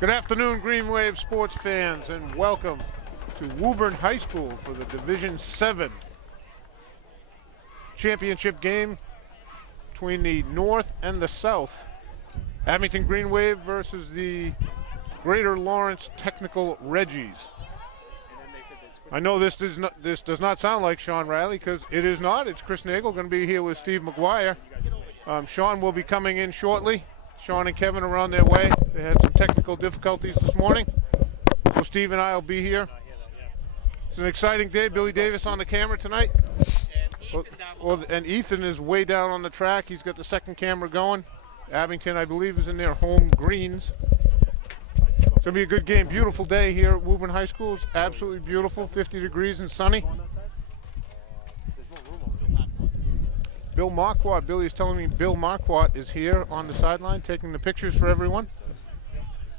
Good afternoon, Green Wave sports fans, and welcome to Woburn High School for the Division 7 championship game between the North and the South. Abington Green Wave versus the Greater Lawrence Technical Reggies. I know this does not sound like Sean Riley, because it is not. It's Chris Nagel going to be here with Steve McGuire. Sean will be coming in shortly. Sean and Kevin are on their way. They had some technical difficulties this morning, so Steve and I will be here. It's an exciting day. Billy Davis on the camera tonight. And Ethan is way down on the track. He's got the second camera going. Abington, I believe, is in their home greens. It's going to be a good game. Beautiful day here at Woburn High School. It's absolutely beautiful, 50 degrees and sunny. Bill Marquardt, Billy is telling me Bill Marquardt is here on the sideline taking the pictures for everyone.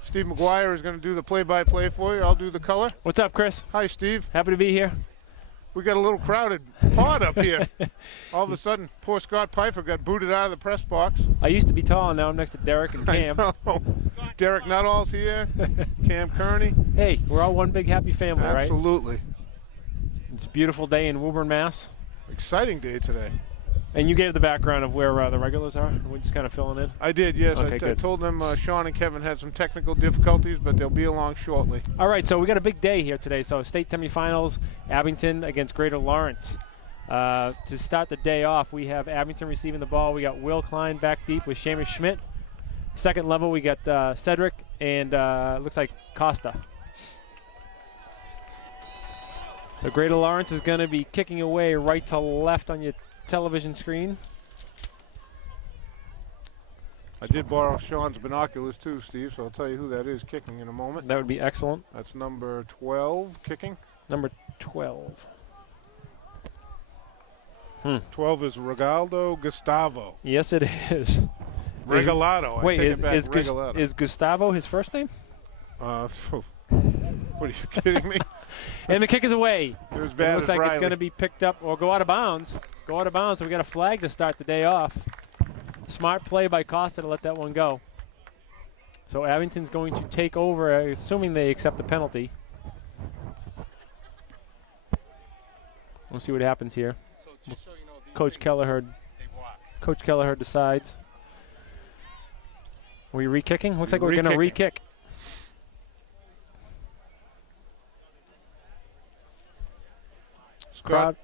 Steve McGuire is going to do the play-by-play for you. I'll do the color. What's up, Chris? Hi, Steve. Happy to be here. We got a little crowded pod up here. All of a sudden, poor Scott Pfeiffer got booted out of the press box. I used to be tall, and now I'm next to Derek and Cam. I know. Derek Nuttall's here. Cam Kearney. Hey, we're all one big happy family, right? Absolutely. It's a beautiful day in Woburn, Mass. Exciting day today. And you gave the background of where the regulars are. We're just kind of filling in. I did, yes. Okay, I told them Sean and Kevin had some technical difficulties, but they'll be along shortly. All right, so we got a big day here today. So state semifinals, Abington against Greater Lawrence. To start the day off, we have Abington receiving the ball. We got Will Klein back deep with Seamus Schmidt. Second level, we got Cedric and looks like Costa. So Greater Lawrence is going to be kicking away right to left on your television screen. I did borrow Sean's binoculars too, Steve, so I'll tell you who that is kicking in a moment. That would be excellent. That's number 12 kicking. Number 12. 12 is Regaldo Gustavo. Yes, it is. Regalado. Wait, Regalado. is Gustavo his first name? What are you kidding me? And the kick is away. It was bad. It looks like Riley. it's going to be picked up or go out of bounds. Go out of bounds, so we got a flag to start the day off. Smart play by Costa to let that one go. So Abington's going to take over, assuming they accept the penalty. We'll see what happens here. So you know, Coach Kelleher decides. Are we re-kicking? Looks like we're going to re-kick.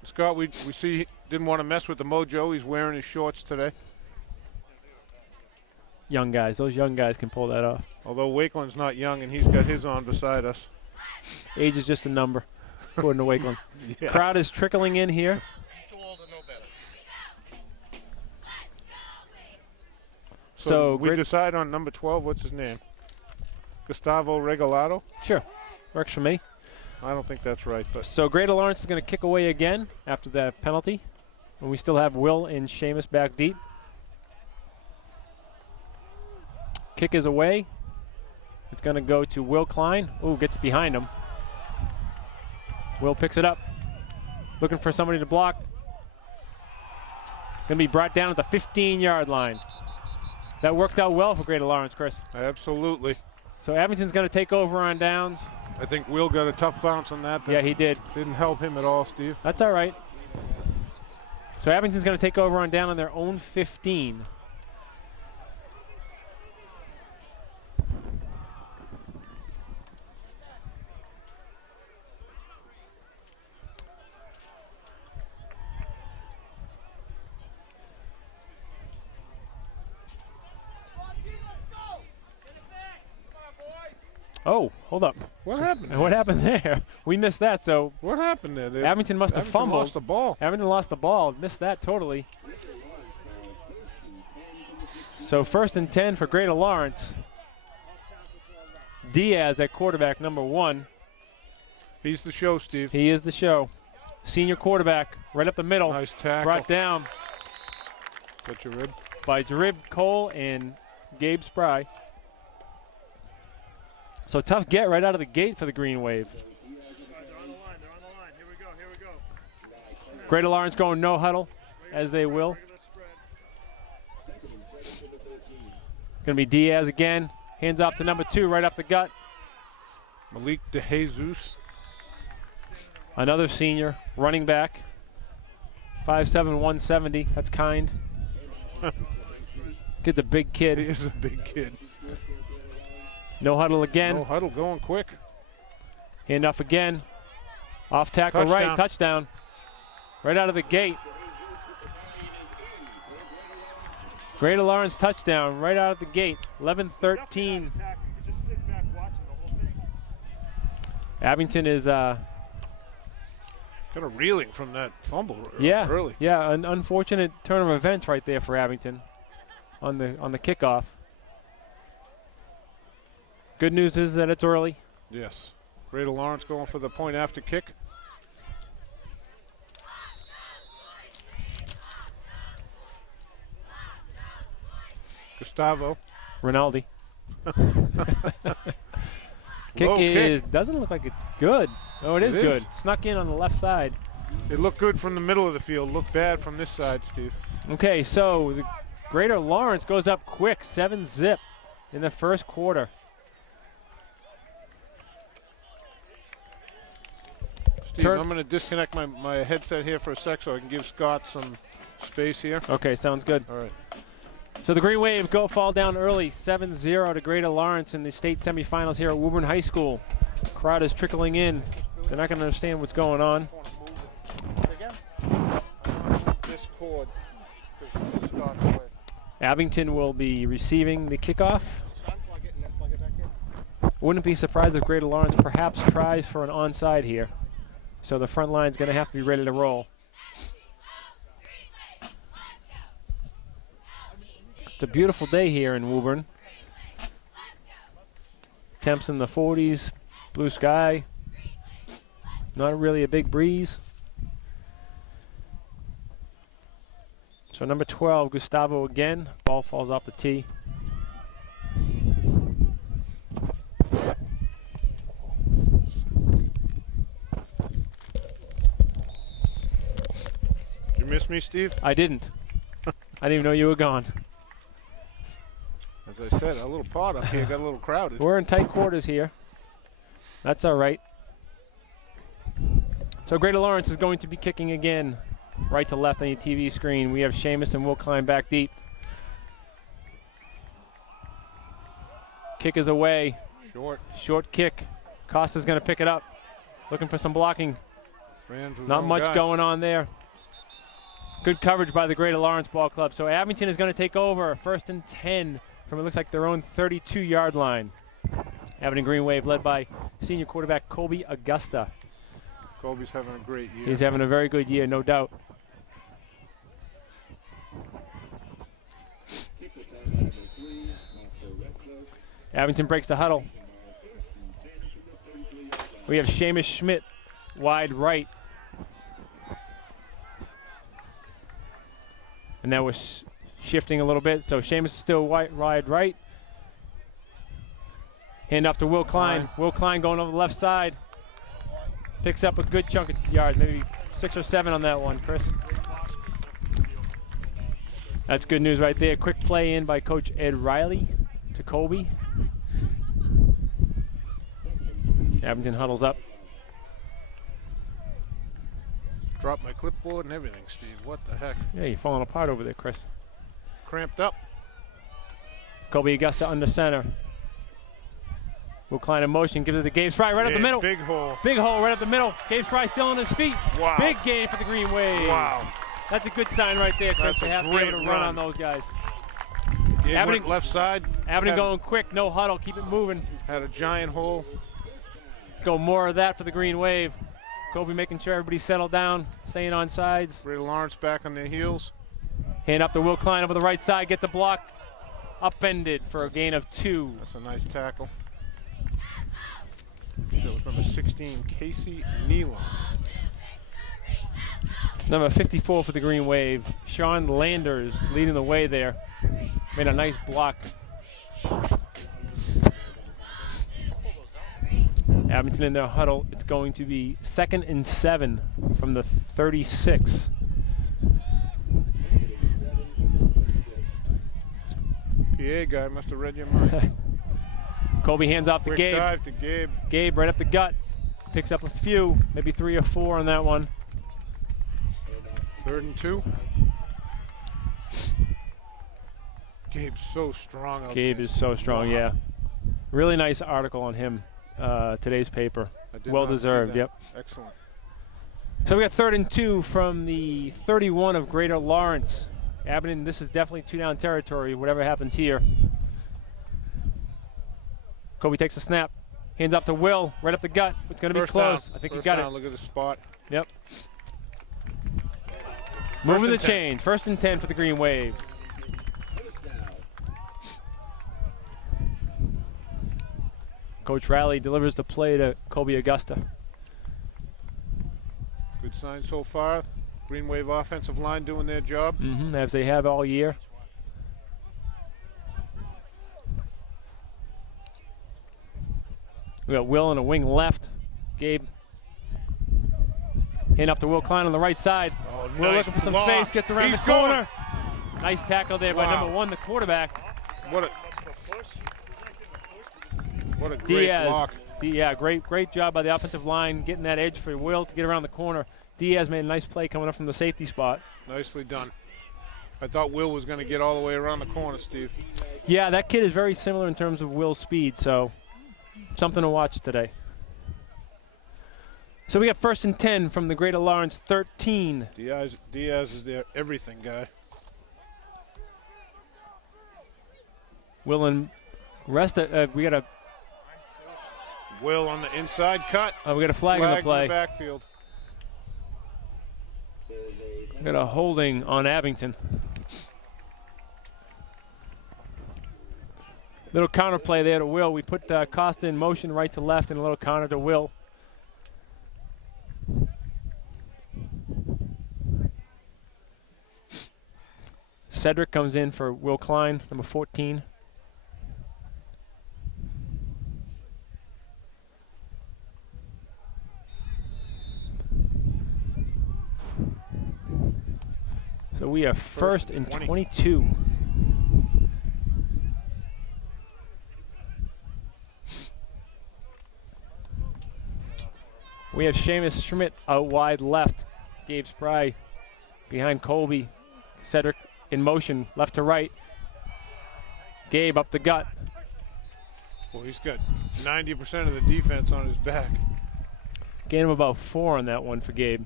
Scott, we see he didn't want to mess with the mojo. He's wearing his shorts today. Young guys. Those young guys can pull that off. Although Wakeland's not young, and he's got his on beside us. Age is just a number, according to Wakeland. Yeah. Crowd is trickling in here. too old to know better. So we decide on number 12. What's his name? Gustavo Regalado? Sure. Works for me. I don't think that's right, but So Greater Lawrence is going to kick away again after that penalty. And we still have Will and Seamus back deep. Kick is away. It's going to go to Will Klein. Ooh, gets behind him. Will picks it up. Looking for somebody to block. Going to be brought down at the 15-yard line. That worked out well for Greater Lawrence, Chris. absolutely. So Abington's going to take over on downs. I think Will got a tough bounce on that. Yeah, he did. Didn't help him at all, Steve. That's all right. So Abington's going to take over on down on their own 15. Oh, hold up. What happened? What happened there? We missed that, so What happened there? Abington must have fumbled. Lost the ball. Abington lost the ball. Missed that totally. So 1st and 10 for Greater Lawrence. Diaz at quarterback, number 1. He's the show, Steve. He is the show. Senior quarterback, right up the middle. Nice tackle. Brought down Got your rib. by Jarib Cole and Gabe Spry. So tough get right out of the gate for the Green Wave. They're on the line. Here we go. Greater Lawrence going no huddle, as they will. Going to be Diaz again. Hands off to number 2, right off the gut. Malik DeJesus. Another senior, running back. 5'7", 170. That's kind. Kid's a big kid. He is a big kid. No huddle again. No huddle going quick. Hand off again. Off tackle right. Touchdown. Right out of the gate. Greater Lawrence touchdown right out of the gate. 11-13. Abington is kind of reeling from that fumble early. Yeah, an unfortunate turn of events right there for Abington on the kickoff. Good news is that it's early. Yes. Greater Lawrence going for the point after kick. Gustavo. Rinaldi. Kick doesn't look like it's good. Oh, it is good. Snuck in on the left side. It looked good from the middle of the field. Looked bad from this side, Steve. Okay, so the Greater Lawrence goes up quick, 7-zip in the first quarter. Steve, I'm going to disconnect my headset here for a sec so I can give Scott some space here. Okay, sounds good. All right. So the Green Wave fall down early, 7-0 to Greater Lawrence in the state semifinals here at Woburn High School. Crowd is trickling in. They're not going to understand what's going on. This cord, because Scott's away. Abington will be receiving the kickoff. Wouldn't be surprised if Greater Lawrence perhaps tries for an onside here. So the front line's going to have to be ready to roll. It's a beautiful day here in Woburn. Temps in the 40s, blue sky. Not really a big breeze. So number 12, Gustavo again. Ball falls off the tee. Did you miss me, Steve? I didn't. I didn't even know you were gone. As I said, a little pod up here got a little crowded. We're in tight quarters here. That's all right. So Greater Lawrence is going to be kicking again, right to left on your TV screen. We have Seamus and Will Klein back deep. Kick is away. Short kick. Costa's going to pick it up. Looking for some blocking. Not much going on there. Good coverage by the Greater Lawrence Ball Club. So Abington is going to take over. 1st and 10 from it looks like their own 32-yard line. Abington Green Wave led by senior quarterback Colby Augusta. Colby's having a great year. He's having a very good year, no doubt. Abington breaks the huddle. We have Seamus Schmidt wide right. And that was shifting a little bit, so Seamus is still wide right. Hand off to Will Klein. Will Klein going over the left side. Picks up a good chunk of yards, maybe 6 or 7 on that one, Chris. That's good news right there. Quick play in by Coach Ed Riley to Colby. Abington huddles up. Dropped my clipboard and everything, Steve. What the heck? Yeah, you're falling apart over there, Chris. Cramped up. Colby Augusta under center. Will Klein in motion, gives it to Gabe Spry right up the middle. Big hole. Big hole right up the middle. Gabe Spry still on his feet. Wow. Big gain for the Green Wave. Wow. That's a good sign right there, Chris, to have to be able to run on those guys. Abington left side. Abington going quick, no huddle, keep it moving. Had a giant hole. Go more of that for the Green Wave. Colby making sure everybody's settled down, staying on sides. Greater Lawrence back on their heels. Hand up to Will Klein over the right side, gets a block. Upended for a gain of 2. That's a nice tackle. That was number 16, Casey Nealon. Number 54 for the Green Wave, Sean Landers leading the way there. Made a nice block. Abington in their huddle. It's going to be 2nd and 7 from the 36. PA guy must have read your mind. Colby hands off to Quick Gabe. dive to Gabe. Gabe right up the gut. Picks up a few, maybe 3 or 4 on that one. 3rd and 2. Gabe's so strong out Gabe there. is so strong, Wow. yeah. Really nice article on him, today's paper. I did Well not see deserved, that. yep. Excellent. So we got 3rd and 2 from the 31 of Greater Lawrence. Abington, this is definitely 2-down territory, whatever happens here. Kobe takes a snap, hands off to Will, right up the gut. It's going to be First close. down. I think First you got down. it. Look at the spot. Yep. Moving the and 10. chains. 1st and 10 for the Green Wave. Coach Riley delivers the play to Kobe Augusta. Good sign so far. Green Wave offensive line doing their job. As they have all year. We got Will on a wing left. Gabe. Hand off to Will Klein on the right side. Oh, Will nice looking for some block. space, gets around He's the going. corner. Nice tackle there by Wow. number 1, the quarterback. What a great Diaz. block. Yeah, great job by the offensive line, getting that edge for Will to get around the corner. Diaz made a nice play coming up from the safety spot. Nicely done. I thought Will was going to get all the way around the corner, Steve. Yeah, that kid is very similar in terms of Will's speed, so something to watch today. So we got 1st and 10 from the Greater Lawrence 13. Diaz is their everything guy. Will and rest. We got a Will on the inside cut. we got a flag in the play. In the backfield. We got a holding on Abington. Little counter play there to Will. We put Costa in motion right to left and a little counter to Will. Cedric comes in for Will Klein, number 14. So we are 1st and 22. We have Seamus Schmidt out wide left. Gabe Spry behind Colby. Cedric in motion, left to right. Gabe up the gut. Well, he's got 90% of the defense on his back. Gained him about 4 on that one for Gabe.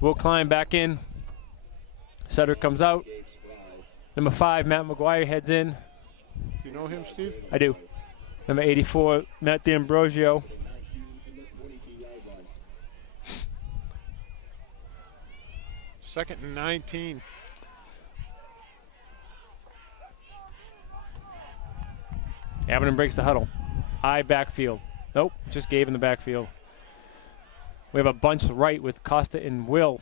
Will Klein back in. Cedric comes out. Number 5, Matt McGuire heads in. Do you know him, Steve? I do. Number 84, Matt D'Ambrosio. Second and 19. Abington breaks the huddle. High backfield. Nope, just Gabe in the backfield. We have a bunch right with Costa and Will.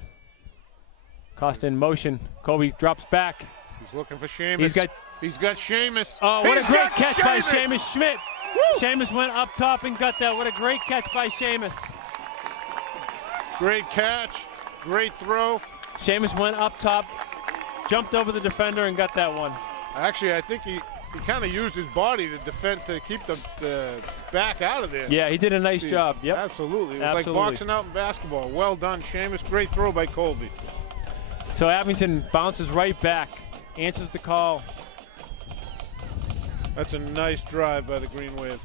Costa in motion. Kobe drops back. He's looking for Seamus. He's got Seamus. Oh, what He's a great got catch by Seamus. Seamus Schmidt. Woo! Seamus went up top and got that. What a great catch by Seamus. Great catch. Great throw. Seamus went up top, jumped over the defender and got that one. Actually, I think he kind of used his body to defend, to keep the back out of there. Yeah, he did a nice Steve. job. Yep. Absolutely. It was Absolutely. like boxing out in basketball. Well done, Seamus. Great throw by Colby. So Abington bounces right back, answers the call. That's a nice drive by the Green Wave.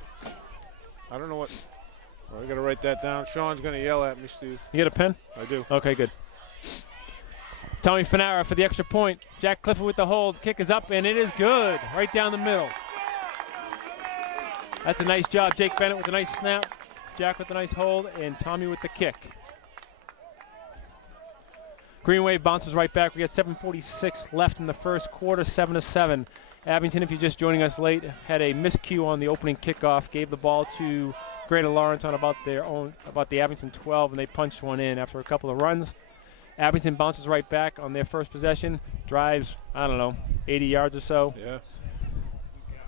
I don't know what. I got to write that down. Sean's going to yell at me, Steve. You get a pen? I do. Okay, good. Tommy Fanara for the extra point. Jack Clifford with the hold. Kick is up, and it is good. Right down the middle. That's a nice job. Jake Bennett with a nice snap. Jack with a nice hold, and Tommy with the kick. Green Wave bounces right back. We got 7:46 left in the first quarter, 7-7. Abington, if you're just joining us late, had a miscue on the opening kickoff. Gave the ball to Greater Lawrence on about the Abington 12, and they punched one in after a couple of runs. Abington bounces right back on their first possession, drives, 80 yards or so Yeah.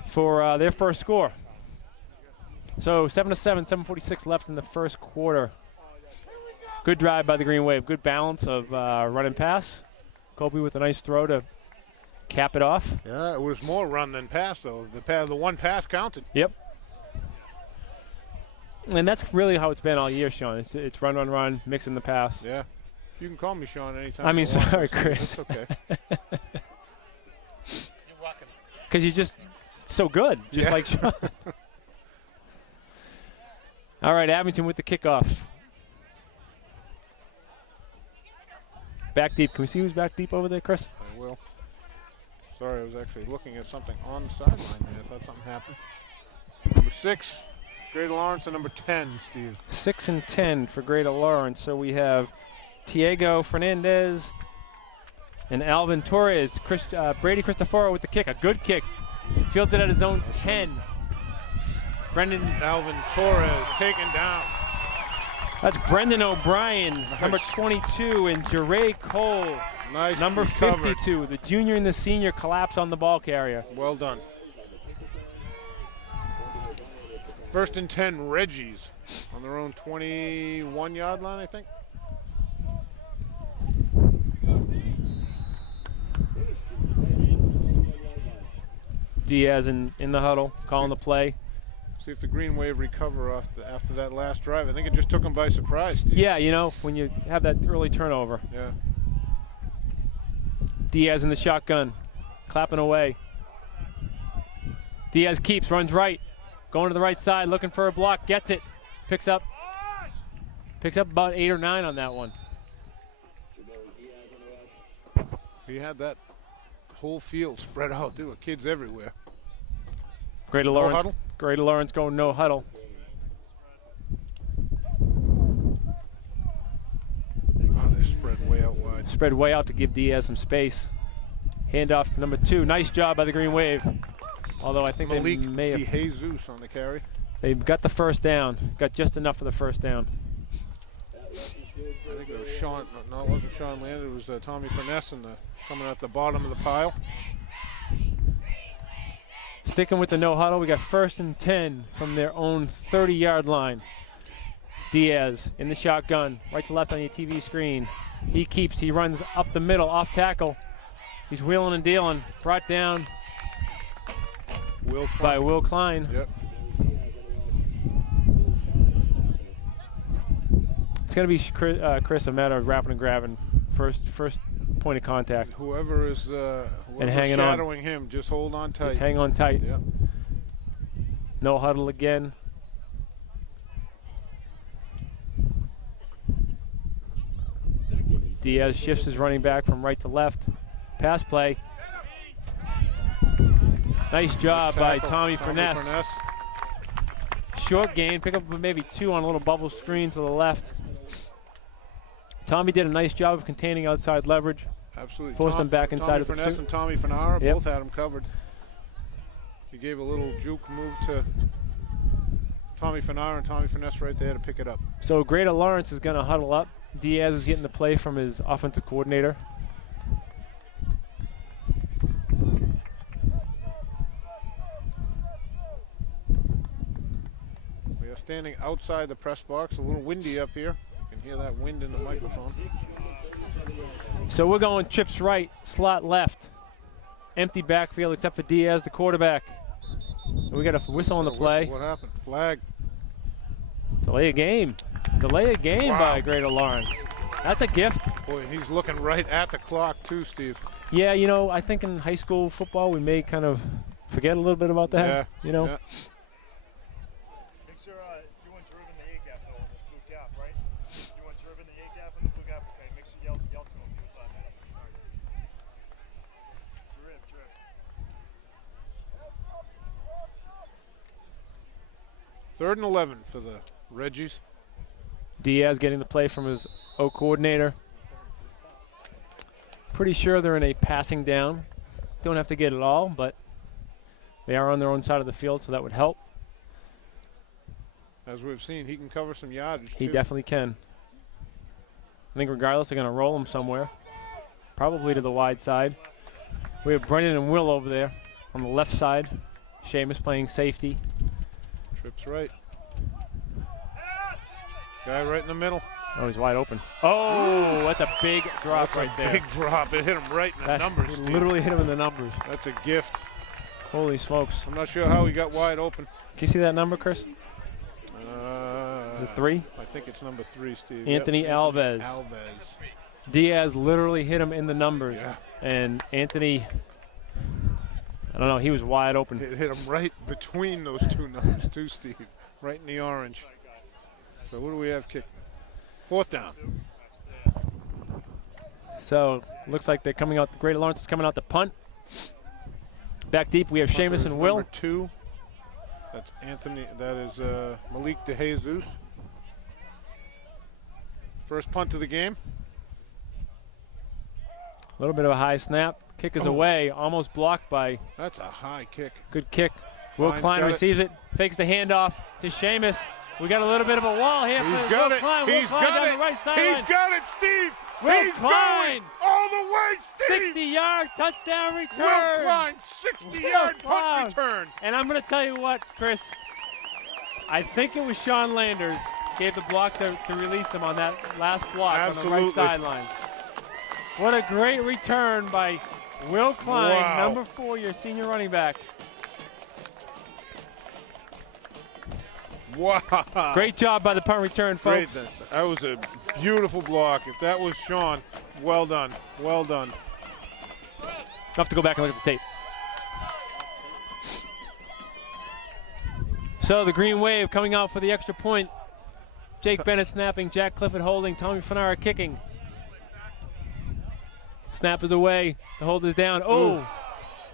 for their first score. So 7-7, 7:46 left in the first quarter. Good drive by the Green Wave. Good balance of run and pass. Colby with a nice throw to cap it off. Yeah, it was more run than pass, though. The one pass counted. Yep. And that's really how it's been all year, Sean. It's run, run, run, mixing the pass. Yeah. You can call me Sean anytime. I mean, you want. sorry, Chris. That's okay. You're rocking. Because you're just so good, just Yeah. like Sean. All right, Abington with the kickoff. Back deep. Can we see who's back deep over there, Chris? I will. Sorry, I was actually looking at something on the sideline there. I thought something happened. Number 6, Greater Lawrence, and number 10, Steve. 6 and 10 for Greater Lawrence. So we have Diego Fernandez and Alvin Torres. Brady Cristoforo with the kick. A good kick. Fielded at his own 10. Brendan. Alvin Torres taken down. That's Brendan O'Brien, Nice. number 22, and Jeray Cole, Nice. number recovered. 52. The junior and the senior collapse on the ball carrier. Well done. 1st and 10, Reggies on their own 21-yard line, I think. Diaz in the huddle, calling the play. See if the Green Wave recover after that last drive. I think it just took them by surprise, Steve. Yeah, you know, when you have that early turnover. Yeah. Diaz in the shotgun, clapping away. Diaz keeps, runs right, going to the right side, looking for a block, gets it, picks up about 8 or 9 on that one. He had that whole field spread out. There were kids everywhere. Greater No Lawrence, huddle? Greater Lawrence going no huddle. Oh, they're spread way out wide. Spread way out to give Diaz some space. Handoff to number 2. Nice job by the Green Wave. Although I think Malik they may have. DeJesus on the carry. They've got the first down. Got just enough for the first down. I think it was Sean. No, it wasn't Sean Land. It was Tommy Finesse coming at the bottom of the pile. Sticking with the no huddle, we got 1st and 10 from their own 30-yard line. Diaz in the shotgun, right to left on your TV screen. He keeps, he runs up the middle, off tackle. He's wheeling and dealing, brought down by Will Klein. Yep. It's going to be, Chris, a matter of wrapping and grabbing. First point of contact. Whoever is hanging shadowing him, just hold on tight. Just hang on tight. Yep. No huddle again. Diaz shifts his running back from right to left. Pass play. Nice job by Tackle. Tommy Finesse. Short gain, pick up maybe 2 on a little bubble screen to the left. Tommy did a nice job of containing outside leverage. Absolutely. Forced him back inside of the Tommy Finesse pursuit. and Tommy Finara Yep. both had him covered. He gave a little juke move to Tommy Finara and Tommy Finesse right there to pick it up. So Greater Lawrence is going to huddle up. Diaz is getting the play from his offensive coordinator. We are standing outside the press box, a little windy up here. You can hear that wind in the microphone. So we're going trips right, slot left. Empty backfield except for Diaz, the quarterback. We got a whistle on the play. What happened? Flag. Delay a game. Delay a game Wow. by Greater Lawrence. That's a gift. Boy, and he's looking right at the clock too, Steve. Yeah, you know, I think in high school football we may kind of forget a little bit about that. Yeah. You know. Yeah. Make sure you want Driven the A gap though in this blue gap, right? You want Driven the A gap in the blue gap? Okay, make sure you yell to him. He was on that. Sorry. Drip. 3rd and 11 for the Reggies. Diaz getting the play from his O coordinator. Pretty sure they're in a passing down. Don't have to get it all, but they are on their own side of the field, so that would help. As we've seen, he can cover some yardage He too. definitely can. I think regardless, they're going to roll him somewhere. Probably to the wide side. We have Brendan and Will over there on the left side. Seamus playing safety. Trips right. Guy right in the middle. Oh, he's wide open. Oh, that's a big drop right there. Big drop. It hit him right in the numbers. He Steve. literally hit him in the numbers. That's a gift. Holy smokes. I'm not sure how he got wide open. Can you see that number, Chris? Is it 3? I think it's number 3, Steve. Anthony Alves. Diaz literally hit him in the numbers. Yeah. And Anthony, I don't know, he was wide open. It hit him right between those two numbers, too, Steve. Right in the orange. So what do we have kicking? 4th down. So looks like they're coming out. Greater Lawrence is coming out to punt. Back deep, we have Seamus and Will. Number 2. That's Anthony. That is Malik DeJesus. First punt of the game. A little bit of a high snap. Kick is away, almost blocked by. That's a high kick. Good kick. Will Klein receives it, fakes the handoff to Seamus. We got a little bit of a wall here. He's for got Will it. Klein. Will He's Klein got down it. the right sideline. He's got it, Steve. Will He's Klein. going all the way, Steve. 60-yard touchdown return. Will Klein, 60-yard punt return. And I'm going to tell you what, Chris. I think it was Sean Landers gave the block to release him on that last block on the right sideline. What a great return by Will Klein, number 4, your senior running back. Wow. Great job by the punt return, folks. Great. That was a beautiful block. If that was Sean, well done. Well done. I'll have to go back and look at the tape. So the Green Wave coming out for the extra point. Jake Bennett snapping, Jack Clifford holding, Tommy Fanara kicking. Snap is away, the hold is down. Oh,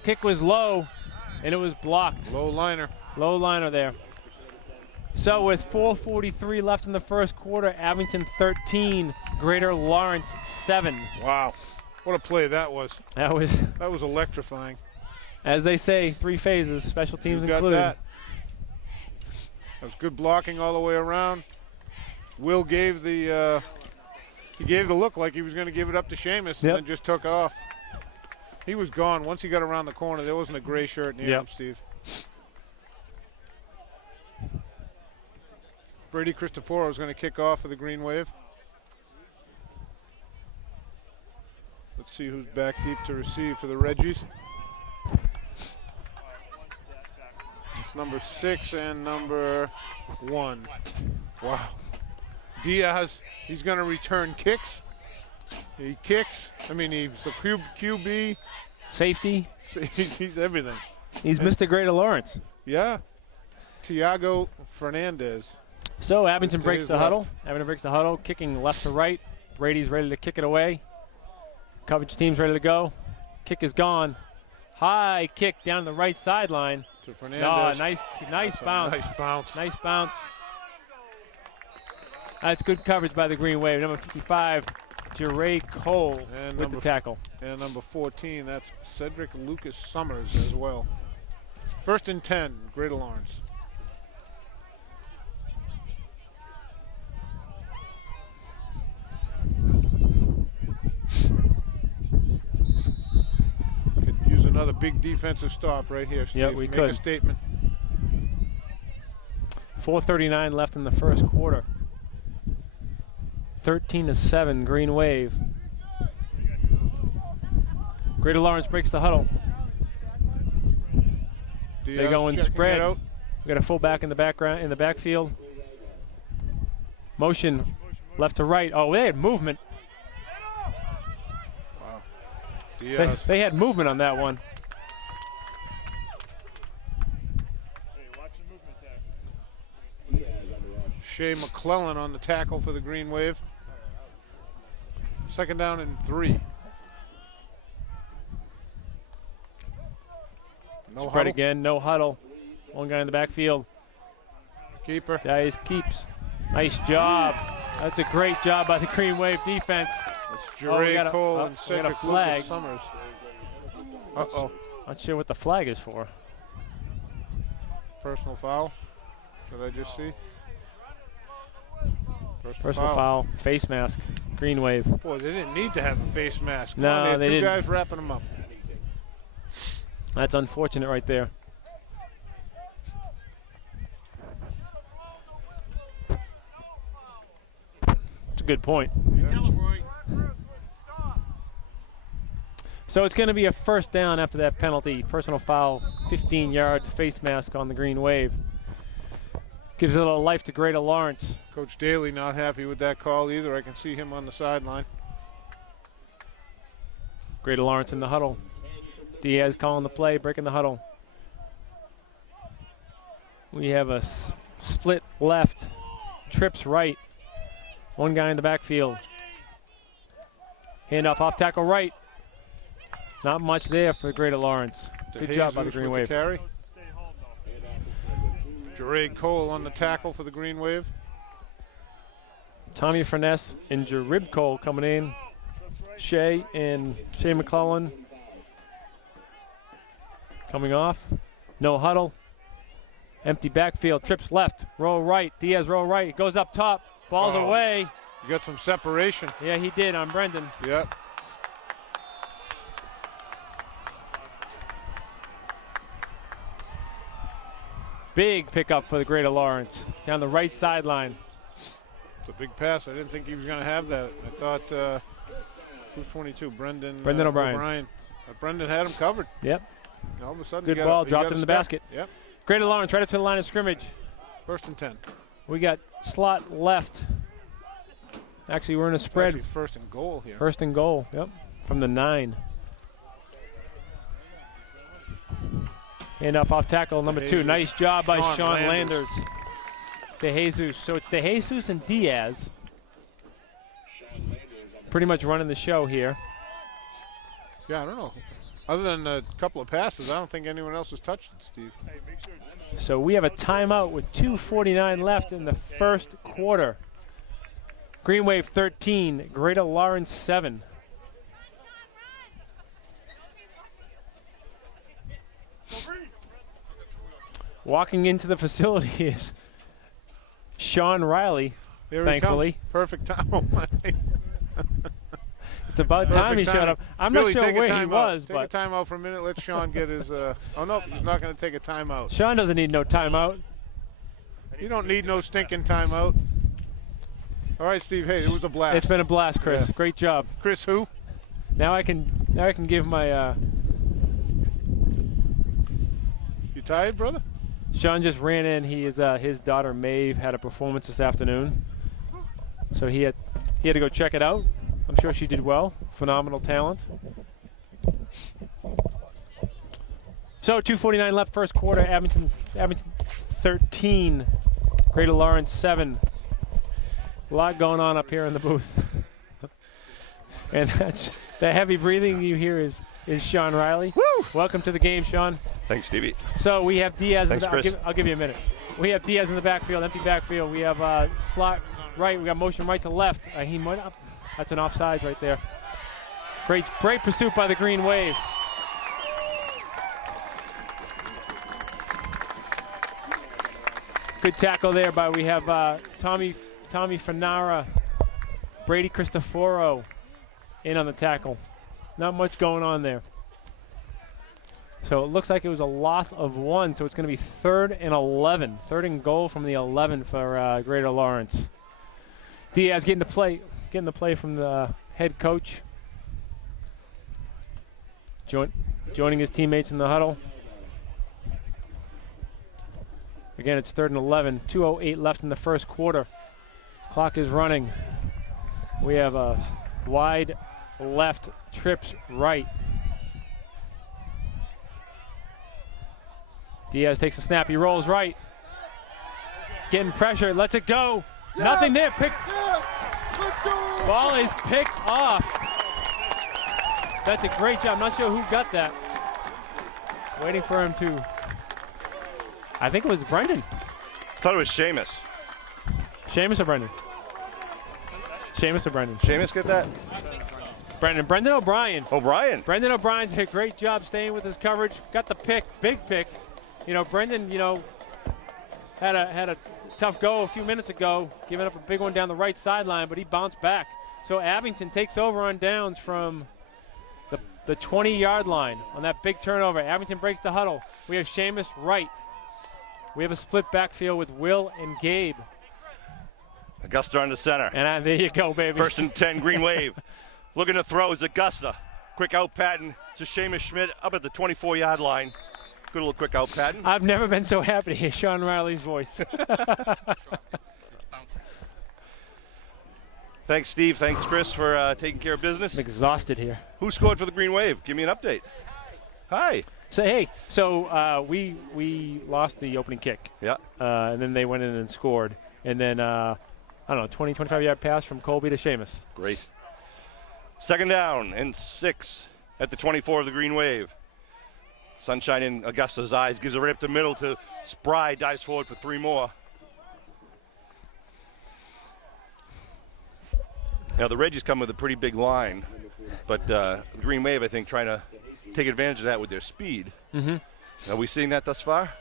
kick was low, and it was blocked. Low liner. Low liner there. So with 4:43 left in the first quarter, Abington 13, Greater Lawrence 7. Wow. What a play that was. That was electrifying. As they say, 3 phases, special teams included. That was good blocking all the way around. Will gave the look like he was going to give it up to Seamus, and then just took off. He was gone. Once he got around the corner, there wasn't a gray shirt near him, Steve. Brady Cristoforo is going to kick off for the Green Wave. Let's see who's back deep to receive for the Reggies. It's number 6 and number 1. Wow. Diaz, he's going to return kicks. He kicks. I mean, he's a QB. Safety. He's everything. He's Mr. Greater Lawrence. Yeah. Tiago Fernandez. So Abington breaks the huddle. left. Abington breaks the huddle, kicking left to right. Brady's ready to kick it away. Coverage team's ready to go. Kick is gone. High kick down the right sideline. To Fernandez. Nice bounce. Nice bounce. Nice bounce. That's good coverage by the Green Wave. Number 55, Jeray Cole with the tackle. And number 14, that's Cedric Lucas Summers as well. 1st and 10, Greater Lawrence. Could use another big defensive stop right here, Steve. Yeah, we Make could. a statement. 4:39 left in the first quarter. 13-7, Green Wave. Greater Lawrence breaks the huddle. They go in spread. We got a fullback in the background, in the backfield. Motion left to right. Oh, they had movement. Wow. Diaz. They had movement on that one. Shea McClellan on the tackle for the Green Wave. 2nd down and 3. No Spread huddle. again, no huddle. One guy in the backfield. Keeper. Guys keeps. Nice job. That's a great job by the Green Wave defense. It's Jeray Cole and we got a Cedric flag. Lucas Summers. Uh-oh. Not sure what the flag is for. Personal foul. Did I just see? Personal foul. Face mask. Green Wave. Boy, they didn't need to have a face mask. No, they had they two didn't. guys wrapping them up. That's unfortunate right there. It's a a good point. So it's going to be a first down after that penalty. Personal foul, 15-yard face mask on the Green Wave. Gives it a little life to Greater Lawrence. Coach Daly not happy with that call either. I can see him on the sideline. Greater Lawrence in the huddle. Diaz calling the play, breaking the huddle. We have a split left, trips right. One guy in the backfield. Handoff off tackle right. Not much there for Greater Lawrence. Good job by the Green Wave. Carry. Jared Cole on the tackle for the Green Wave. Tommy Furness and Jarib Cole coming in. Shea McClellan coming off. No huddle. Empty backfield. Trips left. Roll right. Diaz roll right. Goes up top. Ball's away. You got some separation. Yeah, he did on Brendan. Yep. Big pickup for the Greater Lawrence down the right sideline. It's a big pass. I didn't think he was going to have that. I thought, who's 22? Brendan O'Brien. Brendan had him covered. Yep. All of a sudden, Good ball, dropped it in the basket. Yep. Greater Lawrence right up to the line of scrimmage. First and 10. We got slot left. Actually, we're in a spread. Actually, first and goal here. First and goal, yep, from the 9. Handoff off tackle, number 2. Nice job by Sean Landers. DeJesus. So it's DeJesus and Diaz. Pretty much running the show here. Yeah, I don't know. Other than a couple of passes, I don't think anyone else has touched it, Steve. So we have a timeout with 2:49 left in the first quarter. Green Wave 13, Greater Lawrence 7. Walking into the facility is Sean Riley, Here thankfully. He comes. Perfect time. Oh, my. It's about time he showed up. I'm Billy, not sure where he was, take but a timeout for a minute. Let Sean get his. Oh no, he's not going to take a timeout. Sean doesn't need no timeout. You don't need no stinking timeout. All right, Steve. Hey, it was a blast. It's been a blast, Chris. Yeah. Great job. Chris, who? Now I can give my. You tired, brother? Sean just ran in. His daughter Maeve had a performance this afternoon, so he had to go check it out. I'm sure she did well. Phenomenal talent. So 2:49 left, first quarter. Abington 13, Greater Lawrence 7. A lot going on up here in the booth, and that's the heavy breathing you hear is Sean Riley. Woo! Welcome to the game, Sean. Thanks, Stevie. So we have Diaz. Thanks, Chris. I'll give you a minute. We have Diaz in the backfield, empty backfield. We have slot right. We got motion right to left. He went up. That's an offsides right there. Great pursuit by the Green Wave. Good tackle there by we have Tommy Fanara, Brady Cristoforo in on the tackle. Not much going on there. So it looks like it was a loss of 1, so it's going to be 3rd and 11. 3rd and goal from the 11 for Greater Lawrence. Diaz getting the play from the head coach. Joining his teammates in the huddle. Again, it's 3rd and 11. 2:08 left in the first quarter. Clock is running. We have a wide left, trips right. Diaz takes a snap. He rolls right. Getting pressure. Lets it go. Yeah. Nothing there. Ball is picked off. That's a great job. I'm not sure who got that. Waiting for him to. I think it was Brendan. I thought it was Seamus. Seamus or Brendan? Seamus or Brendan? Seamus get that? Brendan O'Brien. O'Brien. Brendan O'Brien did a great job staying with his coverage. Got the pick, big pick. Brendan, had a tough go a few minutes ago, giving up a big one down the right sideline, but he bounced back. So Abington takes over on downs from the 20-yard line on that big turnover. Abington breaks the huddle. We have Seamus right. We have a split backfield with Will and Gabe. Augusta on the center. And there you go, baby. First and 10, Green Wave. Looking to throw is Augusta. Quick out pattern to Seamus Schmidt up at the 24-yard line. Good little quick out pattern. I've never been so happy to hear Sean Riley's voice. Thanks, Steve. Thanks, Chris, for taking care of business. I'm exhausted here. Who scored for the Green Wave? Give me an update. Hi. So we lost the opening kick. Yeah. And then they went in and scored. And then, I don't know, 20, 25-yard pass from Colby to Seamus. Great. Second down and 6 at the 24 of the Green Wave. Sunshine in Augusta's eyes, gives it right up the middle to Spry, dives forward for 3 more. Now the Reggies come with a pretty big line, but the Green Wave, I think, trying to take advantage of that with their speed. Mm-hmm. Are we seeing that thus far?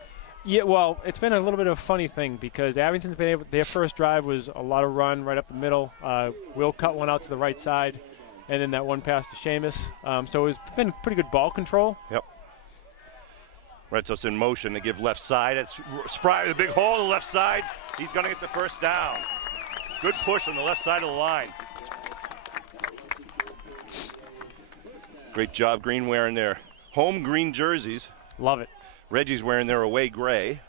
Yeah, well, it's been a little bit of a funny thing because Abington's been able, their first drive was a lot of run right up the middle. Will cut one out to the right side, and then that one pass to Seamus. So it's been pretty good ball control. Yep. Right, so it's in motion. They give left side. It's Spry, the big hole on the left side. He's going to get the first down. Good push on the left side of the line. Great job, Green wearing their home green jerseys. Love it. Reggie's wearing their away gray.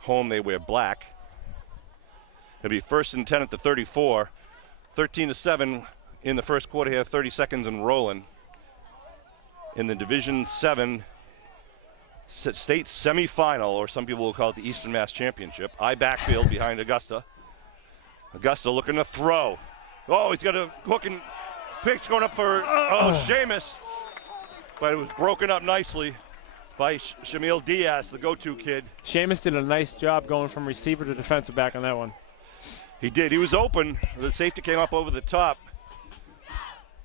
Home, they wear black. It'll be first and 10 at the 34. 13-7 in the first quarter here, 30 seconds and rolling. In the Division 7 state semifinal, or some people will call it the Eastern Mass Championship. I backfield behind Augusta. Augusta looking to throw. Oh, he's got a hook and pitch going up for Seamus. But it was broken up nicely by Shamil Diaz, the go-to kid. Seamus did a nice job going from receiver to defensive back on that one. He did. He was open. The safety came up over the top.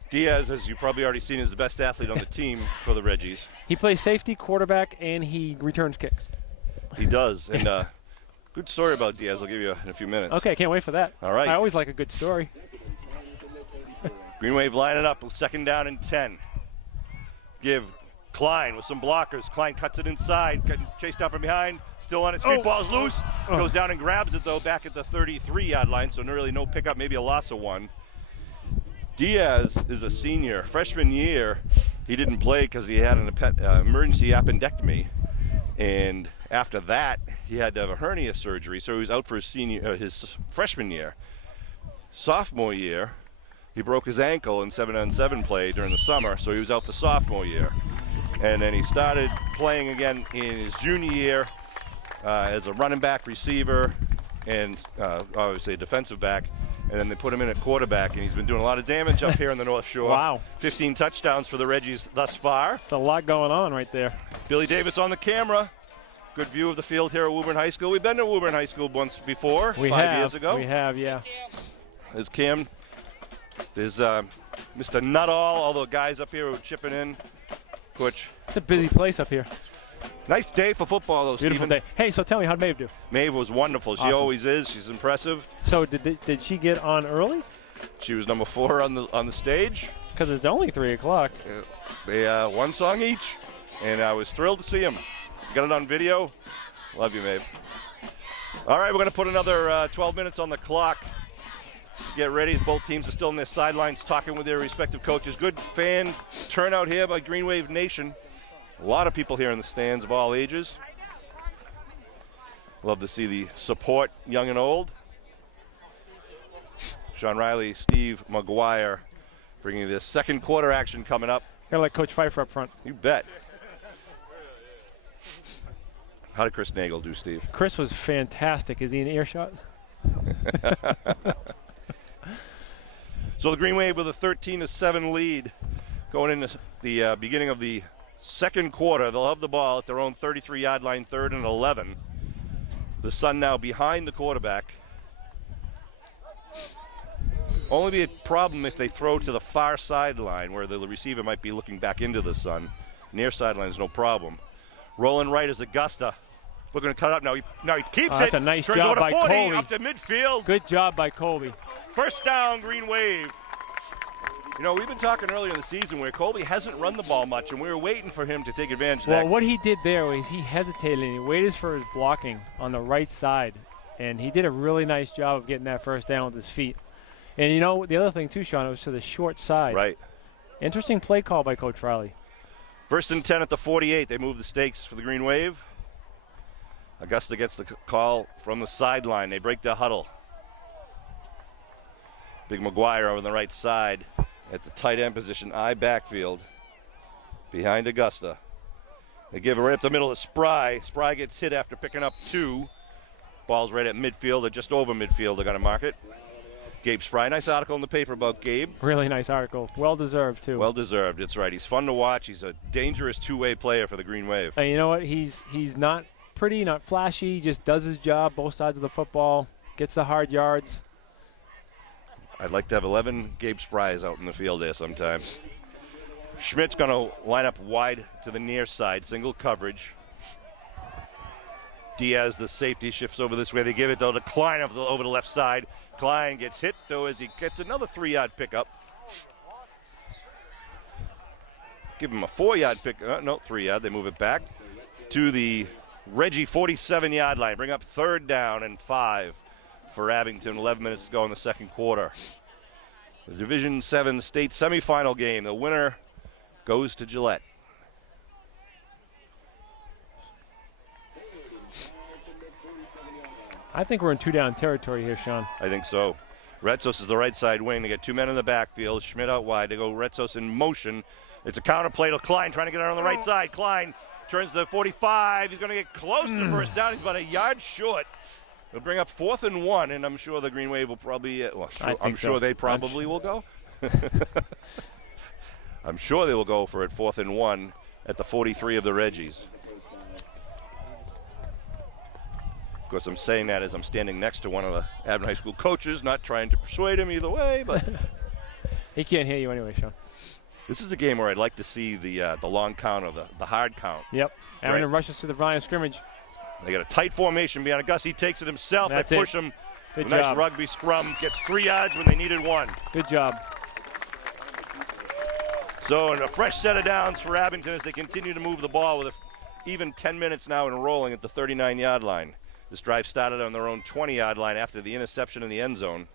Diaz, as you've probably already seen, is the best athlete on the team for the Reggies. He plays safety, quarterback, and he returns kicks. He does. And good story about Diaz I'll give you in a few minutes. Okay, can't wait for that. All right. I always like a good story. Green Wave lining up with second down and 10. Give Klein with some blockers. Klein cuts it inside, getting chased down from behind. Still on it. Street ball's loose. Goes down and grabs it, though, back at the 33-yard line, so really no pickup, maybe a loss of 1. Diaz is a senior. Freshman year, he didn't play because he had an emergency appendectomy. And after that, he had to have a hernia surgery, so he was out for his freshman year. Sophomore year, he broke his ankle in 7-on-7 play during the summer, so he was out the sophomore year. And then he started playing again in his junior year as a running back, receiver, and obviously a defensive back. And then they put him in at quarterback, and he's been doing a lot of damage up here on the North Shore. Wow. 15 touchdowns for the Reggies thus far. There's a lot going on right there. Billy Davis on the camera. Good view of the field here at Woburn High School. We've been to Woburn High School once before, 5 years ago. We have, yeah. There's Cam. There's Mr. Nuttall, all the guys up here who are chipping in. Butch. It's a busy place up here. Nice day for football, though, Beautiful Stephen. day. Hey, so tell me, how'd Maeve do? Maeve was wonderful. She Awesome. always is. She's impressive. So did she get on early? She was number 4 on the stage. Because it's only 3 o'clock. They one song each, and I was thrilled to see them. Got it on video. Love you, Maeve. All right, we're going to put another 12 minutes on the clock. Get ready. Both teams are still on their sidelines talking with their respective coaches. Good fan turnout here by Green Wave Nation. A lot of people here in the stands of all ages. Love to see the support, young and old. Sean Riley, Steve McGuire bringing this second quarter action coming up. Gotta let Coach Pfeiffer up front. You bet. How did Chris Nagel do, Steve? Chris was fantastic. Is he in earshot? So the Green Wave with a 13-7 lead going into the beginning of the second quarter. They'll have the ball at their own 33-yard line, 3rd and 11. The Sun now behind the quarterback. Only be a problem if they throw to the far sideline where the receiver might be looking back into the Sun. Near sideline is no problem. Rolling right is Augusta. We're going to cut up now. He keeps it. That's a nice Turns job over to by 40, Colby. up to midfield. Good job by Colby. First down, Green Wave. You know, we've been talking earlier in the season where Colby hasn't run the ball much, and we were waiting for him to take advantage of that. Well, what he did there was he hesitated and he waited for his blocking on the right side. and he did a really nice job of getting that first down with his feet. And you know, the other thing too, Sean, it was to the short side. Right. Interesting play call by Coach Riley. 1st and 10 at the 48. They move the stakes for the Green Wave. Augusta gets the call from the sideline. They break the huddle. Big McGuire over on the right side at the tight end position, I backfield behind Augusta. They give it right up the middle to Spry. Spry gets hit after picking up 2. Ball's right at midfield or just over midfield. They're going to mark it. Gabe Spry. Nice article in the paper about Gabe. Really nice article. Well deserved, too. Well deserved. It's right. He's fun to watch. He's a dangerous two-way player for the Green Wave. And you know what? He's not pretty, not flashy. He just does his job, both sides of the football, gets the hard yards. I'd like to have 11 Gabe Sprys out in the field there sometimes. Schmidt's going to line up wide to the near side, single coverage. Diaz, the safety, shifts over this way. They give it, though, to Klein over the left side. Klein gets hit, though, as he gets another 3-yard pickup. Give him a 4-yard pick. No, 3-yard. They move it back to the Reggie 47-yard line. Bring up 3rd down and 5 for Abington. 11 minutes to go in the second quarter. The Division 7 state semifinal game. The winner goes to Gillette. I think we're in 2-down territory here, Sean. I think so. Retsos is the right side wing. They get 2 men in the backfield. Schmidt out wide. They go Retsos in motion. It's a counter play to Klein trying to get out on the right side. Klein turns to 45. He's going to get close to the first down. He's about a yard short. They'll bring up 4th and 1, and I'm sure the Green Wave will probably, I'm sure they probably will go. I'm sure they will go for it 4th and 1 at the 43 of the Reggies. Of course, I'm saying that as I'm standing next to one of the Abington High School coaches, not trying to persuade him either way, but he can't hear you anyway, Sean. This is a game where I'd like to see the long count or the hard count. Yep. Aaron Right. rushes to the line of scrimmage. They got a tight formation behind Gus. He takes it himself. That's they push it. him. Good Nice job. rugby scrum. Gets 3 yards when they needed 1. Good job. So, and a fresh set of downs for Abington as they continue to move the ball with even 10 minutes now and rolling at the 39-yard line. This drive started on their own 20-yard line after the interception in the end zone.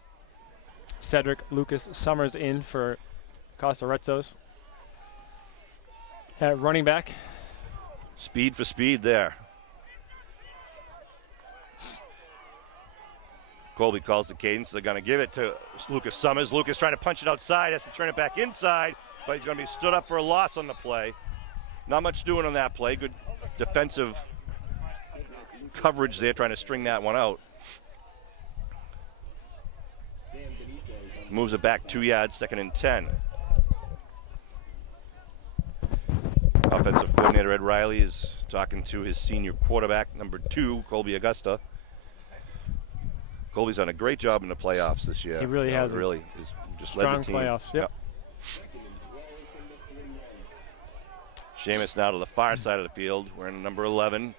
Cedric Lucas Summers in for Costa Retzos. At running back. Speed for speed there. Colby calls the cadence. They're going to give it to Lucas Summers. Lucas trying to punch it outside, has to turn it back inside, but he's going to be stood up for a loss on the play. Not much doing on that play. Good defensive coverage there, trying to string that one out. Moves it back 2 yards, 2nd and 10. Offensive coordinator Ed Riley is talking to his senior quarterback, number 2, Colby Augusta. Colby's done a great job in the playoffs this year. He really has. Really, he's just Strong led the team. playoffs. Yep. Seamus now to the far side of the field, wearing number 11.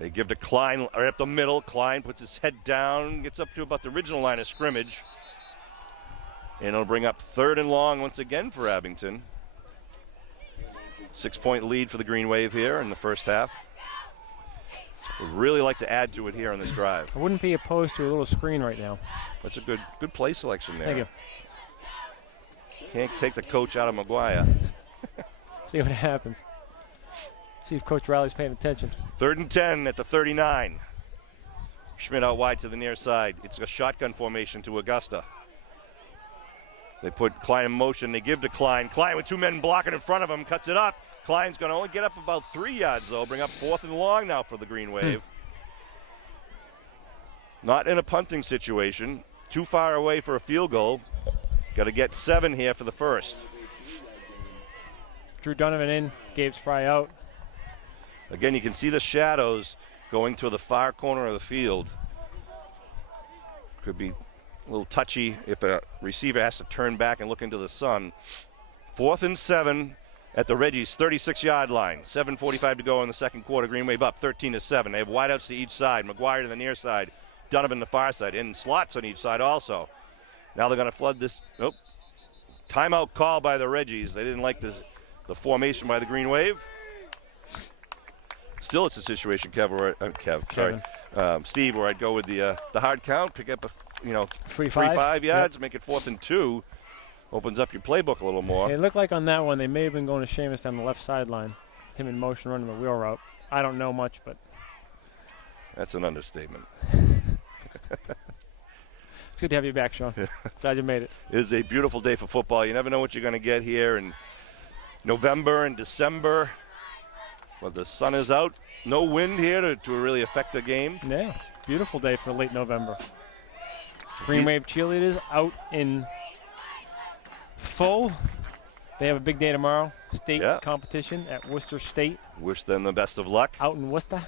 They give to Klein right up the middle. Klein puts his head down, gets up to about the original line of scrimmage. And it'll bring up 3rd and long once again for Abington. 6-point lead for the Green Wave here in the first half. Would really like to add to it here on this drive. I wouldn't be opposed to a little screen right now. That's a good play selection there. Thank you. Can't take the coach out of McGuire. See what happens. See if Coach Riley's paying attention. 3rd and 10 at the 39. Schmidt out wide to the near side. It's a shotgun formation to Augusta. They put Klein in motion. They give to Klein. Klein with 2 men blocking in front of him. Cuts it up. Klein's going to only get up about 3 yards, though. Bring up 4th and long now for the Green Wave. Not in a punting situation. Too far away for a field goal. Got to get 7 here for the first. Drew Donovan in. Gabe Spry out. Again, you can see the shadows going to the far corner of the field. Could be a little touchy if a receiver has to turn back and look into the sun. 4th and 7 at the Reggies 36-yard line. 7:45 to go in the second quarter. Green Wave up 13-7. They have wideouts to each side. McGuire to the near side. Donovan the far side. And slots on each side also. Now they're going to flood this. Nope. Timeout call by the Reggies. They didn't like the formation by the Green Wave. Still, it's a situation, Steve, where I'd go with the hard count, pick up a Free free five? 5 yards, make it 4th and 2. Opens up your playbook a little more. It looked like on that one they may have been going to Seamus down the left sideline. Him in motion running the wheel route. I don't know much, but That's an understatement. it's good to have you back, Sean. Glad you made it. It is a beautiful day for football. You never know what you're going to get here in November and December. But the sun is out. No wind here to really affect the game. Yeah, beautiful day for late November. Green Wave cheerleaders out in full. They have a big day tomorrow. State competition at Worcester State. Wish them the best of luck. Out in Worcester.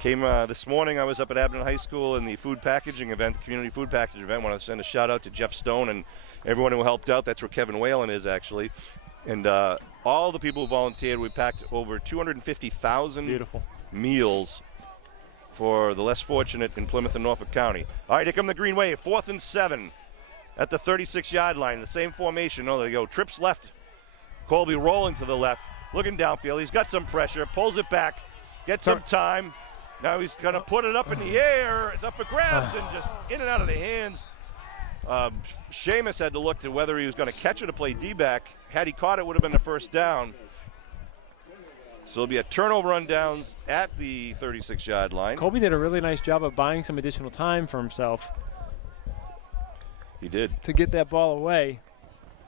Came this morning, I was up at Abington High School in the food packaging event, community food packaging event. Want to send a shout out to Jeff Stone and everyone who helped out. That's where Kevin Whalen is, actually. And all the people who volunteered. We packed over 250,000 meals for the less fortunate in Plymouth and Norfolk County. All right, here come the Green Wave, 4th and 7 at the 36-yard line. The same formation. Oh, they go trips left. Colby rolling to the left, looking downfield. He's got some pressure, pulls it back, gets some time. Now he's going to put it up in the air. It's up for grabs and just in and out of the hands. Seamus had to look to whether he was going to catch it or play D-back. Had he caught it, it would have been the first down. So it'll be a turnover on downs at the 36-yard line. Colby did a really nice job of buying some additional time for himself. He did. To get that ball away.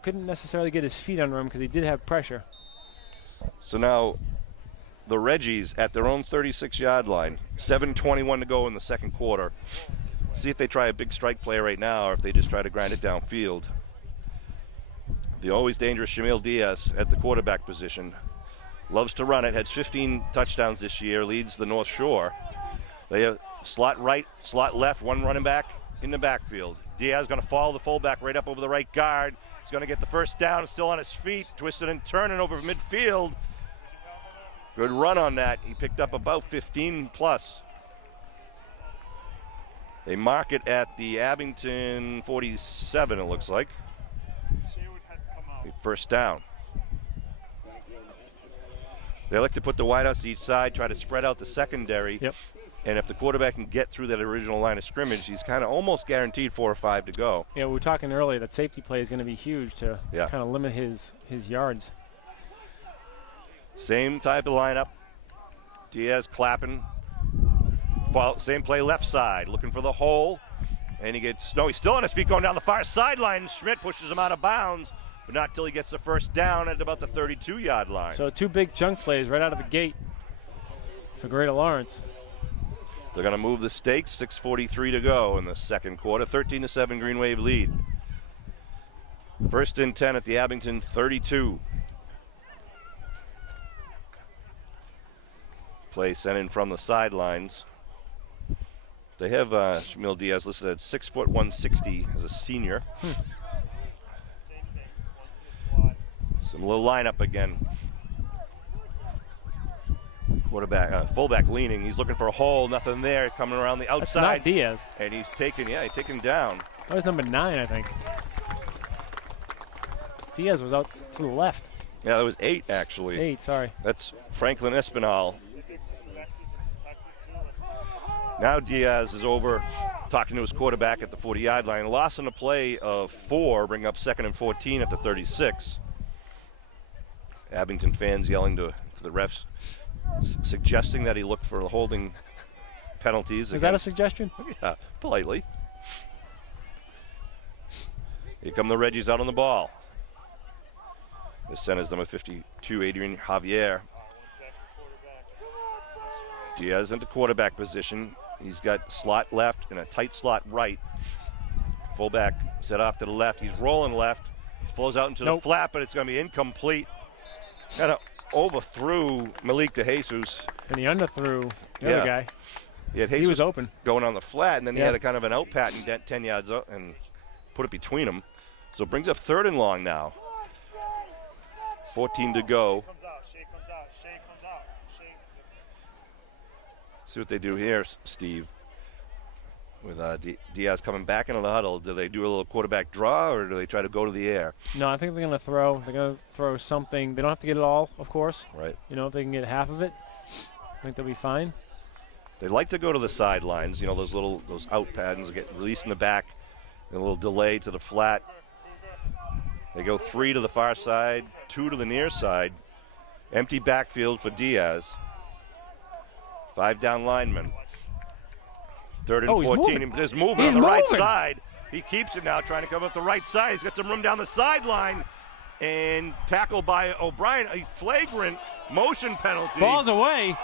Couldn't necessarily get his feet under him because he did have pressure. So now the Reggies at their own 36-yard line, 7:21 to go in the second quarter. See if they try a big strike play right now or if they just try to grind it downfield. The always dangerous Shamil Diaz at the quarterback position. Loves to run it, has 15 touchdowns this year, leads the North Shore. They have slot right, slot left, one running back in the backfield. Diaz going to follow the fullback right up over the right guard. He's going to get the first down, still on his feet, twisted and turning over midfield. Good run on that. He picked up about 15 plus. They mark it at the Abington 47, it looks like. First down. They like to put the wideouts to each side, try to spread out the secondary. Yep. And if the quarterback can get through that original line of scrimmage, he's kind of almost guaranteed 4 or 5 to go. Yeah, we were talking earlier that safety play is going to be huge to kind of limit his yards. Same type of lineup. Diaz clapping. Same play left side, looking for the hole. And he gets, no, he's still on his feet going down the far sideline. Schmidt pushes him out of bounds, but not till he gets the first down at about the 32-yard line. So 2 big chunk plays right out of the gate for Greater Lawrence. They're going to move the stakes, 6:43 to go in the second quarter, 13-7 Green Wave lead. First and 10 at the Abington 32. Play sent in from the sidelines. They have Shamil Diaz listed at 6 foot 160 as a senior. Some little lineup again. Quarterback, fullback leaning. He's looking for a hole. Nothing there. Coming around the outside. That's not Diaz. And he's taken down. That was number 9, I think. Diaz was out to the left. Yeah, that was 8 actually. 8, sorry. That's Franklin Espinal. Now Diaz is over talking to his quarterback at the 40-yard line. Loss on a play of 4, bring up 2nd and 14 at the 36. Abington fans yelling to the refs, suggesting that he look for the holding penalties. Is that a suggestion? Yeah, politely. Here come the Reggies out on the ball. The center's number 52, Adrian Javier. Diaz into quarterback position. He's got slot left and a tight slot right. Fullback set off to the left. He's rolling left. He flows out into the flat, but it's going to be incomplete. Kind of overthrew Malik DeJesus. And he underthrew the other guy. He was open. Going on the flat, and then he had a kind of an out pattern 10 yards up and put it between them. So it brings up 3rd and long now. 14 to go. See what they do here, Steve. with Diaz coming back into the huddle. Do they do a little quarterback draw, or do they try to go to the air? No, I think they're going to throw. They're going to throw something. They don't have to get it all, of course. Right. You know, if they can get half of it, I think they'll be fine. They like to go to the sidelines. You know, those out patterns get released in the back, and a little delay to the flat. They go 3 to the far side, 2 to the near side. Empty backfield for Diaz. 5 down linemen. 3rd and 14. There's movement on the right side. He keeps it now, trying to come up the right side. He's got some room down the sideline. And tackled by O'Brien. A flagrant motion penalty. Ball's away.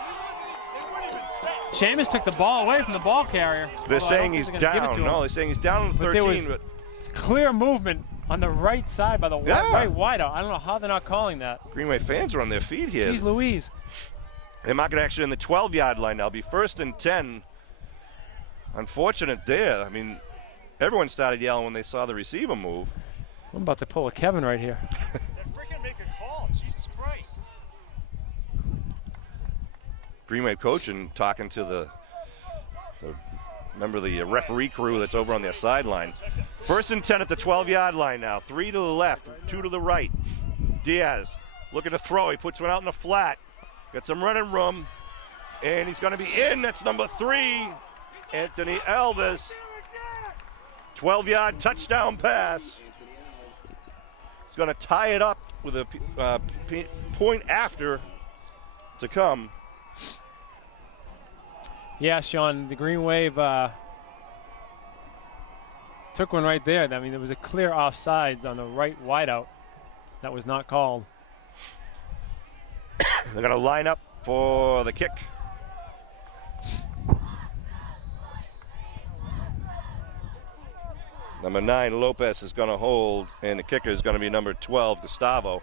Seamus took the ball away from the ball carrier. They're saying he's down. No, they're saying he's down on 13. But it's clear movement on the right side by the right wideout. I don't know how they're not calling that. Greenway fans are on their feet here. Jeez Louise. They're marking actually in the 12-yard line now. It'll be 1st and 10. Unfortunate there. I mean, everyone started yelling when they saw the receiver move. I'm about to pull a Kevin right here. Freaking make a call. Jesus Christ. Greenway coach and talking to the referee crew that's over on their sideline. 1st and 10 at the 12-yard line now. 3 to the left, 2 to the right. Diaz looking to throw. He puts one out in the flat. Got some running room, and he's going to be in. That's number 3, Anthony Elvis. 12-yard touchdown pass. He's going to tie it up with a point after to come. Yeah, Sean, the Green Wave took one right there. I mean, there was a clear offsides on the right wideout. That was not called. They're going to line up for the kick. Number 9, Lopez, is going to hold, and the kicker is going to be number 12, Gustavo.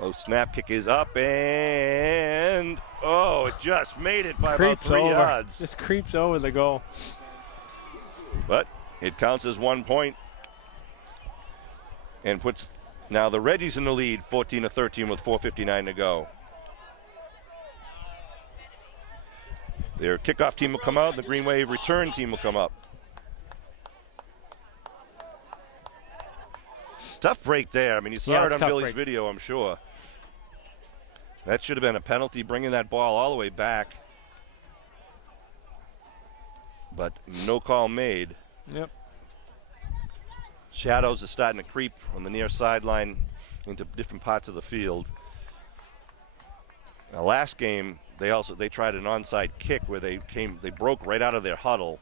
Oh, snap, kick is up, and it just made it by about 3 yards. Just creeps over the goal. But it counts as 1 point and puts now the Reggies in the lead, 14-13 with 4:59 to go. Their kickoff team will come out, and the Green Wave return team will come up. Tough break there. I mean, you saw it on Billy's video, I'm sure. That should have been a penalty, bringing that ball all the way back. But no call made. Yep. Shadows are starting to creep on the near sideline into different parts of the field. Now, last game, they tried an onside kick where they broke right out of their huddle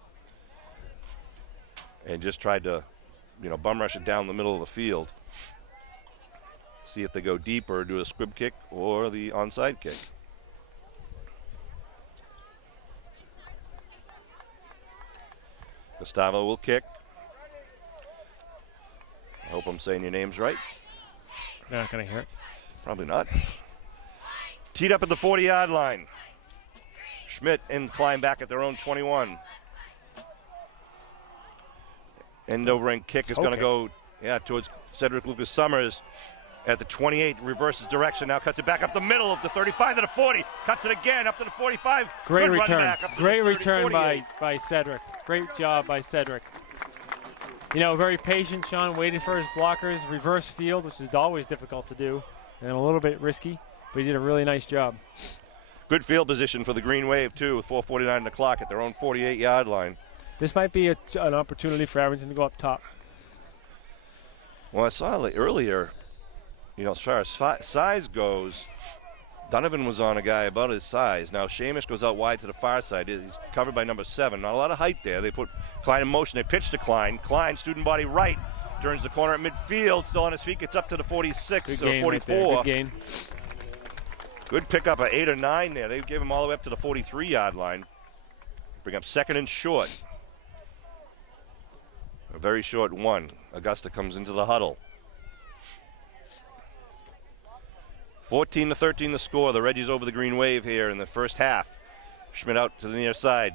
and just tried to, bum rush it down the middle of the field. See if they go deeper, do a squib kick or the onside kick. Gustavo will kick. I hope I'm saying your names right. They're not going to hear it. Probably not. Teed up at the 40-yard line. Schmidt and Klein back at their own 21. End over end kick is going to go towards Cedric Lucas Summers at the 28. Reverses direction now, cuts it back up the middle of the 35 to the 40. Cuts it again up to the 45. Great Good return. Run back up to Great the 30, return 48. by Cedric. Great job by Cedric. Very patient, Sean, waiting for his blockers. Reverse field, which is always difficult to do, and a little bit risky, but he did a really nice job. Good field position for the Green Wave, too, with 4:49 on the clock at their own 48-yard line. This might be an opportunity for Abington to go up top. Well, I saw earlier, as far as size goes, Donovan was on a guy about his size. Now, Seamus goes out wide to the far side. He's covered by number 7. Not a lot of height there. They put Klein in motion. They pitch to Klein. Klein, student body right, turns the corner at midfield. Still on his feet. Gets up to the 46 or 44. Right there. Good gain. Good pickup of 8 or 9 there. They gave him all the way up to the 43-yard line. Bring up 2nd and short. A very short one. Augusta comes into the huddle. 14-13 the score. The Reggies over the Green Wave here in the first half. Schmidt out to the near side.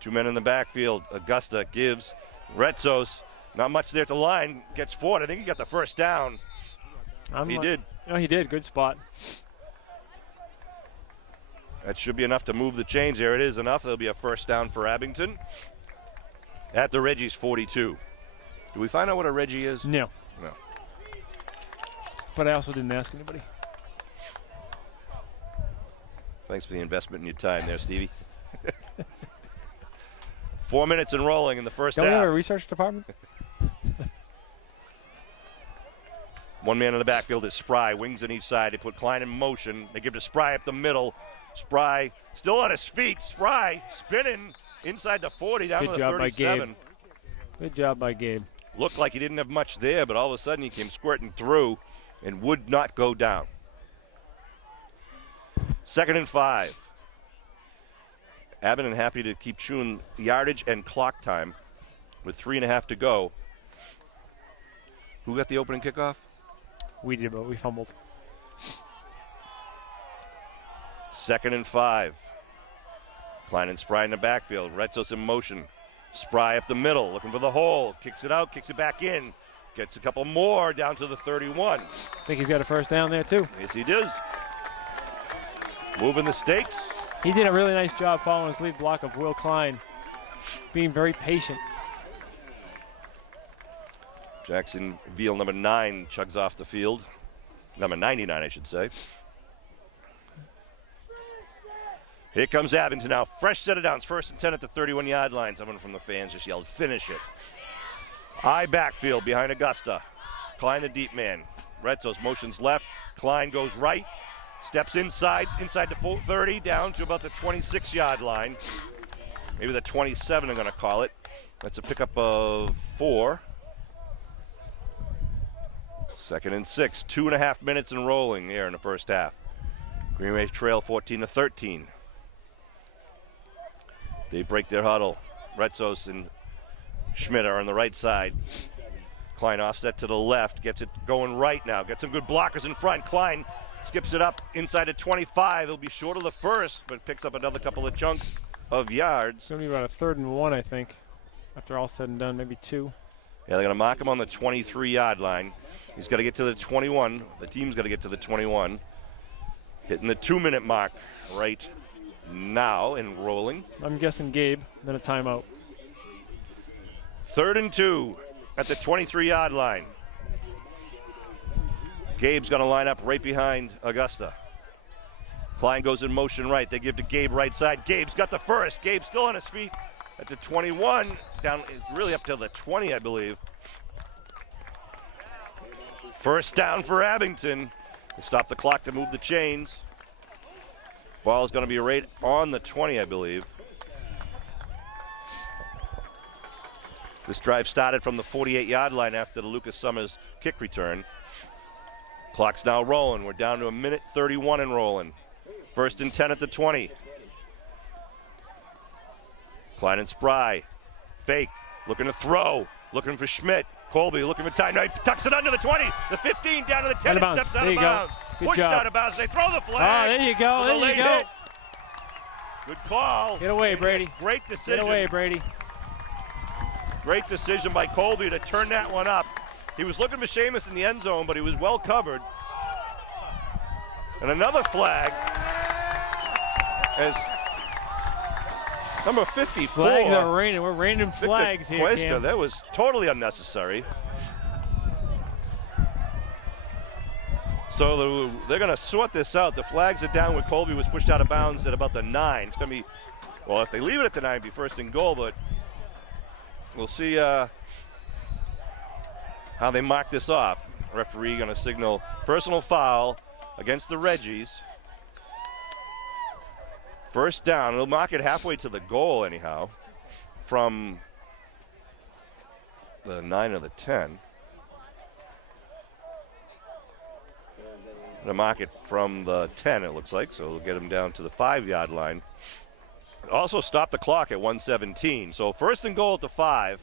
2 men in the backfield. Augusta gives Retzos. Not much there to line. Gets Ford. I think he got the first down. He did. No, he did. Good spot. That should be enough to move the chains. There it is, enough. There'll be a first down for Abington at the Reggies 42. Do we find out what a Reggie is? No. No. But I also didn't ask anybody. Thanks for the investment in your time there, Stevie. 4 minutes and rolling in the first Don't we have a half. research department? One man in the backfield is Spry. Wings on each side. They put Klein in motion. They give to Spry up the middle. Spry still on his feet. Spry spinning inside the 40 down Good to the job by 37. Gabe. Good job by Gabe. Looked like he didn't have much there, but all of a sudden he came squirting through and would not go down. 2nd and 5. Abington happy to keep chewing yardage and clock time with 3.5 to go. Who got the opening kickoff? We did, but we fumbled. 2nd and 5. Klein and Spry in the backfield. Retzos in motion. Spry up the middle, looking for the hole. Kicks it out, kicks it back in. Gets a couple more down to the 31. I think he's got a first down there, too. Yes, he does. Moving the stakes. He did a really nice job following his lead block of Will Klein, being very patient. Jackson Veal, number 9, chugs off the field. Number 99, I should say. Here comes Abington now. Fresh set of downs. 1st and 10 at the 31-yard line. Someone from the fans just yelled, "Finish it." High backfield behind Augusta. Klein the deep man. Retzos motions left. Klein goes right. Steps inside the 30, down to about the 26-yard line. Maybe the 27, I'm going to call it. That's a pickup of 4. 2nd and 6. 2.5 minutes and rolling here in the first half. Green Wave trail 14-13. They break their huddle. Retzos and Schmidt are on the right side. Klein offset to the left. Gets it going right now. Gets some good blockers in front. Klein skips it up inside of 25. He'll be short of the first, but picks up another couple of chunks of yards. It's going to be about a 3rd and 1, I think, after all said and done, maybe 2. Yeah, they're going to mark him on the 23-yard line. He's got to get to the 21. The team's got to get to the 21. Hitting the 2-minute mark right now and rolling. I'm guessing Gabe, then a timeout. 3rd and 2 at the 23-yard line. Gabe's going to line up right behind Augusta. Klein goes in motion right. They give to Gabe right side. Gabe's got the first. Gabe's still on his feet at the 21. Down really up to the 20, I believe. First down for Abington. They stop the clock to move the chains. Ball is going to be right on the 20, I believe. This drive started from the 48-yard line after the Lucas Summers kick return. Clock's now rolling. We're down to 1:31 and rolling. 1st and 10 at the 20. Klein and Spry. Fake. Looking to throw. Looking for Schmidt. Colby looking for time. Now he tucks it under the 20. The 15 down to the 10 and steps out of bounds. Pushed out of bounds. They throw the flag. Oh, there you go. There you go. Hit. Good call. Get away, Brady. Great decision. Get away, Brady. Great decision by Colby to turn that one up. He was looking for Seamus in the end zone, but he was well covered. And another flag as number 54. Flags are raining. We're raining Victor flags here, Cuesta. Cam. That was totally unnecessary. So they're going to sort this out. The flags are down where Colby was pushed out of bounds at about the 9. It's going to be, well, if they leave it at the 9, it'd be 1st and goal, but we'll see how they mark this off. Referee going to signal personal foul against the Reggies. First down. It'll mark it halfway to the goal anyhow from the 9 or the 10. Going to mark it from the 10, it looks like, so we'll get him down to the 5-yard line. Also stop the clock at 1:17. So 1st and goal at the 5.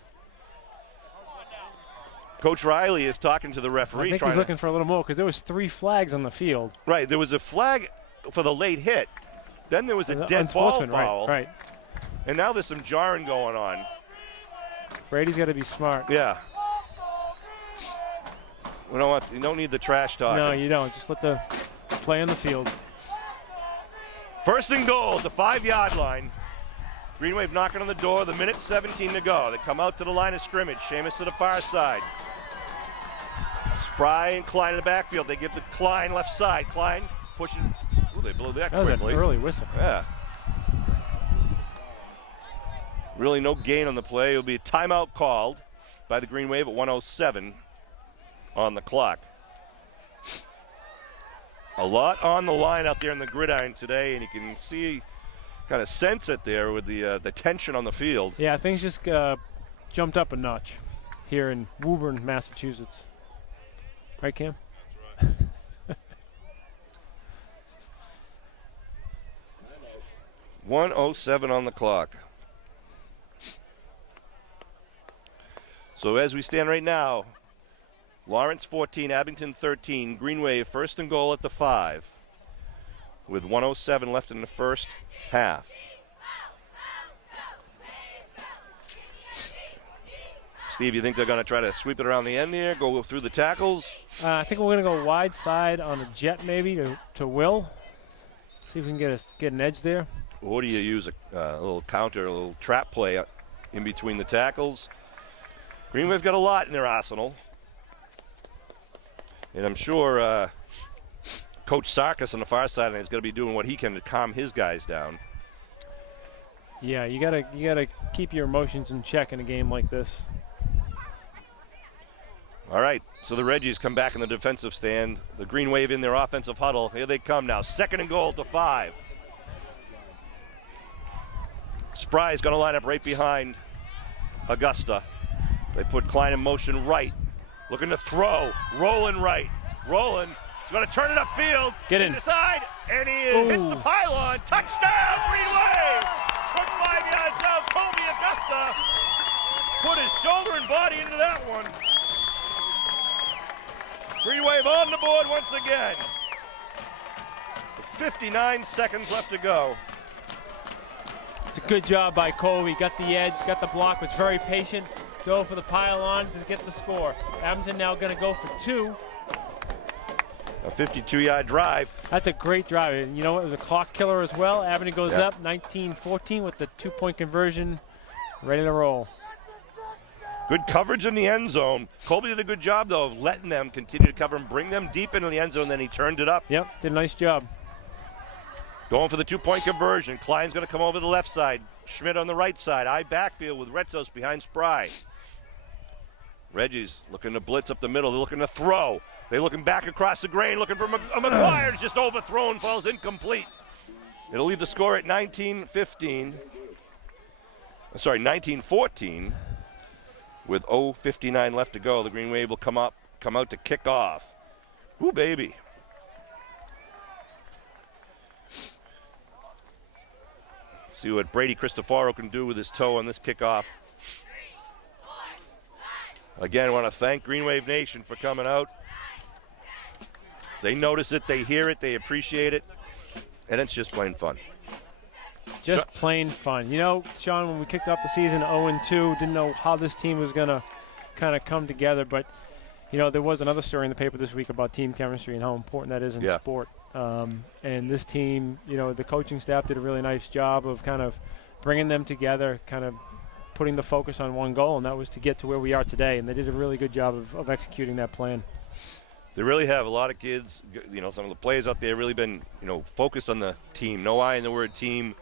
Coach Riley is talking to the referee. I think he's looking for a little more because there was 3 flags on the field. Right, there was a flag for the late hit. Then there was a dead ball foul. Right. And now there's some jarring going on. Brady's got to be smart. Yeah. You don't need the trash talking. No, you don't. Just let the play on the field. First and goal at the 5-yard line. Green Wave knocking on the door, the minute 17 to go. They come out to the line of scrimmage. Seamus to the far side. Spry and Klein in the backfield. They give the Klein left side. Klein pushing. Ooh, they blew that quickly. That was an early whistle. Yeah. Really no gain on the play. It'll be a timeout called by the Green Wave at 1:07 on the clock. A lot on the line out there in the gridiron today, and you can see, kind of sense it there with the tension on the field. Yeah, things just jumped up a notch here in Woburn, Massachusetts. Right, Cam? That's right. 1:07 on the clock. So as we stand right now, Lawrence 14, Abington 13, Green Wave first and goal at the 5 with 1:07 left in the first half. Steve, you think they're going to try to sweep it around the end here, go through the tackles? I think we're going to go wide side on a jet maybe to Will. See if we can get an edge there. Or do you use a little counter, a little trap play in between the tackles? Green Wave's got a lot in their arsenal. And I'm sure Coach Sarkis on the far side is going to be doing what he can to calm his guys down. Yeah, you gotta keep your emotions in check in a game like this. All right, so the Reggies come back in the defensive stand. The Green Wave in their offensive huddle. Here they come now. Second and goal to 5. Spry's going to line up right behind Augusta. They put Klein in motion right. Looking to throw. Rolling right. Rolling. He's going to turn it upfield. Get in. Inside. And he hits the pylon. Touchdown, Green Wave. From 5 yards out, Kobe Augusta put his shoulder and body into that one. Green Wave on the board once again. 59 seconds left to go. It's a good job by Colby. Got the edge, got the block, was very patient. Go for the pylon to get the score. Abington now going to go for 2. A 52-yard drive. That's a great drive. And you know what? It was a clock killer as well. Abington goes Yep. up 19-14 with the 2-point conversion. Ready to roll. Good coverage in the end zone. Colby did a good job, though, of letting them continue to cover and bring them deep into the end zone. Then he turned it up. Yep, did a nice job. Going for the 2-point conversion. Klein's going to come over the left side. Schmidt on the right side. Eye backfield with Retzos behind Spry. Reggies looking to blitz up the middle. They're looking to throw. They're looking back across the grain, looking for McGuire. It's just overthrown, falls incomplete. It'll leave the score at 19-14 with 0:59 left to go. The Green Wave will come out to kick off. Ooh, baby. See what Brady Cristofaro can do with his toe on this kickoff. Again, I want to thank Green Wave Nation for coming out. They notice it, they hear it, they appreciate it, and it's just plain fun. Just plain fun. You know, Sean, when we kicked off the season 0-2, didn't know how this team was going to kind of come together, but, you know, there was another story in the paper this week about team chemistry and how important that is in sport. And this team, you know, the coaching staff did a really nice job of kind of bringing them together, kind of putting the focus on one goal, and that was to get to where we are today. And they did a really good job of executing that plan. They really have a lot of kids. You know, some of the players out there really been, you know, focused on the team. No I in the word team.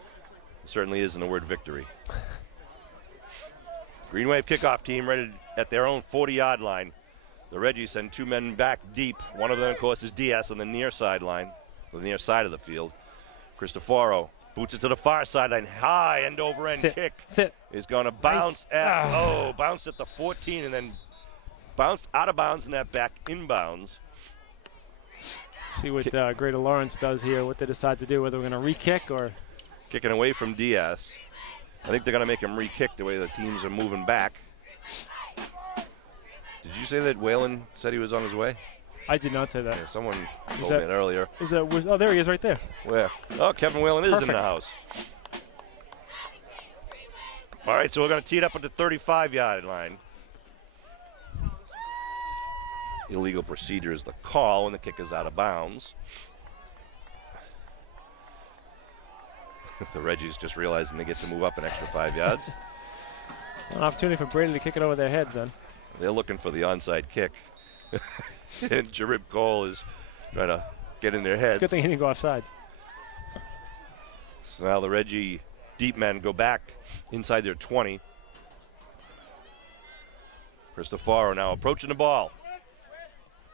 Certainly is in the word victory. Green Wave kickoff team ready at their own 40-yard line. The Reggies send 2 men back deep. One of them, of course, is Diaz on the near sideline, the near side of the field. Cristofaro boots it to the far sideline. High end-over-end kick. Is going to bounce bounce at the 14 and then bounce out of bounds and that back inbounds. See what Greater Lawrence does here, what they decide to do, whether we're going to re-kick or... Kicking away from Diaz. I think they're going to make him re-kick the way the teams are moving back. Did you say that Whalen said he was on his way? I did not say that. Yeah, someone told me it earlier. Oh, there he is right there. Where? Oh, Kevin Whalen is in the house. All right, so we're going to tee it up at the 35-yard line. Illegal procedure is the call when the kick is out of bounds. The Reggies just realizing they get to move up an extra 5 yards. An opportunity for Brady to kick it over their heads then. They're looking for the onside kick. And Jarib Cole is trying to get in their heads. It's a good thing he didn't go off sides. So now the Reggie deep men go back inside their 20. Cristofaro now approaching the ball.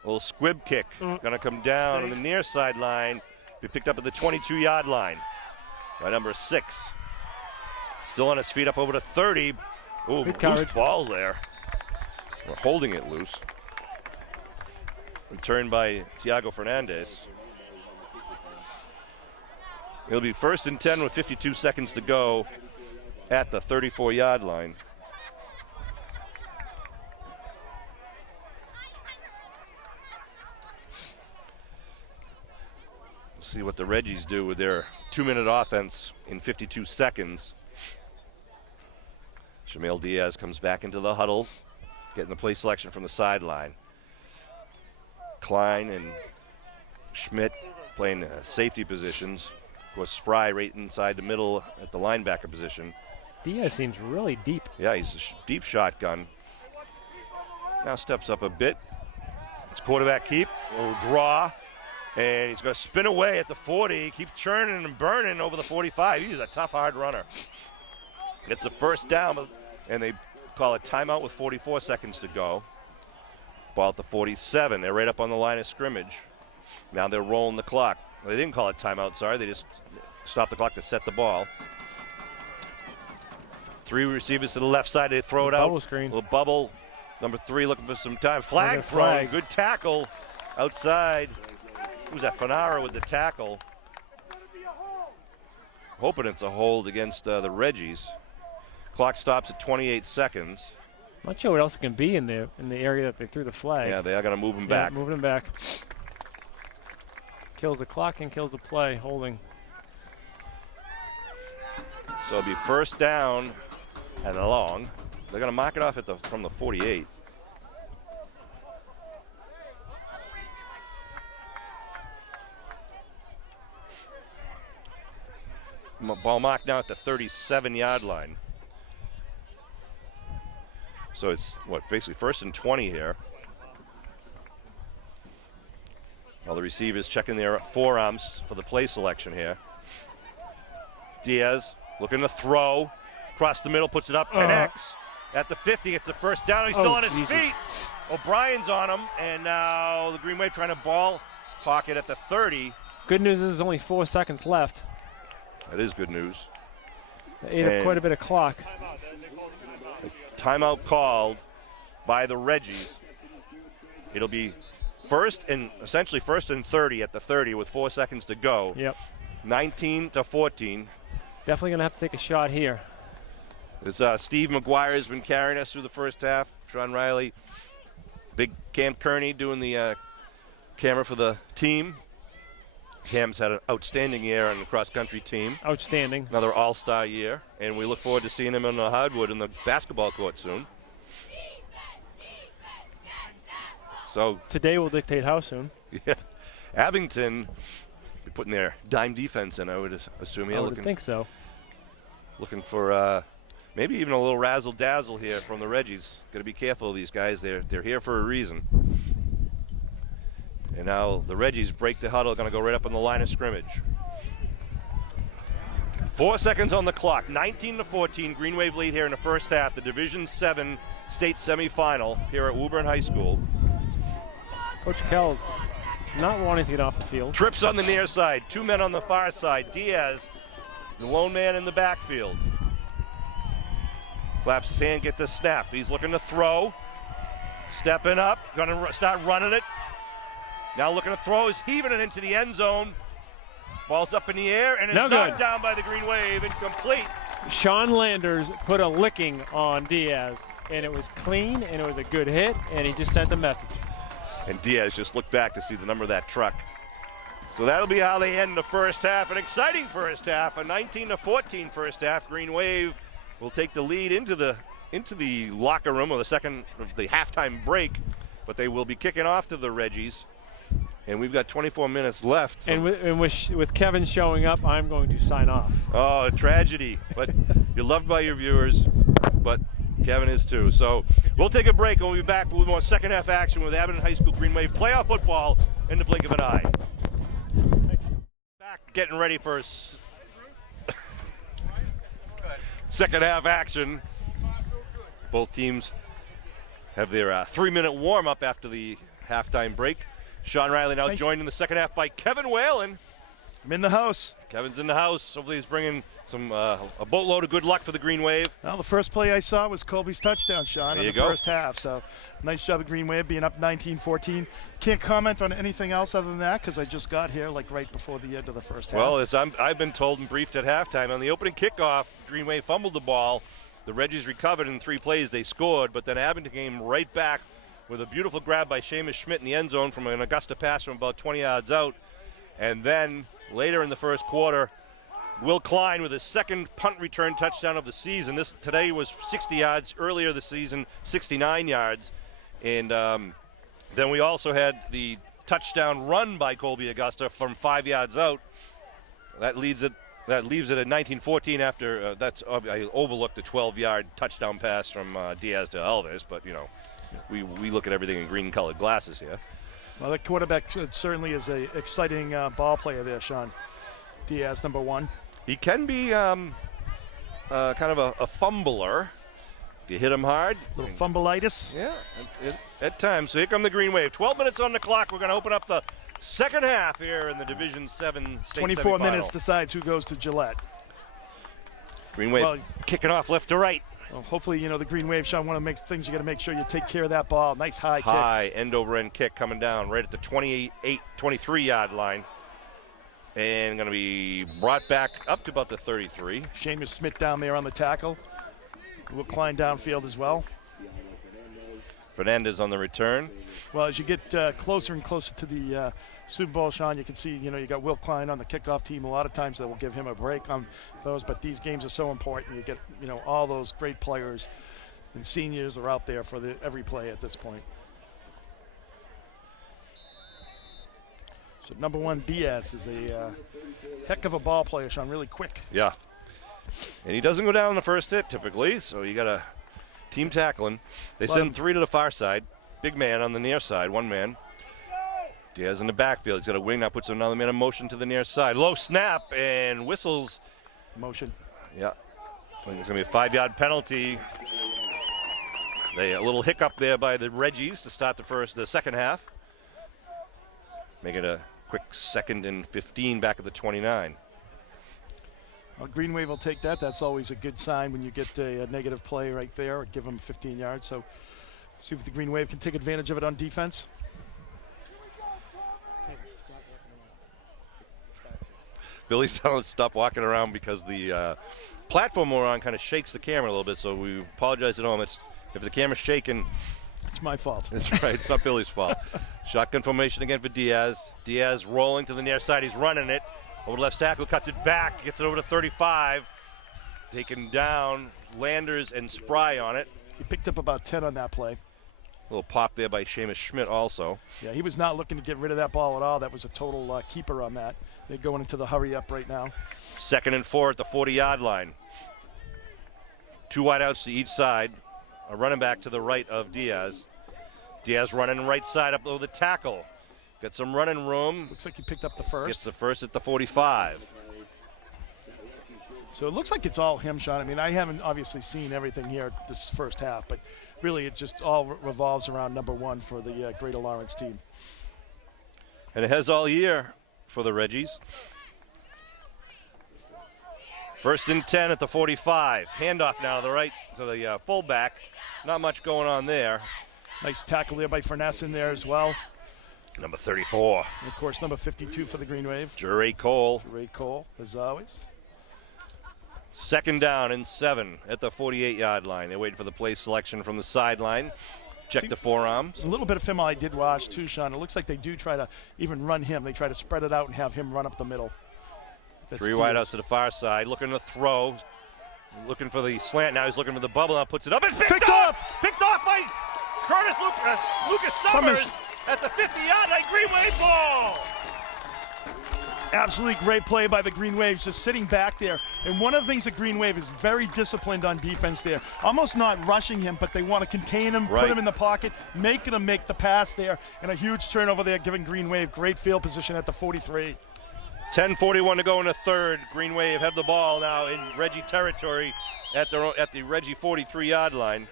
A little squib kick. Gonna come down on the near sideline. Be picked up at the 22-yard line by number 6. Still on his feet up over to 30. Ooh, loose ball there. We're holding it loose. Returned by Thiago Fernandez. It'll be 1st and 10 with 52 seconds to go at the 34-yard line. We'll see what the Reggies do with their 2-minute offense in 52 seconds. Shamil Diaz comes back into the huddle, getting the play selection from the sideline. Klein and Schmidt playing safety positions. Of course, Spry right inside the middle at the linebacker position. Diaz seems really deep. Yeah, he's a deep shotgun. Now steps up a bit. It's quarterback keep, a little draw, and he's going to spin away at the 40. Keep churning and burning over the 45. He's a tough, hard runner. Gets the first down, and they call a timeout with 44 seconds to go. Ball at the 47. They're right up on the line of scrimmage. Now they're rolling the clock. Well, they didn't call it timeout, sorry. They just stopped the clock to set the ball. 3 receivers to the left side. They throw it out. Bubble screen. Little bubble. Number 3 looking for some time. Flag thrown. Good tackle outside. Who's that? Fanara with the tackle. Hoping it's a hold against the Reggies. Clock stops at 28 seconds. Not sure what else it can be in the area that they threw the flag. Yeah, they are going to move him back. Moving him back. Kills the clock and kills the play, holding. So it'll be 1st down and long. They're going to mark it off at from the 48. Ball marked now at the 37-yard line. So it's, basically 1st and 20 here. While the receivers checking their forearms for the play selection here. Diaz looking to throw. Across the middle, puts it up, connects. At the 50, gets the first down. He's still on his feet. O'Brien's on him, and now the Green Wave trying to ball pocket at the 30. Good news is there's only 4 seconds left. That is good news. They ate up quite a bit of clock. Timeout called by the Reggies. It'll be essentially 1st and 30 at the 30 with 4 seconds to go. Yep. 19-14. Definitely going to have to take a shot here. As Steve McGuire has been carrying us through the first half. Sean Riley, big Cam Kearney doing the camera for the team. Cam's had an outstanding year on the cross-country team. Outstanding. Another all-star year, and we look forward to seeing him on the hardwood in the basketball court soon. So today will dictate how soon. Yeah, Abington be putting their dime defense in, I would assume. I would think so. Looking for maybe even a little razzle-dazzle here from the Reggies. Got to be careful of these guys. They're here for a reason. And now the Reggies break the huddle, going to go right up on the line of scrimmage. 4 seconds on the clock, 19-14. Green Wave lead here in the first half. The Division 7 state semifinal here at Woburn High School. Coach Kell not wanting to get off the field. Trips on the near side. 2 men on the far side. Diaz, the lone man in the backfield. Claps his hand, get the snap. He's looking to throw. Stepping up, going to start running it. Now looking to throw, is heaving it into the end zone. Ball's up in the air, and it's knocked down by the Green Wave, incomplete. Sean Landers put a licking on Diaz, and it was clean, and it was a good hit, and he just sent the message. And Diaz just looked back to see the number of that truck. So that'll be how they end the first half. An exciting first half, a 19-14 first half. Green Wave will take the lead into the locker room of the halftime break, but they will be kicking off to the Reggies. And we've got 24 minutes left. And with Kevin showing up, I'm going to sign off. Oh, tragedy. But you're loved by your viewers, but Kevin is too. So we'll take a break and we'll be back with more second half action with Abington High School Green Wave playoff football in the blink of an eye. Back getting ready for second half action. Both teams have their 3-minute warm up after the halftime break. Sean Riley now joined in the second half by Kevin Whalen. I'm in the house. Kevin's in the house. Hopefully he's bringing some a boatload of good luck for the Green Wave. Well, the first play I saw was Colby's touchdown, Sean, in the first half. So nice job of Green Wave being up 19-14. Can't comment on anything else other than that because I just got here like right before the end of the first half. Well, as I've been told and briefed at halftime, on the opening kickoff, Green Wave fumbled the ball. The Reggies recovered in 3 plays. They scored, but then Abington came right back with a beautiful grab by Seamus Schmidt in the end zone from an Augusta pass from about 20 yards out. And then later in the first quarter, Will Klein with his second punt return touchdown of the season. Today was 60 yards. Earlier this season, 69 yards. And then we also had the touchdown run by Colby Augusta from 5 yards out. That leaves it at 19-14 after I overlooked the 12-yard touchdown pass from Diaz to Alves, but you know, we look at everything in green-colored glasses here. Well, the quarterback certainly is an exciting ball player there, Sean. Diaz, number 1. He can be kind of a fumbler. If you hit him hard. A little fumbleitis. Yeah, at times. So here come the Green Wave. 12 minutes on the clock. We're going to open up the second half here in the Division 7 state 24 semifinal. minutes decides who goes to Gillette. Green Wave kicking off left to right. Well, hopefully, you know, the Green Wave, Sean, one of the things you got to make sure you take care of that ball. Nice high kick. High end-over-end kick coming down right at the 23-yard line. And going to be brought back up to about the 33. Seamus Smith down there on the tackle. Will Klein downfield as well. Fernandez on the return. Well, as you get closer and closer to the Super Bowl, Sean, you can see, you know, you got Will Klein on the kickoff team. A lot of times they will give him a break on those, but these games are so important. You get, you know, all those great players and seniors are out there for every play at this point. So number 1, Diaz is a heck of a ball player, Sean, really quick. Yeah. And he doesn't go down in the first hit typically, so you got a team tackling. They send 3 to the far side. Big man on the near side, 1 man. Diaz in the backfield. He's got a wing now, puts another man in motion to the near side. Low snap and whistles. Motion. Yeah. I think it's going to be a 5-yard penalty. A little hiccup there by the Reggies to start the second half. Make it a quick 2nd and 15 back at the 29. Well, Green Wave will take that. That's always a good sign when you get a negative play right there or give them 15 yards. So see if the Green Wave can take advantage of it on defense. Billy's telling us to stop walking around because the platform we're on kind of shakes the camera a little bit, so we apologize at home. If the camera's shaking, it's my fault. That's right. It's not Billy's fault. Shotgun formation again for Diaz. Diaz rolling to the near side. He's running it. Over the left tackle, cuts it back, gets it over to 35. Taken down, Landers and Spry on it. He picked up about 10 on that play. A little pop there by Seamus Schmidt also. Yeah, he was not looking to get rid of that ball at all. That was a total keeper on that. They're going into the hurry up right now. 2nd and 4 at the 40-yard line. 2 wideouts to each side. A running back to the right of Diaz. Diaz running right side up over the tackle. Got some running room. Looks like he picked up the first. Gets the first at the 45. So it looks like it's all him, Sean. I mean, I haven't obviously seen everything here this first half, but really it just all revolves around number 1 for the Greater Lawrence team. And it has all year for the Reggies. 1st and 10 at the 45. Handoff now to the right to the fullback. Not much going on there. Nice tackle there by Furness in there as well. Number 34. And of course, number 52 for the Green Wave. Jure Cole. Jure Cole, as always. 2nd down and 7 at the 48-yard line. They're waiting for the play selection from the sideline. Check the forearms. A little bit of film I did watch too, Sean. It looks like they do try to even run him. They try to spread it out and have him run up the middle. 3 wideouts to the far side. Looking to throw. Looking for the slant. Now he's looking for the bubble. Now puts it up. It's picked off! Picked off by Lucas Summers. at the 50-yard line. Green Wave ball. Absolutely great play by the Green Waves, just sitting back there. And one of the things that Green Wave is very disciplined on defense there. Almost not rushing him, but they want to contain him, put him in the pocket, making him make the pass there. And a huge turnover there, giving Green Wave great field position at the 43. 10:41 to go in the third. Green Wave have the ball now in Reggie territory at the Reggie 43-yard line.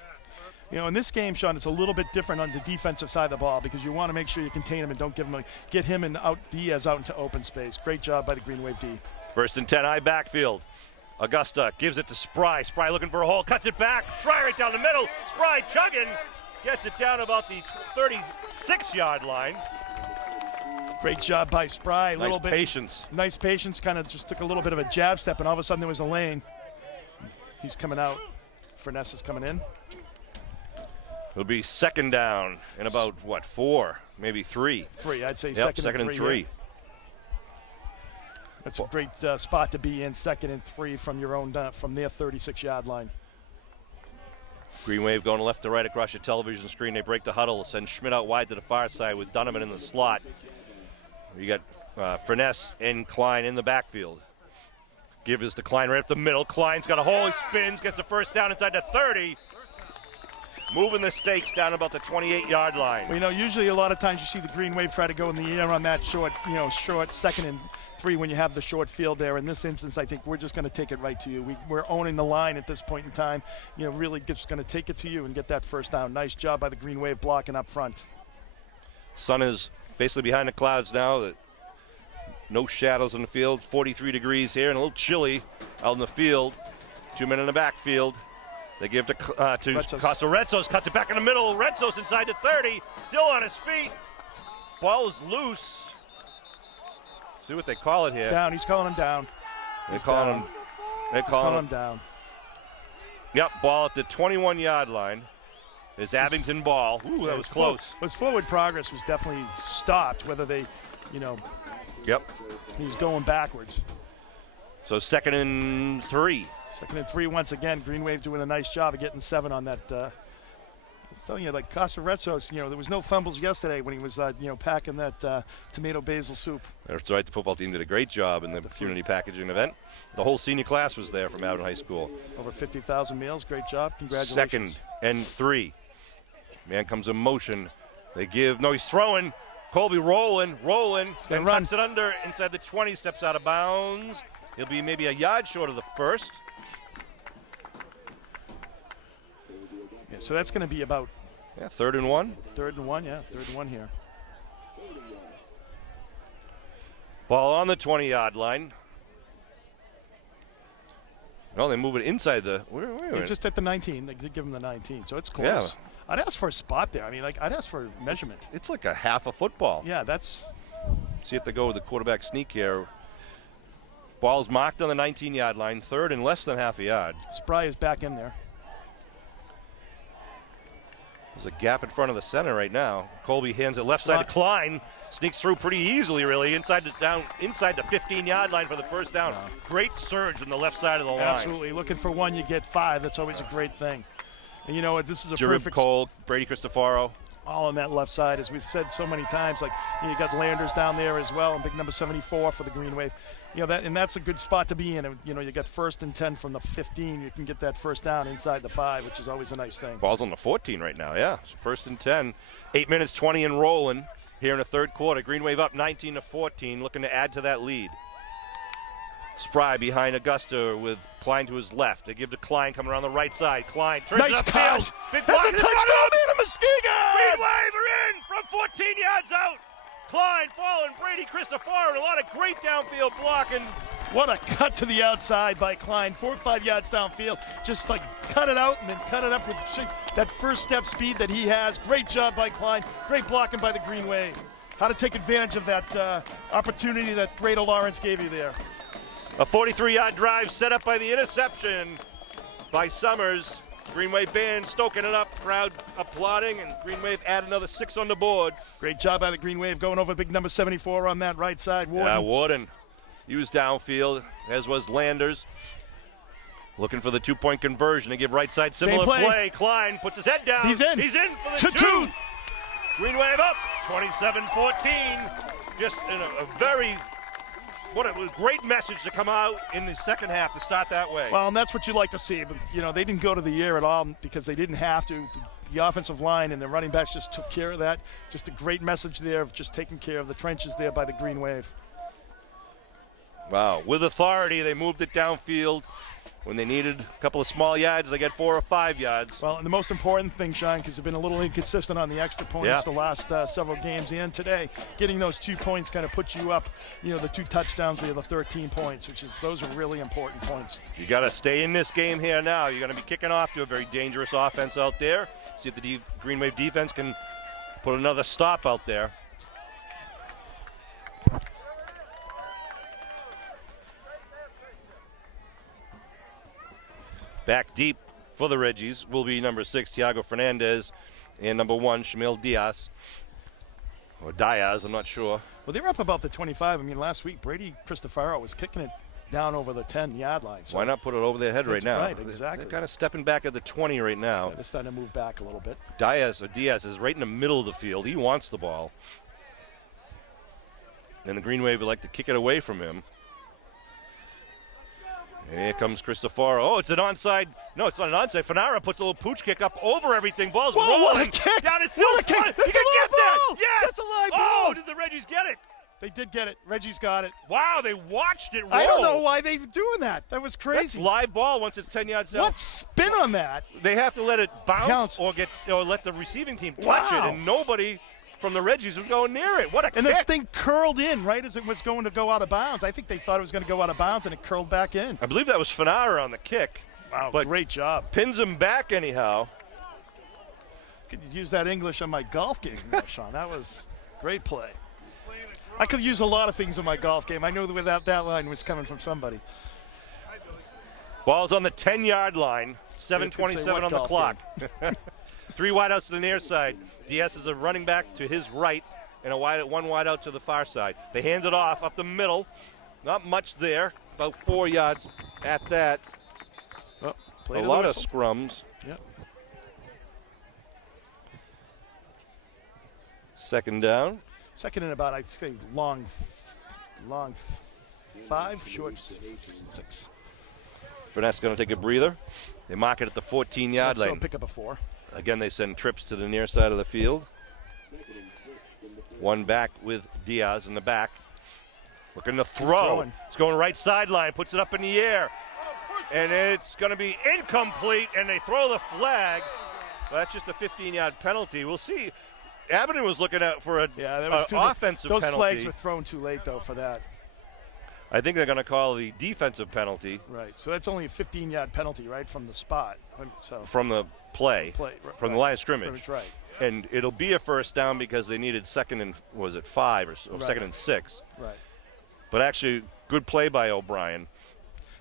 You know, in this game, Sean, it's a little bit different on the defensive side of the ball because you want to make sure you contain him and don't get him and Diaz out into open space. Great job by the Green Wave D. 1st and 10, high backfield. Augusta gives it to Spry. Spry looking for a hole, cuts it back. Spry right down the middle. Spry chugging, gets it down about the 36-yard line. Great job by Spry. Nice patience. Nice patience. Kind of just took a little bit of a jab step, and all of a sudden there was a lane. He's coming out. Furness is coming in. It'll be 2nd down in about, 4, maybe 3. 3, I'd say. Yep, second and 3. Yeah. That's a great spot to be in, 2nd and 3 from your own, from their 36-yard line. Green Wave going left to right across your television screen. They break the huddle, send Schmidt out wide to the far side with Donovan in the slot. You got Furness and Klein in the backfield. Give is to Klein right up the middle. Klein's got a hole, he spins, gets the 1st down inside the 30. Moving the stakes down about the 28-yard line. Well, you know, usually a lot of times you see the Green Wave try to go in the air on that short 2nd and 3 when you have the short field there. In this instance, I think we're just going to take it right to you. We're owning the line at this point in time. You know, really just going to take it to you and get that 1st down. Nice job by the Green Wave blocking up front. Sun is basically behind the clouds now. No shadows in the field. 43 degrees here and a little chilly out in the field. 2 men in the backfield. They give to Costa. Retzos cuts it back in the middle. Retzos inside the 30, still on his feet. Ball is loose. See what they call it here. Down. He's calling him down. They call him down. Yep, ball at the 21-yard line. It's Abington ball. Ooh, that was close. His forward progress was definitely stopped. Whether they, Yep. He's going backwards. So 2nd and 3. 2nd and 3 once again. Green Wave doing a nice job of getting 7 on that. I was telling you, like Costa Retzos, there was no fumbles yesterday when he was, packing that tomato basil soup. That's right. The football team did a great job in the community packaging event. The whole senior class was there from Abington High School. Over 50,000 meals. Great job. Congratulations. 2nd and 3. Man comes in motion. They give. No, he's throwing. Colby rolling. And tucks it under inside the 20. Steps out of bounds. He'll be maybe a yard short of the 1st. Yeah, so that's going to be about 3rd and 1. 3rd and 1, yeah. 3rd and 1 here. Ball on the 20-yard line. No, they move it inside the. Wait a minute. Just at the 19. They did give him the 19, so it's close. Yeah. I'd ask for a spot there. I mean, I'd ask for measurement. It's like a half a football. Yeah, that's. See if they go with the quarterback sneak here. Ball's marked on the 19-yard line. 3rd and less than half a yard. Spry is back in there. There's a gap in front of the center right now. Colby hands it left side to Klein. Sneaks through pretty easily, really, inside the 15-yard line for the 1st down. Wow. Great surge on the left side of the line. Absolutely. Looking for 1, you get 5. That's always a great thing. And you know what? This is a Jarib perfect. Cole, Brady Cristofaro. All on that left side, as we've said so many times. Like you got Landers down there as well, and big number 74 for the Green Wave. That's a good spot to be in. You got 1st and 10 from the 15. You can get that 1st down inside the 5, which is always a nice thing. Ball's on the 14 right now. Yeah, 1st and 10. 8 minutes 20 and rolling here in the 3rd quarter. Green Wave up 19-14, looking to add to that lead. Spry behind Augusta with Klein to his left. They give to Klein coming around the right side. Klein turns nice it catch. Big That's a touchdown, man, Muskegon! Green Wave are in from 14 yards out. Klein following Brady Cristofaro and a lot of great downfield blocking. What a cut to the outside by Klein. 4 or 5 yards downfield. Just like cut it out and then cut it up with that 1st step speed that he has. Great job by Klein. Great blocking by the Green Wave. How to take advantage of that opportunity that Greater Lawrence gave you there. A 43-yard drive set up by the interception by Summers. Green Wave band stoking it up, crowd applauding, and Green Wave add another 6 on the board. Great job by the Green Wave going over big number 74 on that right side. Woburn. Yeah, Woburn. He was downfield, as was Landers. Looking for the 2-point conversion to give right side similar play. Klein puts his head down. He's in. He's in for the 2. Green Wave up 27-14. Just in a very, what a great message to come out in the second half to start that way. Well, and that's what you like to see. But, they didn't go to the air at all because they didn't have to. The offensive line and the running backs just took care of that. Just a great message there of just taking care of the trenches there by the Green Wave. Wow, with authority, they moved it downfield. When they needed a couple of small yards, they get 4 or 5 yards. Well, and the most important thing, Sean, because they've been a little inconsistent on the extra points the last several games, and today, getting those 2 points kind of puts you up, the 2 touchdowns, the 13 points, those are really important points. You got to stay in this game here now. You're going to be kicking off to a very dangerous offense out there. See if the Green Wave defense can put another stop out there. Back deep for the Reggies will be number 6, Thiago Fernandez, and number 1, Shamil Diaz. Or Diaz, I'm not sure. Well, they were up about the 25. I mean, last week, Brady Cristofaro was kicking it down over the 10-yard line. So why not put it over their head right now? Right, exactly. They're kind of stepping back at the 20 right now. Yeah, they're starting to move back a little bit. Diaz is right in the middle of the field. He wants the ball. And the Green Wave would like to kick it away from him. And here comes Cristofaro. Oh, it's an onside. No, it's not an onside. Fanara puts a little pooch kick up over everything. Ball's rolling. What a kick! Down at What a kick! He It's can a live get that! ball! Yes! That's a live Oh, ball! did the Reggies get it? They did get it. Reggie's got it. Wow, they watched it roll. I don't know why they're doing that. That was That's crazy. live ball once it's 10 yards out. What spin on that? They have to let it bounce Counts. or let the receiving team touch Wow. it, and nobody from the Reggies was going near it. What a And kick. that thing curled in right as it was going to go out of bounds. I think they thought it was going to go out of bounds, and it curled back in. I believe that was Fanara on the kick. Wow, But great job. pins him back anyhow. Could use that English on my golf game, Sean. That was great play. I could use a lot of things in my golf game. I knew that that line was coming from somebody. Ball's on the 10-yard line. Say 7:27 what on the golf clock. 3 wideouts to the near side. Diaz is a running back to his right and one wide out to the far side. They hand it off up the middle. Not much there. About 4 yards at that. Oh, A lot of scrums. Yep. Second down. Second and about, I'd say, long 5, short 6. Finesse going to take a breather. They mark it at the 14-yard So line. pick up a 4. Again, they send trips to the near side of the field. One back with Diaz in the back. Looking to throw. throwing. It's going right sideline, puts it up in the air. And it's going to be incomplete, and they throw the flag. Well, that's just a 15-yard penalty. We'll see. Abington was looking at for an offensive those penalty. Those flags were thrown too late, though, for that. I think they're going to call the defensive penalty. Right. So that's only a 15-yard penalty, right, from the spot. So From the play. From the line of scrimmage. Right. And it'll be a first down because they needed second and, 5 or Right. second and 6. Right. But actually, good play by O'Brien.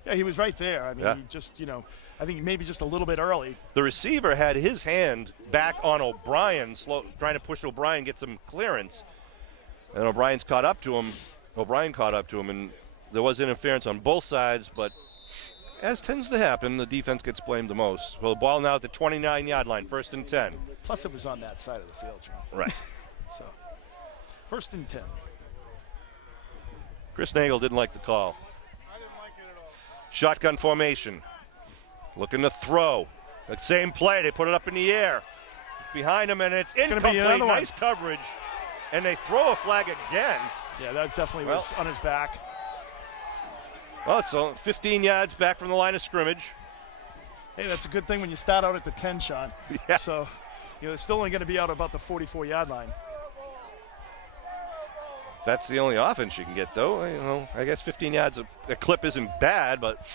Yeah, he was right there. I mean, Yeah. he just, I think maybe just a little bit early. The receiver had his hand back on O'Brien, trying to push O'Brien, get some clearance. And O'Brien caught up to him, and there was interference on both sides, but as tends to happen, the defense gets blamed the most. Well, the ball now at the 29-yard line, 1st and 10. Plus, it was on that side of the field, John. Right. So, 1st and 10. Chris Nagel didn't like the call. I didn't like it at all. Shotgun formation. Looking to throw. The same play, they put it up in the air. Behind him, and it's gonna be incomplete. another one. Nice coverage. And they throw a flag again. Yeah, that definitely was on his back. Well, it's 15 yards back from the line of scrimmage. Hey, that's a good thing when you start out at the 10, Sean. Yeah. So, they're still only going to be out about the 44-yard line. That's the only offense you can get, though. I guess 15 yards a clip isn't bad, but.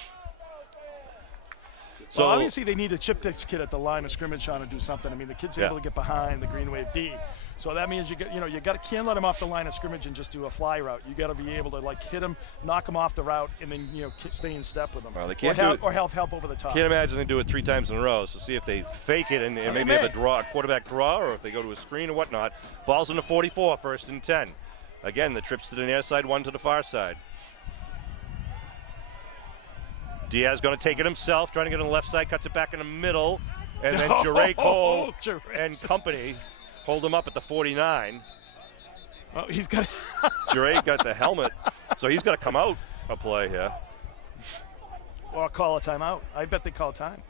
So Well, obviously they need to chip this kid at the line of scrimmage, Sean, and do something. I mean, the kid's able to get behind the Green Wave D. So that means can't let him off the line of scrimmage and just do a fly route. You got to be able to hit him, knock him off the route, and then stay in step with him. Well, they can't or help over the top. Can't imagine they do it 3 times in a row. So see if they fake it and maybe have a quarterback draw, or if they go to a screen or whatnot. Ball's in the 44, 1st and 10. Again, the trips to the near side, 1 to the far side. Diaz going to take it himself, trying to get on the left side, cuts it back in the middle, and then Jericho and company hold him up at the 49. Oh, he's got. Dre got the helmet, so he's got to come out a play here. Or call a timeout. I bet they call time.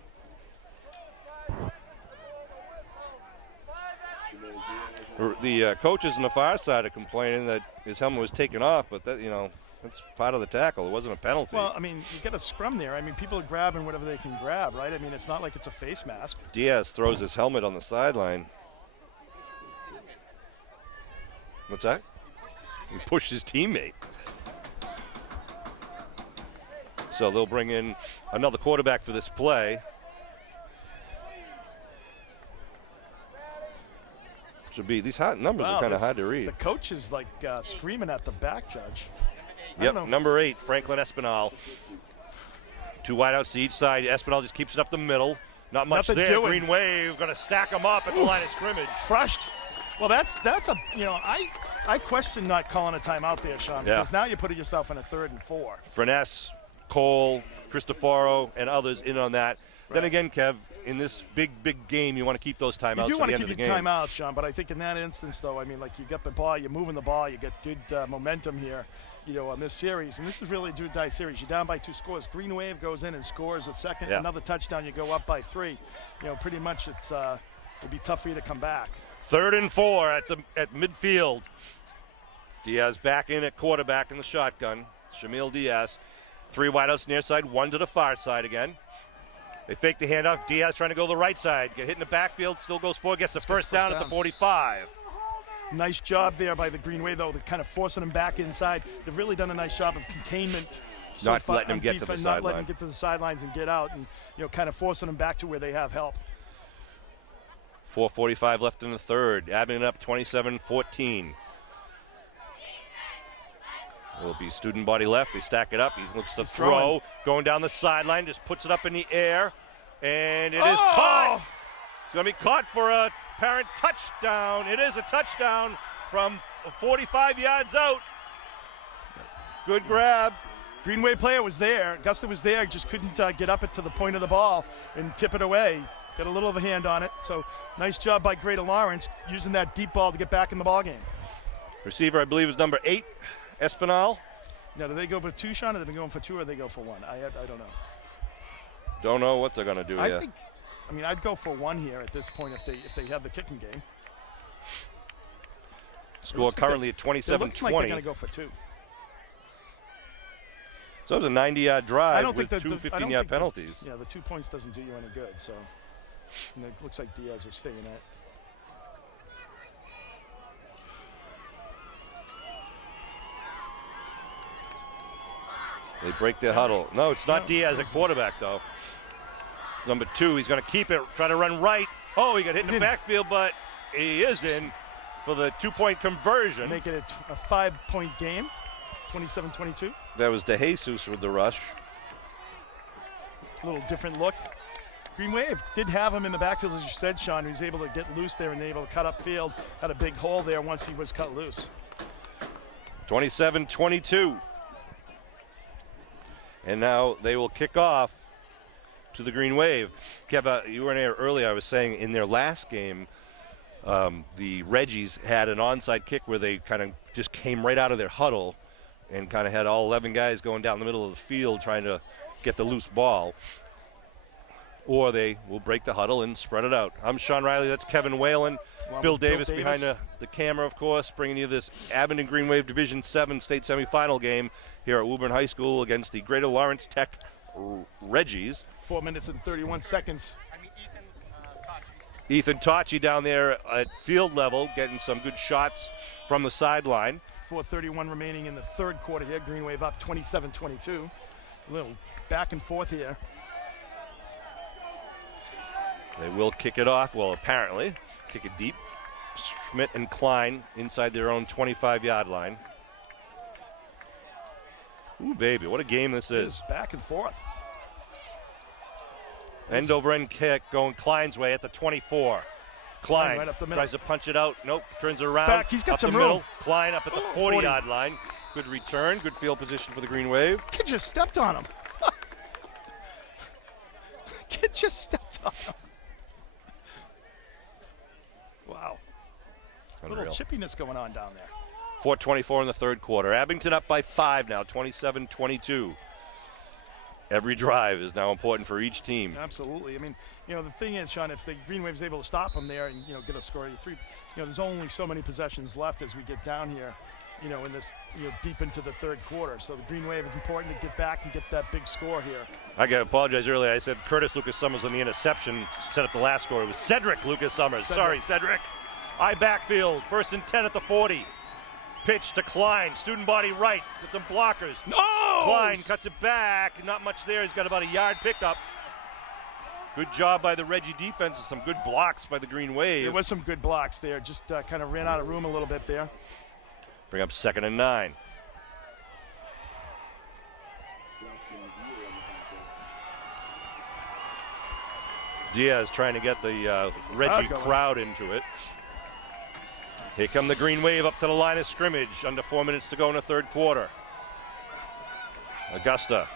The coaches on the far side are complaining that his helmet was taken off, but that, you know, that's part of the tackle. It wasn't a penalty. Well, I mean, you get a scrum there. I mean, people are grabbing whatever they can grab, right? I mean, it's not like it's a face mask. Diaz throws his helmet on the sideline. What's that? He pushed his teammate. So they'll bring in another quarterback for this play. Should be, these numbers are kind of hard to read. The coach is like screaming at the back judge. Yep, number 8, Franklin Espinal. 2 wideouts to each side. Espinal just keeps it up the middle. Not much Nothing there. doing. Green Wave going to stack them up at the line of scrimmage. Crushed. Well, that's a, you know, I question not calling a timeout there, Sean, because now you're putting yourself in a 3rd and 4. Furness, Cole, Cristoforo, and others in on that. Right. Then again, Kev, in this big game, you want to keep those timeouts You do for want the to end of keep the your game. timeouts, Sean, but I think in that instance, though, I mean, like you get the ball, you're moving the ball, you get good momentum here, you know, on this series. And this is really a do-or-die series. You're down by 2 scores. Green Wave goes in and scores a second, another touchdown, you go up by 3. You know, pretty much it's it'd be tough for you to come back. 3rd and 4 at midfield. Diaz back in at quarterback in the shotgun. Shamil Diaz. 3 wideouts near side, 1 to the far side again. They fake the handoff. Diaz trying to go the right side. Get hit in the backfield, still goes forward, gets the first down at the 45. Nice job there by the Green Wave, though, to kind of forcing them back inside. They've really done a nice job of containment. Not letting them get to the Not letting sideline. them get to the sidelines and get out, and you know, kind of forcing them back to where they have help. 4:45 left in the third. Abington up 27-14. Will be student body left. They stack it up. He looks to throw. Throwing. Going down the sideline, just puts it up in the air. And it is caught. It's going to be caught for a apparent touchdown. It is a touchdown from 45 yards out. Good grab. Green Wave player was there. Augusta was there, just couldn't get up it to the point of the ball and tip it away. Got a little of a hand on it. So nice job by Greater Lawrence using that deep ball to get back in the ball game. Receiver, I believe, is number 8, Espinal. Now, do they go for 2, Sean, or they go for 2, or they go for 1? I don't know. Don't know what they're going to do here. I mean, I'd go for 1 here at this point if they have the kicking game. Score currently at It looks like 27-20. they're going to go for 2. So it was a 90-yard drive I don't with think 2 I don't 15-yard think penalties. Yeah, the 2 points doesn't do you any good. So, and it looks like Diaz is staying at. They break their huddle. No, it's not Diaz at quarterback, though. Number 2, he's going to keep it, try to run right. Oh, he got hit in the backfield, but he is in for the 2-point conversion. Make it a 5-point game, 27-22. That was DeJesus with the rush. A little different look. Green Wave did have him in the backfield, as you said, Sean. He was able to get loose there and able to cut upfield. Had a big hole there once he was cut loose. 27-22. And now they will kick off to the Green Wave. Kev, you were in there earlier. I was saying in their last game, the Reggies had an onside kick where they kind of just came right out of their huddle and kind of had all 11 guys going down the middle of the field trying to get the loose ball. Or they will break the huddle and spread it out. I'm Sean Riley. That's Kevin Whalen. Bill Davis behind the camera, of course, bringing you this Abington Green Wave Division 7 state semifinal game here at Woburn High School against the Greater Lawrence Tech Reggies. 4 minutes and 31 seconds. Ethan Tachi down there at field level getting some good shots from the sideline. 4:31 remaining in the third quarter here. Green Wave up 27-22. A little back and forth here. They will kick it off. Well, apparently, kick it deep. Schmidt and Klein inside their own 25-yard line. Ooh, baby, what a game this is. Back and forth. End over end kick going Klein's way at the 24. Klein right up the middle. tries to punch it out. Nope, turns it around. Back, he's got up some the room. middle. Klein up at the 40-yard line. Good return, good field position for the Green Wave. Kid just stepped on him. Kid just stepped on him. Wow. A Unreal. little chippiness going on down there. 4:24 in the third quarter. Abington up by 5 now, 27-22. Every drive is now important for each team. Absolutely. I mean, the thing is, Sean, if the Green Wave's able to stop them there and, get a score, there's only so many possessions left as we get down here, in this, deep into the third quarter. So the Green Wave is important to get back and get that big score here. I got to apologize earlier. I said Curtis Lucas Summers on the interception set up the last score. It was Cedric Lucas Summers. Sorry, Cedric. I backfield. 1st and 10 at the 40. Pitch to Klein. Student body right. Got some blockers. No! Klein cuts it back. Not much there. He's got about a yard pickup. Good job by the Reggie defense. Some good blocks by the Green Wave. There was some good blocks there. Just kind of ran out of room a little bit there. Bring up 2nd and 9. Diaz trying to get the Reggie crowd into it. Here come the Green Wave up to the line of scrimmage. Under 4 minutes to go in the third quarter. Augusta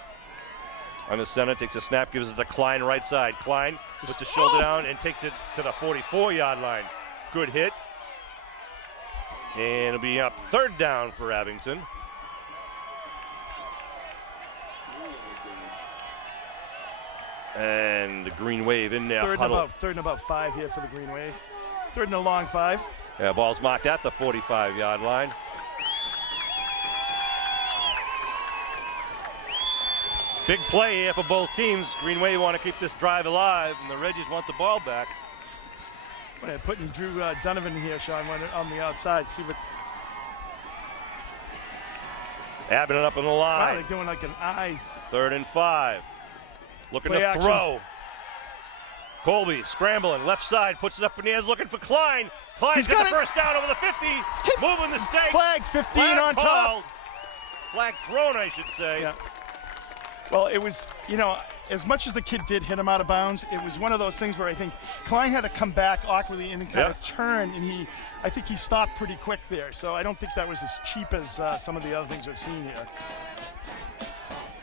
on the center, takes a snap, gives it to Klein right side. Klein puts the shoulder down and takes it to the 44-yard line. Good hit. And it'll be up 3rd down for Abington. And the Green Wave in there. Third and about 5 here for the Green Wave. 3rd and a long 5. Yeah, ball's marked at the 45-yard line. Big play here for both teams. Green Wave want to keep this drive alive, and the Reggies want the ball back. Putting Drew Donovan here, Sean, on the outside. See what. Abington up on the line. Wow, they're doing like an eye. 3rd and 5. Looking to action. throw. Colby scrambling, left side, puts it up in the air, looking for Klein. Klein's got the first down over the 50, moving the stakes. Flag 15 on top. Flag thrown, I should say. Yeah. Well, it was, as much as the kid did hit him out of bounds, it was one of those things where I think Klein had to come back awkwardly and kind of turn, and I think he stopped pretty quick there. So I don't think that was as cheap as some of the other things we've seen here.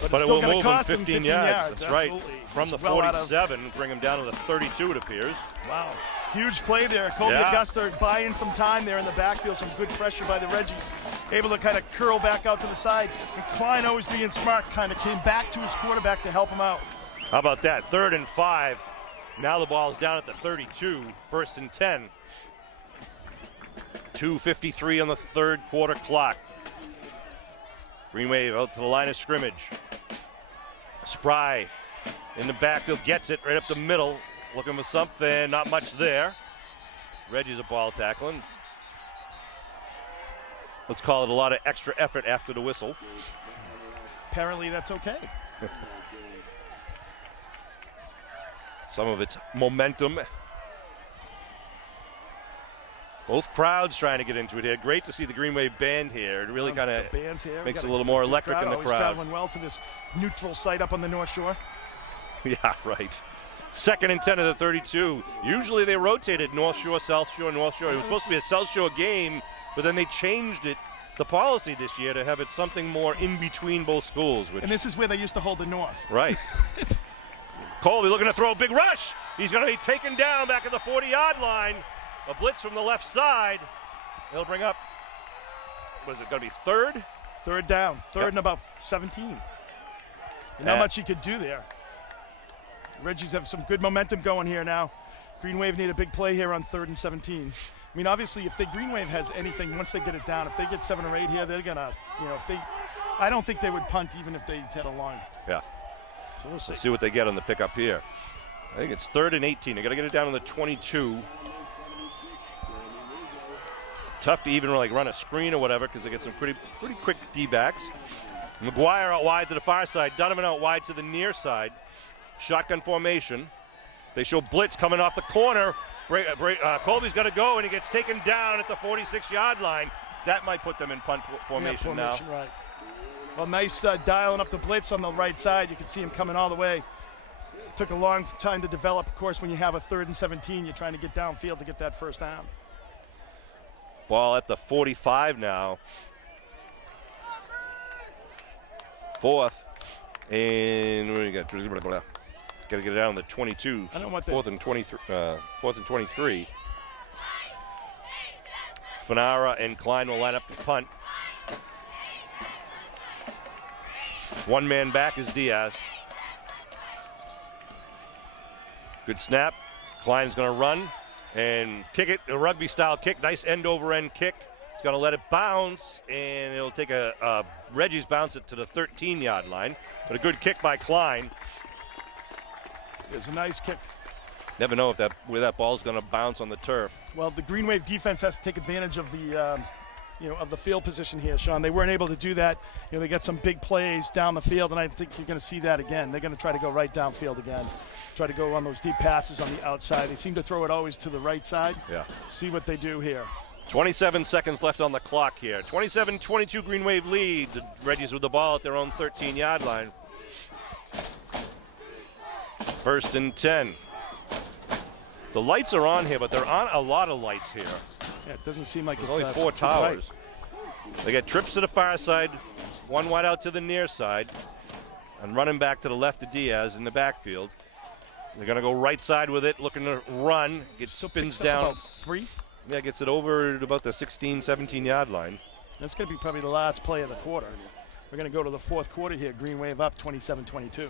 But it will move him 15 yards. That's right. From the 47, bring him down to the 32, it appears. Wow. Huge play there. Colby Augusta buying some time there in the backfield. Some good pressure by the Reggies. Able to kind of curl back out to the side. And Klein, always being smart, kind of came back to his quarterback to help him out. How about that? 3rd and 5. Now the ball is down at the 32. 1st and 10. 2:53 on the third quarter clock. Green Wave out to the line of scrimmage. Spry in the backfield, gets it right up the middle. Looking for something, not much there. Reggie's a ball tackling. Let's call it a lot of extra effort after the whistle. Apparently that's okay. Some of it's momentum. Both crowds trying to get into it here. Great to see the Green Wave band here. It really kind of makes it a little more electric in the crowd. Always traveling well to this neutral site up on the North Shore. Yeah, right. 2nd and 10 of the 32. Usually they rotated North Shore, South Shore, North Shore. It was supposed to be a South Shore game, but then they changed it, the policy this year, to have it something more in between both schools. And this is where they used to hold the North. Right. Colby looking to throw a big rush. He's going to be taken down back at the 40-yard line. A blitz from the left side. He'll bring up, what is it, going to be 3rd? 3rd down. 3rd and about 17. And not much he could do there. Reggies have some good momentum going here now. Green Wave need a big play here on 3rd and 17. I mean, obviously, if the Green Wave has anything, once they get it down, if they get 7 or 8 here, they're going to, I don't think they would punt even if they had a long. Yeah. So we'll see. Let's see what they get on the pickup here. I think it's 3rd and 18. They got to get it down to the 22. Tough to even run a screen or whatever because they get some pretty quick D-backs. McGuire out wide to the far side. Donovan out wide to the near side. Shotgun formation. They show blitz coming off the corner. Colby's got to go, and he gets taken down at the 46-yard line. That might put them in punt formation now. Right. Well, nice dialing up the blitz on the right side. You can see him coming all the way. Took a long time to develop. Of course, when you have a 3rd and 17, you're trying to get downfield to get that first down. Ball at the 45 now. 4th. And what do you got? Got to get it down to the 22. I don't want 4th and 23. 4th and 23. Fanara and Klein will line up to punt. One man back is Diaz. Good snap. Klein's going to run and kick it, a rugby-style kick. Nice end-over-end kick. He's going to let it bounce, and it'll take a Reggies bounce it to the 13-yard line. But a good kick by Klein. It was a nice kick. Never know if where that ball's going to bounce on the turf. Well, the Green Wave defense has to take advantage of the, of the field position here, Sean. They weren't able to do that. They got some big plays down the field, and I think you're going to see that again. They're going to try to go right downfield again, try to go on those deep passes on the outside. They seem to throw it always to the right side. Yeah. See what they do here. 27 seconds left on the clock here. 27-22 Green Wave lead. The Reggies with the ball at their own 13-yard line. 1st and 10. The lights are on here, but there aren't a lot of lights here. Yeah, it doesn't seem like There's it's only 4 towers. Right. They get trips to the far side, one wide out to the near side, and running back to the left of Diaz in the backfield. They're going to go right side with it, looking to run. It spins down. About 3. Yeah, gets it over at about the 16, 17-yard line. That's going to be probably the last play of the quarter. We're going to go to the 4th quarter here. Green Wave up 27-22.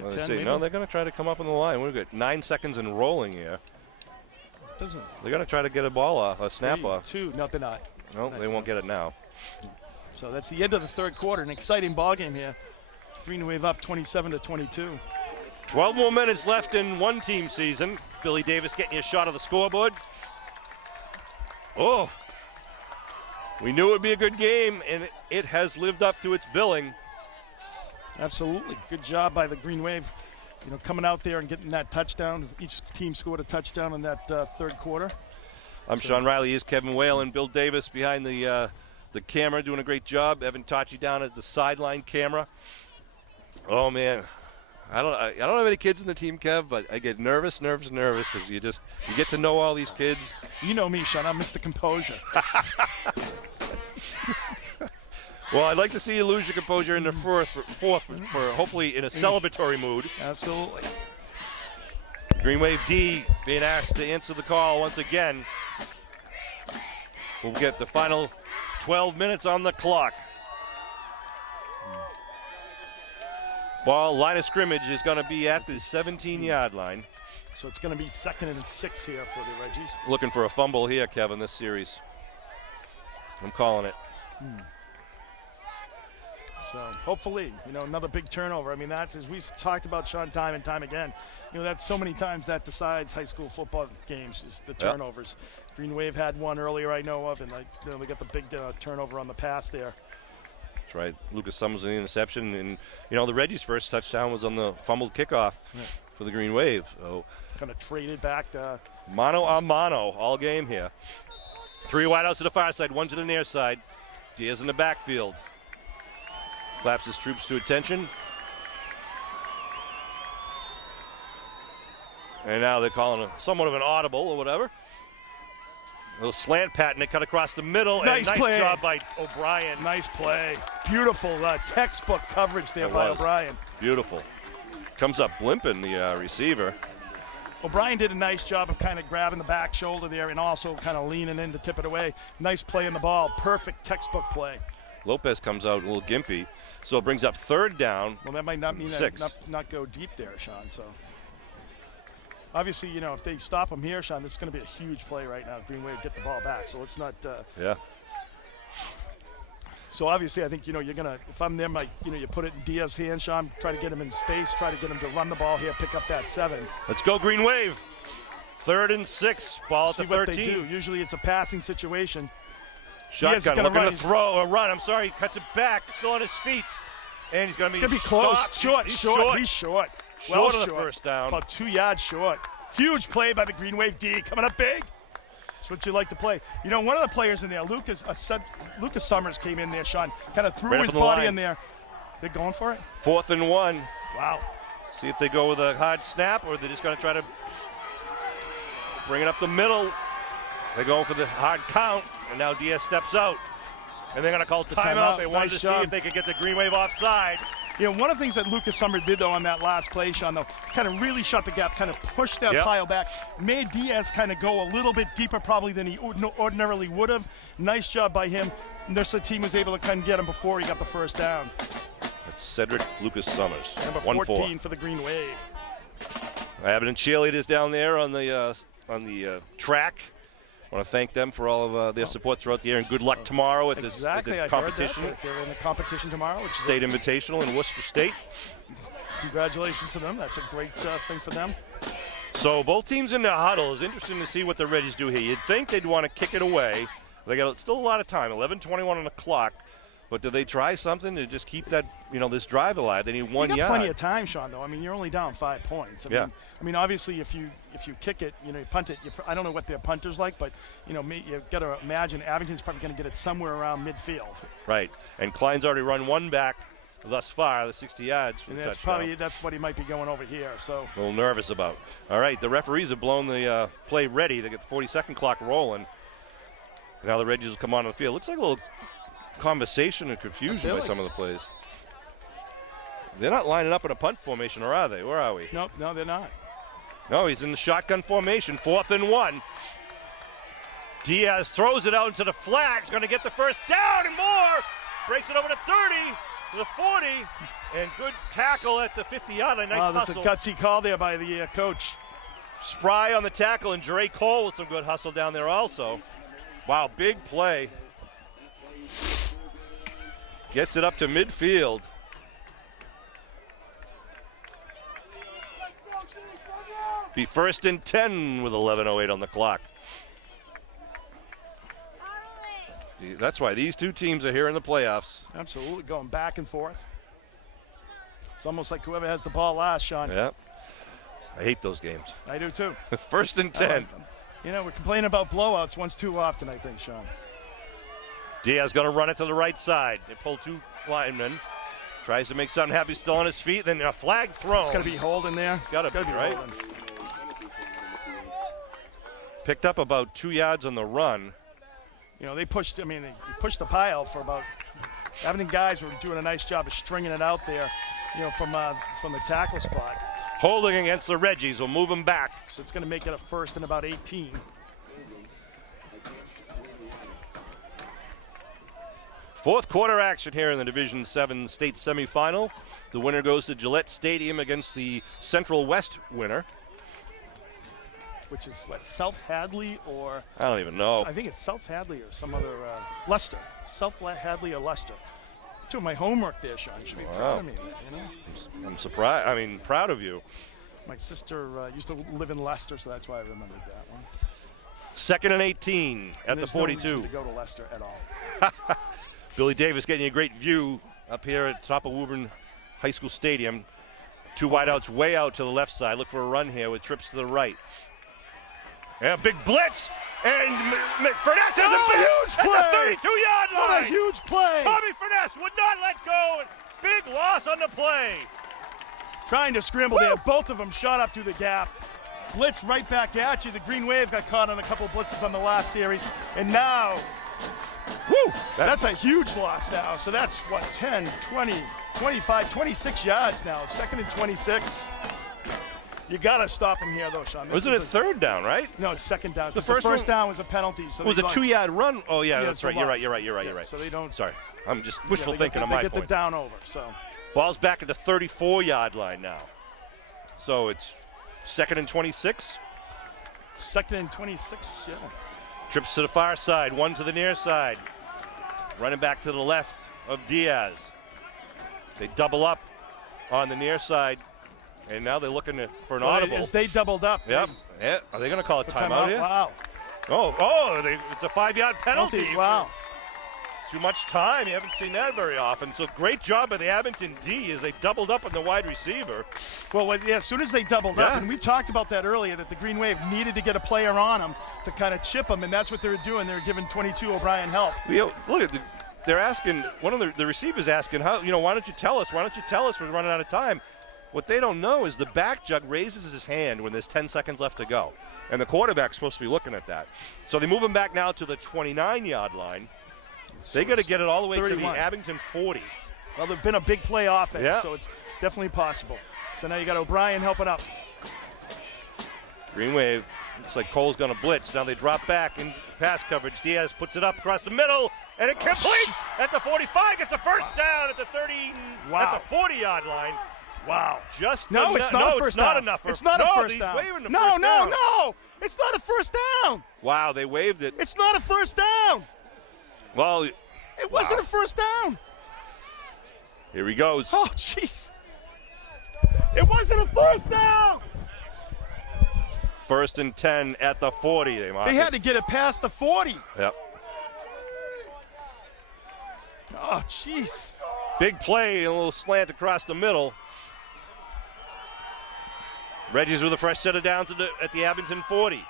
Well, they're going to try to come up on the line. We've got 9 seconds and rolling here. They're going to try to get a ball off, a snap 3, off. 2. No, they're not. No, they won't get it now. So that's the end of the 3rd quarter. An exciting ball game here. Green Wave up 27-22. 12 more minutes left in one team season. Billy Davis getting you a shot of the scoreboard. Oh, we knew it would be a good game, and it has lived up to its billing. Absolutely. Good job by the Green Wave, coming out there and getting that touchdown. Each team scored a touchdown in that 3rd quarter. I'm Sean Riley. He's Kevin Whalen. Bill Davis behind the camera doing a great job. Evan Tachi down at the sideline camera. Oh, man. I don't have any kids in the team, Kev, but I get nervous because you get to know all these kids. You know me, Sean. I'm Mr. Composure. Well, I'd like to see you lose your composure in the fourth for hopefully in a celebratory mood. Absolutely. Green Wave D being asked to answer the call once again. We'll get the final 12 minutes on the clock. Ball, line of scrimmage is going to be at the 17-yard line. So it's going to be 2nd and 6 here for the Reggies. Looking for a fumble here, Kevin, this series. I'm calling it. So hopefully, another big turnover. I mean, that's, as we've talked about, Sean, time and time again, that's so many times that decides high school football games is the turnovers. Yep. Green Wave had one earlier I know of, and we got the big turnover on the pass there. That's right. Lucas Summers in the interception, and the Reggies' first touchdown was on the fumbled kickoff for the Green Wave. So kind of traded back to mano a mano all game here. 3 wideouts to the far side, 1 to the near side. Diaz in the backfield. Claps his troops to attention. And now they're calling somewhat of an audible or whatever. A little slant pattern, it cut across the middle. Nice and play. Job by O'Brien. Nice play. Beautiful textbook coverage there by O'Brien. Beautiful. Comes up limping, the receiver. O'Brien did a nice job of kind of grabbing the back shoulder there and also kind of leaning in to tip it away. Nice play in the ball. Perfect textbook play. Lopez comes out a little gimpy, so it brings up 3rd down. Well, that might not mean 6. that not go deep there, Sean. So obviously, if they stop him here, Sean, this is going to be a huge play right now. Green Wave get the ball back, so let's not. Yeah. So obviously, I think you're gonna. If I'm them, you put it in Diaz's hands, Sean. Try to get him in space. Try to get him to run the ball here. Pick up that 7. Let's go, Green Wave. 3rd and 6. Ball See at the what 13. they do. Usually, it's a passing situation. Shotgun looking to run. I'm sorry, he cuts it back. Still on his feet, and he's going to be close. Stopped. He's short. Short of the first down. About 2 yards short. Huge play by the Green Wave D. Coming up big. That's what you like to play. One of the players in there, Lucas Summers came in there, Sean. Kind of threw his body in there. They're going for it? 4th and 1. Wow. See if they go with a hard snap or they're just going to try to bring it up the middle. They're going for the hard count, and now Diaz steps out. And they're going to call timeout. They wanted to see if they could get the Green Wave offside. one of the things that Lucas Summer did, though, on that last play, Sean, though, kind of really shut the gap, kind of pushed that pile back, made Diaz kind of go a little bit deeper probably than he ordinarily would have. Nice job by him. And the team was able to kind of get him before he got the first down. That's Cedric Lucas Summers. Number 14 for the Green Wave. Abington cheerleaders down there on the track. I want to thank them for all of their support throughout the year, and good luck tomorrow at this competition. Heard that they're in the competition tomorrow, which is State Invitational in Worcester State. Congratulations to them. That's a great thing for them. So both teams in the huddle. It's interesting to see what the Reggies do here. You'd think they'd want to kick it away. They got still a lot of time, 11:21 on the clock. But do they try something to just keep that, this drive alive? They need 1 yard. You got plenty of time, Sean, though. I mean, you're only down 5 points. I mean, obviously, if you kick it, you punt it. I don't know what their punter's like, but, you've got to imagine Abington's probably going to get it somewhere around midfield. Right. And Klein's already run one back thus far, the 60 yards. And that's what he might be going over here. So a little nervous about. All right, the referees have blown the play ready. They get the 40-second clock rolling. Now the Reggies will come on the field. Looks like a little conversation and confusion by some of the plays. They're not lining up in a punt formation, or are they? Where are we? No, they're not. No, he's in the shotgun formation, 4th and 1. Diaz throws it out into the flat. He's going to get the first down and more. Breaks it over to 30, to the 40, and good tackle at the 50-yard line. Nice hustle. That's a gutsy call there by the coach. Spry on the tackle, and Dre Cole with some good hustle down there also. Wow, big play. Gets it up to midfield. Be 1st and 10 with 11:08 on the clock. That's why these two teams are here in the playoffs. Absolutely, going back and forth. It's almost like whoever has the ball last, Sean. Yeah. I hate those games. I do too. 1st and 10. We're complaining about blowouts once too often, I think, Sean. Diaz going to run it to the right side. They pull 2 linemen. Tries to make something happen. Still on his feet. Then a flag thrown. It's got to be holding there. It's got to be, right? Holding. Picked up about 2 yards on the run. They pushed the pile for about. Abington guys were doing a nice job of stringing it out there, from the tackle spot. Holding against the Reggies will move him back. So it's going to make it a 1st and about 18. Fourth quarter action here in the Division 7 state semifinal. The winner goes to Gillette Stadium against the Central West winner. Which is what, South Hadley or? I don't even know. I think it's South Hadley or some other, Leicester. South Hadley or Leicester. Doing my homework there, Sean. You should be proud of me. I'm surprised. Proud of you. My sister used to live in Leicester, so that's why I remembered that one. 2nd and 18 at the 42. No reason to go to Leicester at all. Billy Davis getting a great view up here at the top of Woburn High School Stadium. 2 wideouts way out to the left side. Look for a run here with trips to the right. And a big blitz. And Furness has a huge play. That's a 32-yard line. What a huge play. Tommy Furness would not let go. And big loss on the play. Trying to scramble there. Both of them shot up through the gap. Blitz right back at you. The Green Wave got caught on a couple of blitzes on the last series. And now, that's a huge loss now. So that's, 10, 20, 25, 26 yards now. 2nd and 26. You got to stop him here, though, Sean. Wasn't it 3rd down, right? No, it's 2nd down. The first down was a penalty. So it was a 2-yard run. Oh, yeah, that's right. You're right. So they don't. Sorry. I'm just wishful thinking on my point. They get the down over, so. Ball's back at the 34-yard line now. So it's 2nd and 26. 2nd and 26, yeah. Trips to the far side, 1 to the near side. Running back to the left of Diaz. They double up on the near side. And now they're looking for an audible. As they doubled up. Yep. Yeah. Are they going to call a timeout here? Wow. It's a 5-yard penalty. Wow. Too much time. You haven't seen that very often. So great job by the Abington D as they doubled up on the wide receiver. Well, as soon as they doubled up, and we talked about that earlier, that the Green Wave needed to get a player on them to kind of chip them, and that's what they were doing. They were giving 22 O'Brien help. Look at they're asking, one of the receivers asking, why don't you tell us? We're running out of time. What they don't know is the back jug raises his hand when there's 10 seconds left to go. And the quarterback's supposed to be looking at that. So they move him back now to the 29-yard line. They got to get it all the way 31. To the Abington 40. Well, they've been a big play offense, Yeah. so it's definitely possible. So now you got O'Brien helping out. Green Wave, looks like Cole's going to blitz. Now they drop back in pass coverage. Diaz puts it up across the middle, and it completes at the 45. Gets a first down at the 30, at the 40-yard line. Wow. Just No, it's not a first down. Not enough. It's not a first down. Waving the No, first down. no. It's not a first down. Wow, they waved it. It's not a first down. Well, It wasn't a first down. here he goes. Oh, jeez. It wasn't a first down. 1st and 10 at the 40. They had to get it past the 40. Yep. Oh, jeez. Big play, a little slant across the middle. Reggies with a fresh set of downs at the Abington 40.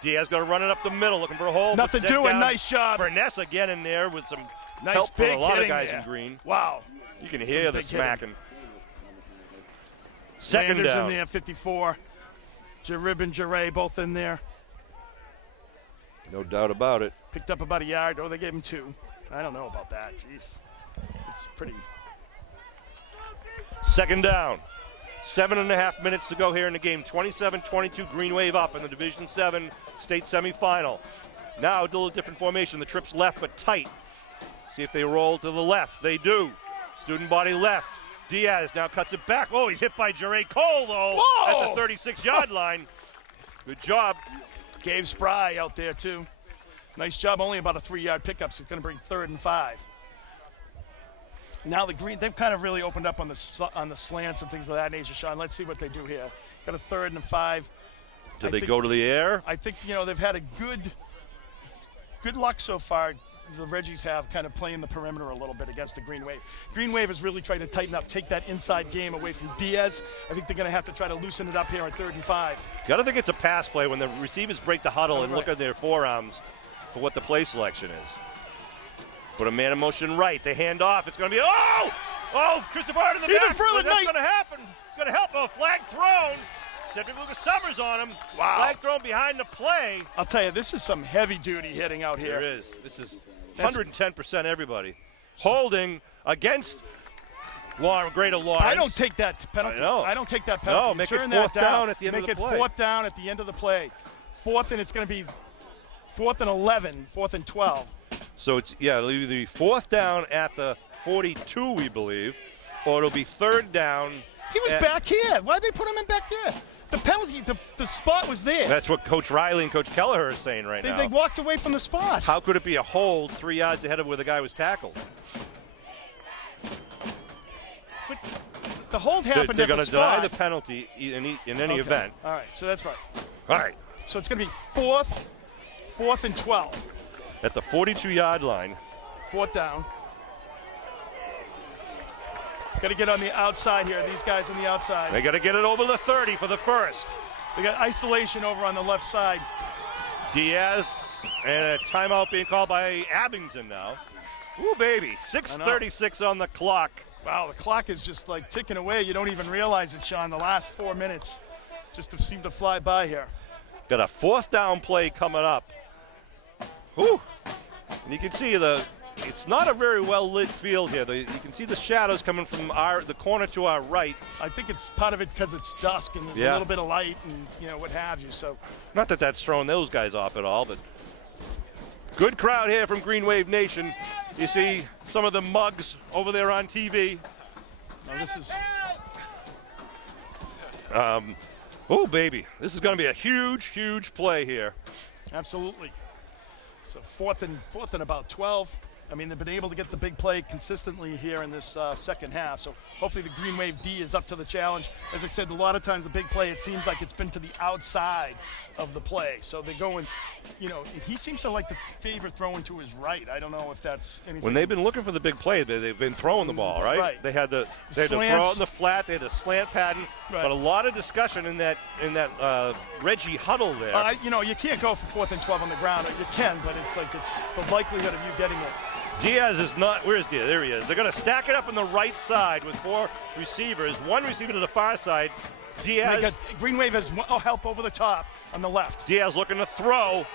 Diaz got to run it up the middle, looking for a hole. Nothing Puts it doing. down. Nice job. Finesse again in there with some Nice help from big a lot of hitting guys there. in green. Wow. You can hear the big hitting. smacking. Second Landers down. in there, 54. Jarib and Jarre both in there. No doubt about it. Picked up about a yard. Oh, they gave him 2. I don't know about that. Jeez. It's pretty. Second down. 7.5 minutes to go here in the game. 27-22, Green Wave up in the Division 7 state semifinal. Now a little different formation. The trip's left but tight. See if they roll to the left. They do. Student body left. Diaz now cuts it back. Oh, he's hit by Jarre Cole, though, at the 36-yard line. Good job. Gabe Spry out there, too. Nice job. Only about a 3-yard pickup, so it's going to bring 3rd and 5. Now the green, they've kind of really opened up on the slants and things of that nature, Sean. Let's see what they do here. Got a 3rd and 5. Do they go to the air? I think, they've had a good luck so far. The Reggies have kind of playing the perimeter a little bit against the Green Wave. Green Wave is really trying to tighten up, take that inside game away from Diaz. I think they're going to have to try to loosen it up here on 3rd and 5. Got to think it's a pass play when the receivers break the huddle and look at their forearms for what the play selection is. Put a man in motion right. They hand off. It's going to be, Christopher Hart in the Even back. further, That's going to happen. It's going to help. A flag thrown. Cedric Lucas Summers on him. Wow. Flag thrown behind the play. I'll tell you, this is some heavy-duty hitting out here. There is. This is 110% everybody. Holding against Greater Lawrence. I don't take that penalty. I know. I don't take that penalty. No, make it Turn fourth that down at the end of the play. Make it 4th down at the end of the play. 4th, and it's going to be 4th and 11, 4th and 12. So it'll either be 4th down at the 42, we believe, or it'll be 3rd down. He was back here. Why did they put him in back here? The penalty, the spot was there. That's what Coach Riley and Coach Kelleher are saying right now. They walked away from the spot. How could it be a hold 3 yards ahead of where the guy was tackled? But the hold happened They're at the going to spot. deny the penalty in any event. All right, so that's right. All right. So it's going to be 4th and 12. At the 42-yard line. 4th down. Got to get on the outside here. These guys on the outside. They got to get it over the 30 for the first. They got isolation over on the left side. Diaz and a timeout being called by Abington now. Ooh, baby. 6:36 on the clock. Wow, the clock is just like ticking away. You don't even realize it, Sean. The last 4 minutes just seem to fly by here. Got a 4th down play coming up. Whew. And you can see it's not a very well lit field here. You can see the shadows coming from the corner to our right. I think it's part of it because it's dusk and there's a little bit of light and what have you. So Not that that's throwing those guys off at all, but good crowd here from Green Wave Nation. You see some of the mugs over there on TV. this is Oh, baby. This is going to be a huge, huge play here. absolutely. So 4th and about 12. I mean, they've been able to get the big play consistently here in this second half. So hopefully the Green Wave D is up to the challenge. As I said, a lot of times the big play, it seems like it's been to the outside of the play. So they're going, he seems to like the favorite throwing to his right. I don't know if that's anything. When they've been looking for the big play, they've been throwing the ball, right? Right. They had to throw it in the flat. They had a slant pattern. Right. But a lot of discussion in that Reggie huddle there. You can't go for 4th and 12 on the ground. You can, but it's the likelihood of you getting it. Diaz is not. Where is Diaz? There he is. They're going to stack it up on the right side with 4 receivers. 1 receiver to the far side. Diaz. Green Wave has help over the top on the left. Diaz looking to throw.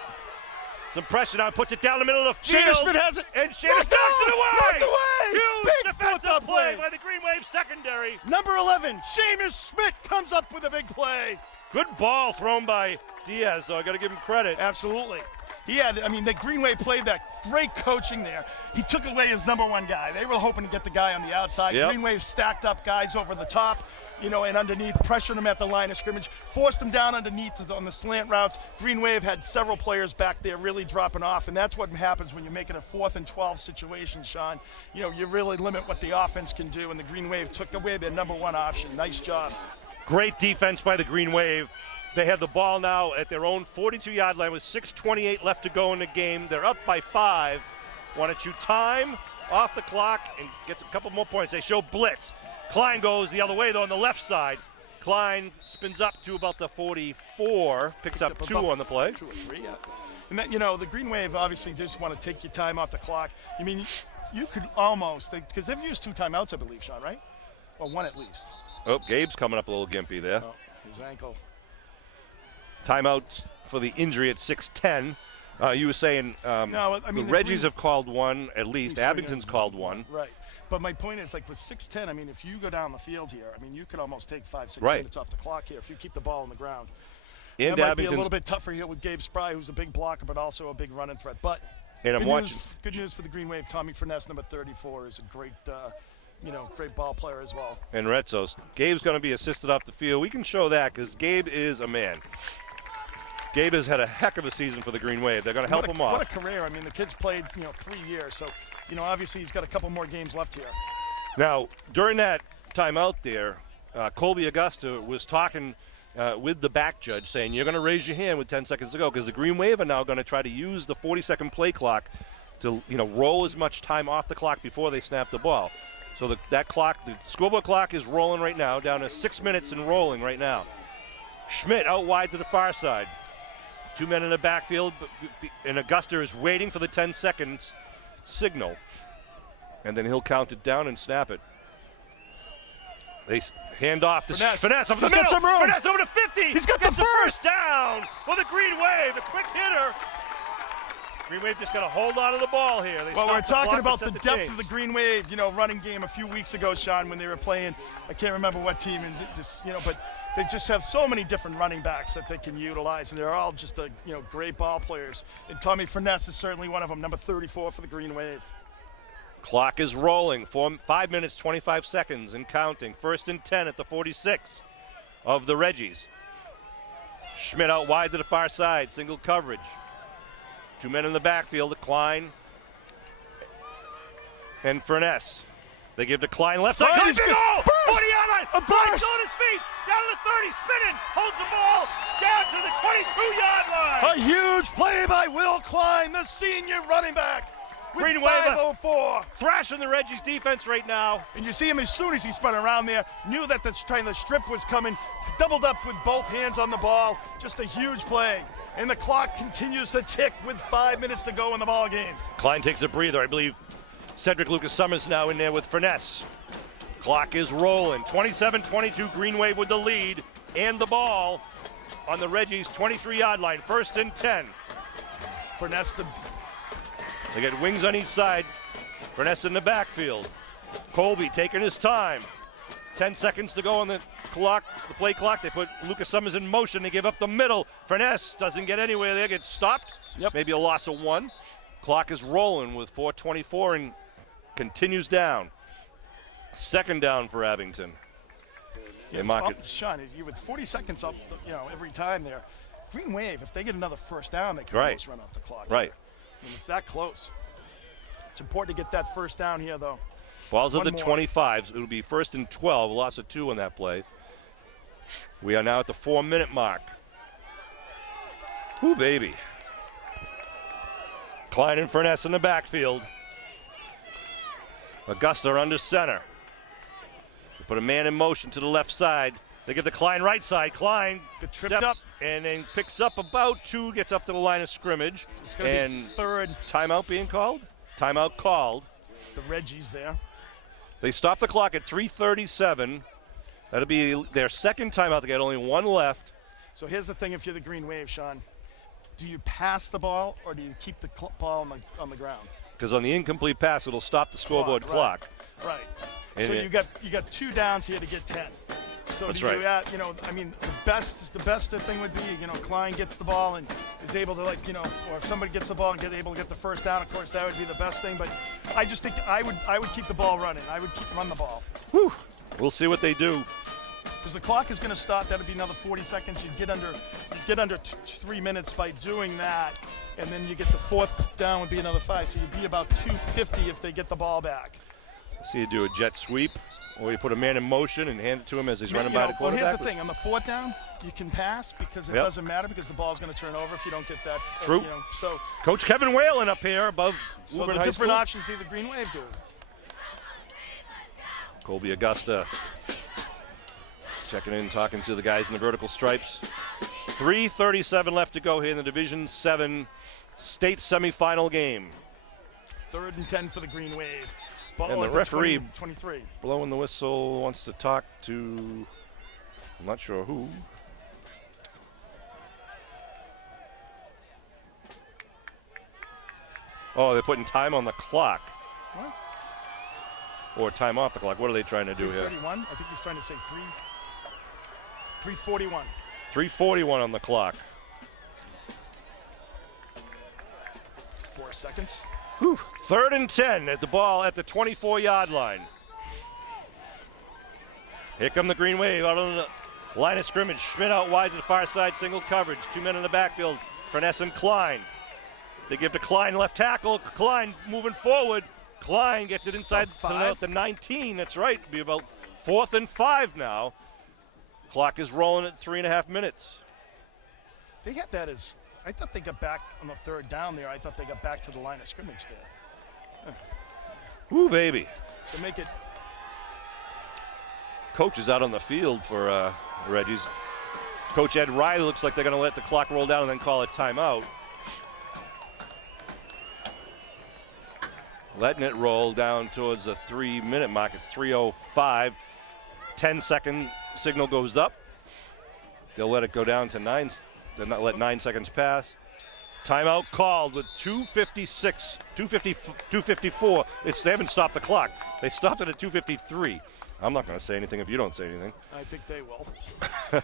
Some pressure on, puts it down the middle of the field. Shader Schmidt has it. And Shader knocks it away. Knocked away. Huge Big defensive foot play Wave. by the Green Wave secondary. Number 11, Seamus Schmidt comes up with a big play. Good ball thrown by Diaz, so I got to give him credit. Absolutely. The Green Wave played that great coaching there. He took away his number 1 guy. They were hoping to get the guy on the outside. Yep. Green Wave stacked up guys over the top, and underneath, pressured him at the line of scrimmage, forced him down underneath on the slant routes. Green Wave had several players back there really dropping off, and that's what happens when you make it a 4th and 12 situation, Sean. You really limit what the offense can do, and the Green Wave took away their number 1 option. Nice job. Great defense by the Green Wave. They have the ball now at their own 42-yard line with 6:28 left to go in the game. They're up by 5. Want to chew time off the clock and gets a couple more points. They show blitz. Klein goes the other way, though, on the left side. Klein spins up to about the 44, picks up 2 on the play. 2 or 3, yeah. And that, the Green Wave obviously just want to take your time off the clock. You could almost, because they've used 2 timeouts, I believe, Sean, right? Or 1 at least. Oh, Gabe's coming up a little gimpy there. Oh, his ankle. Timeout for the injury at 6:10. You were saying the Reggies have called 1 at least. Abington's called 1. Right. But my point is, with 6:10, if you go down the field here, you could almost take 5-6 Right. minutes off the clock here if you keep the ball on the ground. And that might be a Abington's little bit tougher here with Gabe Spry, who's a big blocker, but also a big running threat. But and I'm watching. Good news for the Green Wave. Tommy Furness, number 34, is a great, great ball player as well. And Retzos. Gabe's going to be assisted off the field. We can show that because Gabe is a man. Gabe has had a heck of a season for the Green Wave. They're going to help him off. What a career. The kid's played, 3 years. So, obviously he's got a couple more games left here. Now, during that timeout there, Colby Augusta was talking with the back judge saying, you're going to raise your hand with 10 seconds to go because the Green Wave are now going to try to use the 40-second play clock to, roll as much time off the clock before they snap the ball. So that clock, the scoreboard clock is rolling right now, down to 6 minutes and rolling right now. Schmidt out wide to the far side. 2 men in the backfield, and Augusta is waiting for the 10 seconds signal. And then he'll count it down and snap it. They hand off to Finesse over the middle. Some room. Finesse over to 50. He's got the first down for the Green Wave. A quick hitter. Green Wave just got to hold on to the ball here. We're talking about the depth of the Green Wave, running game a few weeks ago, Sean, when they were playing. I can't remember what team, but they just have so many different running backs that they can utilize, and they're all just great ball players. And Tommy Furness is certainly one of them, number 34 for the Green Wave. Clock is rolling. 5 minutes, 25 seconds and counting. 1st and 10 at the 46 of the Reggies. Schmidt out wide to the far side, single coverage. 2 men in the backfield, Klein and Furness. They give to Klein left side. Klein, 40-yard line. A burst. on his feet. Down to the 30, spinning. Holds the ball down to the 22-yard line. A huge play by Will Klein, the senior running back. Green with Wave 5:04. thrashing the Reggies defense right now. And you see him as soon as he spun around there, knew that the strip was coming, doubled up with both hands on the ball. Just a huge play. And the clock continues to tick with 5 minutes to go in the ball game. Klein takes a breather. I believe Cedric Lucas Summers now in there with Furness. Clock is rolling. 27-22, Green Wave with the lead and the ball on the Reggies' 23-yard line. 1st and 10. Furness, They get wings on each side. Furness in the backfield. Colby taking his time. 10 seconds to go on the clock, the play clock. They put Lucas Summers in motion. They give up the middle. Furness doesn't get anywhere there. Gets stopped. Yep. Maybe a loss of 1. Clock is rolling with 4:24 and continues down. 2nd down for Abington. They mark it. Sean, you with 40 seconds up, every time there. Green Wave, if they get another first down, they can Right. almost run off the clock. Right. It's that close. It's important to get that first down here, though. Ball's at One the more. 25. It'll be 1st and 12. A loss of 2 on that play. We are now at the 4-minute mark. Ooh, baby. Klein and Furness in the backfield. Augusta under center. They put a man in motion to the left side. They give the Klein right side. Klein Get tripped steps up. and then picks up about 2, gets up to the line of scrimmage. It's going to be And third. timeout being called? Timeout called. The Reggies there. They stop the clock at 3:37. That'll be their second timeout. They got only 1 left. So here's the thing if you're the Green Wave, Sean. Do you pass the ball or do you keep the ball on the ground? Because on the incomplete pass, it'll stop the scoreboard Right. clock. Right. And So you got 2 downs here to get 10. So That's do you, right. I mean, the best thing would be, Klein gets the ball and is able to, or if somebody gets the ball and able to get the first down, of course, that would be the best thing. But I just think I would keep the ball running. I would run the ball. Whew. We'll see what they do. Because the clock is going to stop. That would be another 40 seconds. You'd get under 3 minutes by doing that. And then you get the 4th down would be another 5. So you'd be about 250 if they get the ball back. See you do a jet sweep, or you put a man in motion and hand it to him as he's running by the Well, quarterback. here's the thing. On the 4th down, you can pass because it doesn't matter because the ball's going to turn over if you don't get that. True. So Coach Kevin Whalen up here above Woburn the High different School. options see the Green Wave do. Colby Augusta checking in, talking to the guys in the vertical stripes. 3:37 left to go here in the Division 7 state semifinal game. 3rd and 10 for the Green Wave. Ball And the at referee 23. blowing the whistle wants to talk to, I'm not sure who. Oh, they're putting time on the clock. What? Or time off the clock. What are they trying to do here? 3:31. I think he's trying to say 3:41. 3:41 on the clock. 4 seconds. Whew. 3rd and 10 at the ball at the 24-yard line. Here come the Green Wave out on the line of scrimmage. Schmidt out wide to the far side, single coverage. 2 men in the backfield, Furness and Klein. They give to Klein, left tackle. Klein moving forward. Klein gets it inside the 19. That's right. It'll be about 4th and 5 now. Clock is rolling at 3.5 minutes. They got that as. I thought they got back on the 3rd down there. I thought they got back to the line of scrimmage there. Woo, baby. So make it. Coach is out on the field for Reggies. Coach Ed Riley looks like they're going to let the clock roll down and then call a timeout. Letting it roll down towards the 3-minute mark. It's 3:05. 10-second signal goes up. They'll let it go down to 9. They'll not let 9 seconds pass. Timeout called with 2:54. They haven't stopped the clock. They stopped it at 2:53. I'm not going to say anything if you don't say anything. I think they will.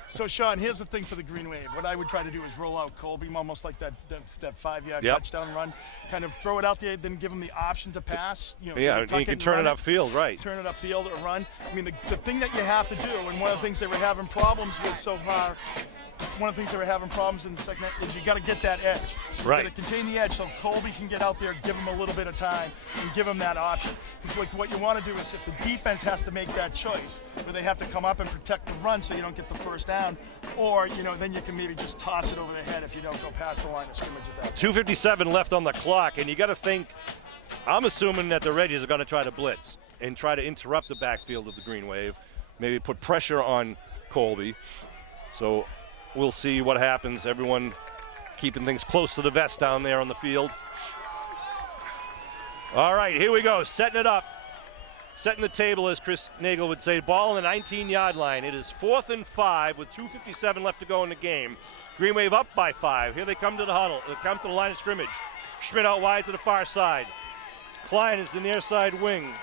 So, Sean, here's the thing for the Green Wave. What I would try to do is roll out Colby, almost like that 5-yard touchdown run. Kind of throw it out there, then give them the option to pass. Yeah, and you can turn it upfield, right. Turn it upfield or run. I mean, the thing that you have to do, and one of the things they were having problems with so far, one of the things they were having problems in the second is you got to get that edge. So you got to contain the edge so Colby can get out there, give him a little bit of time, and give him that option. Because what you want to do is if the defense has to make that choice, where they have to come up and protect the run so you don't get the first down, or then you can maybe just toss it over the head if you don't go past the line of scrimmage at that point. 2:57 left on the clock, and you got to think. I'm assuming that the Reggies are going to try to blitz and try to interrupt the backfield of the Green Wave, maybe put pressure on Colby. So we'll see what happens. Everyone keeping things close to the vest down there on the field. All right, here we go. Setting it up. Setting the table, as Chris Nagel would say. Ball on the 19-yard line. It is 4th and 5 with 2:57 left to go in the game. Green Wave up by 5. Here they come to the huddle. They come to the line of scrimmage. Schmidt out wide to the far side. Klein is the near side wing.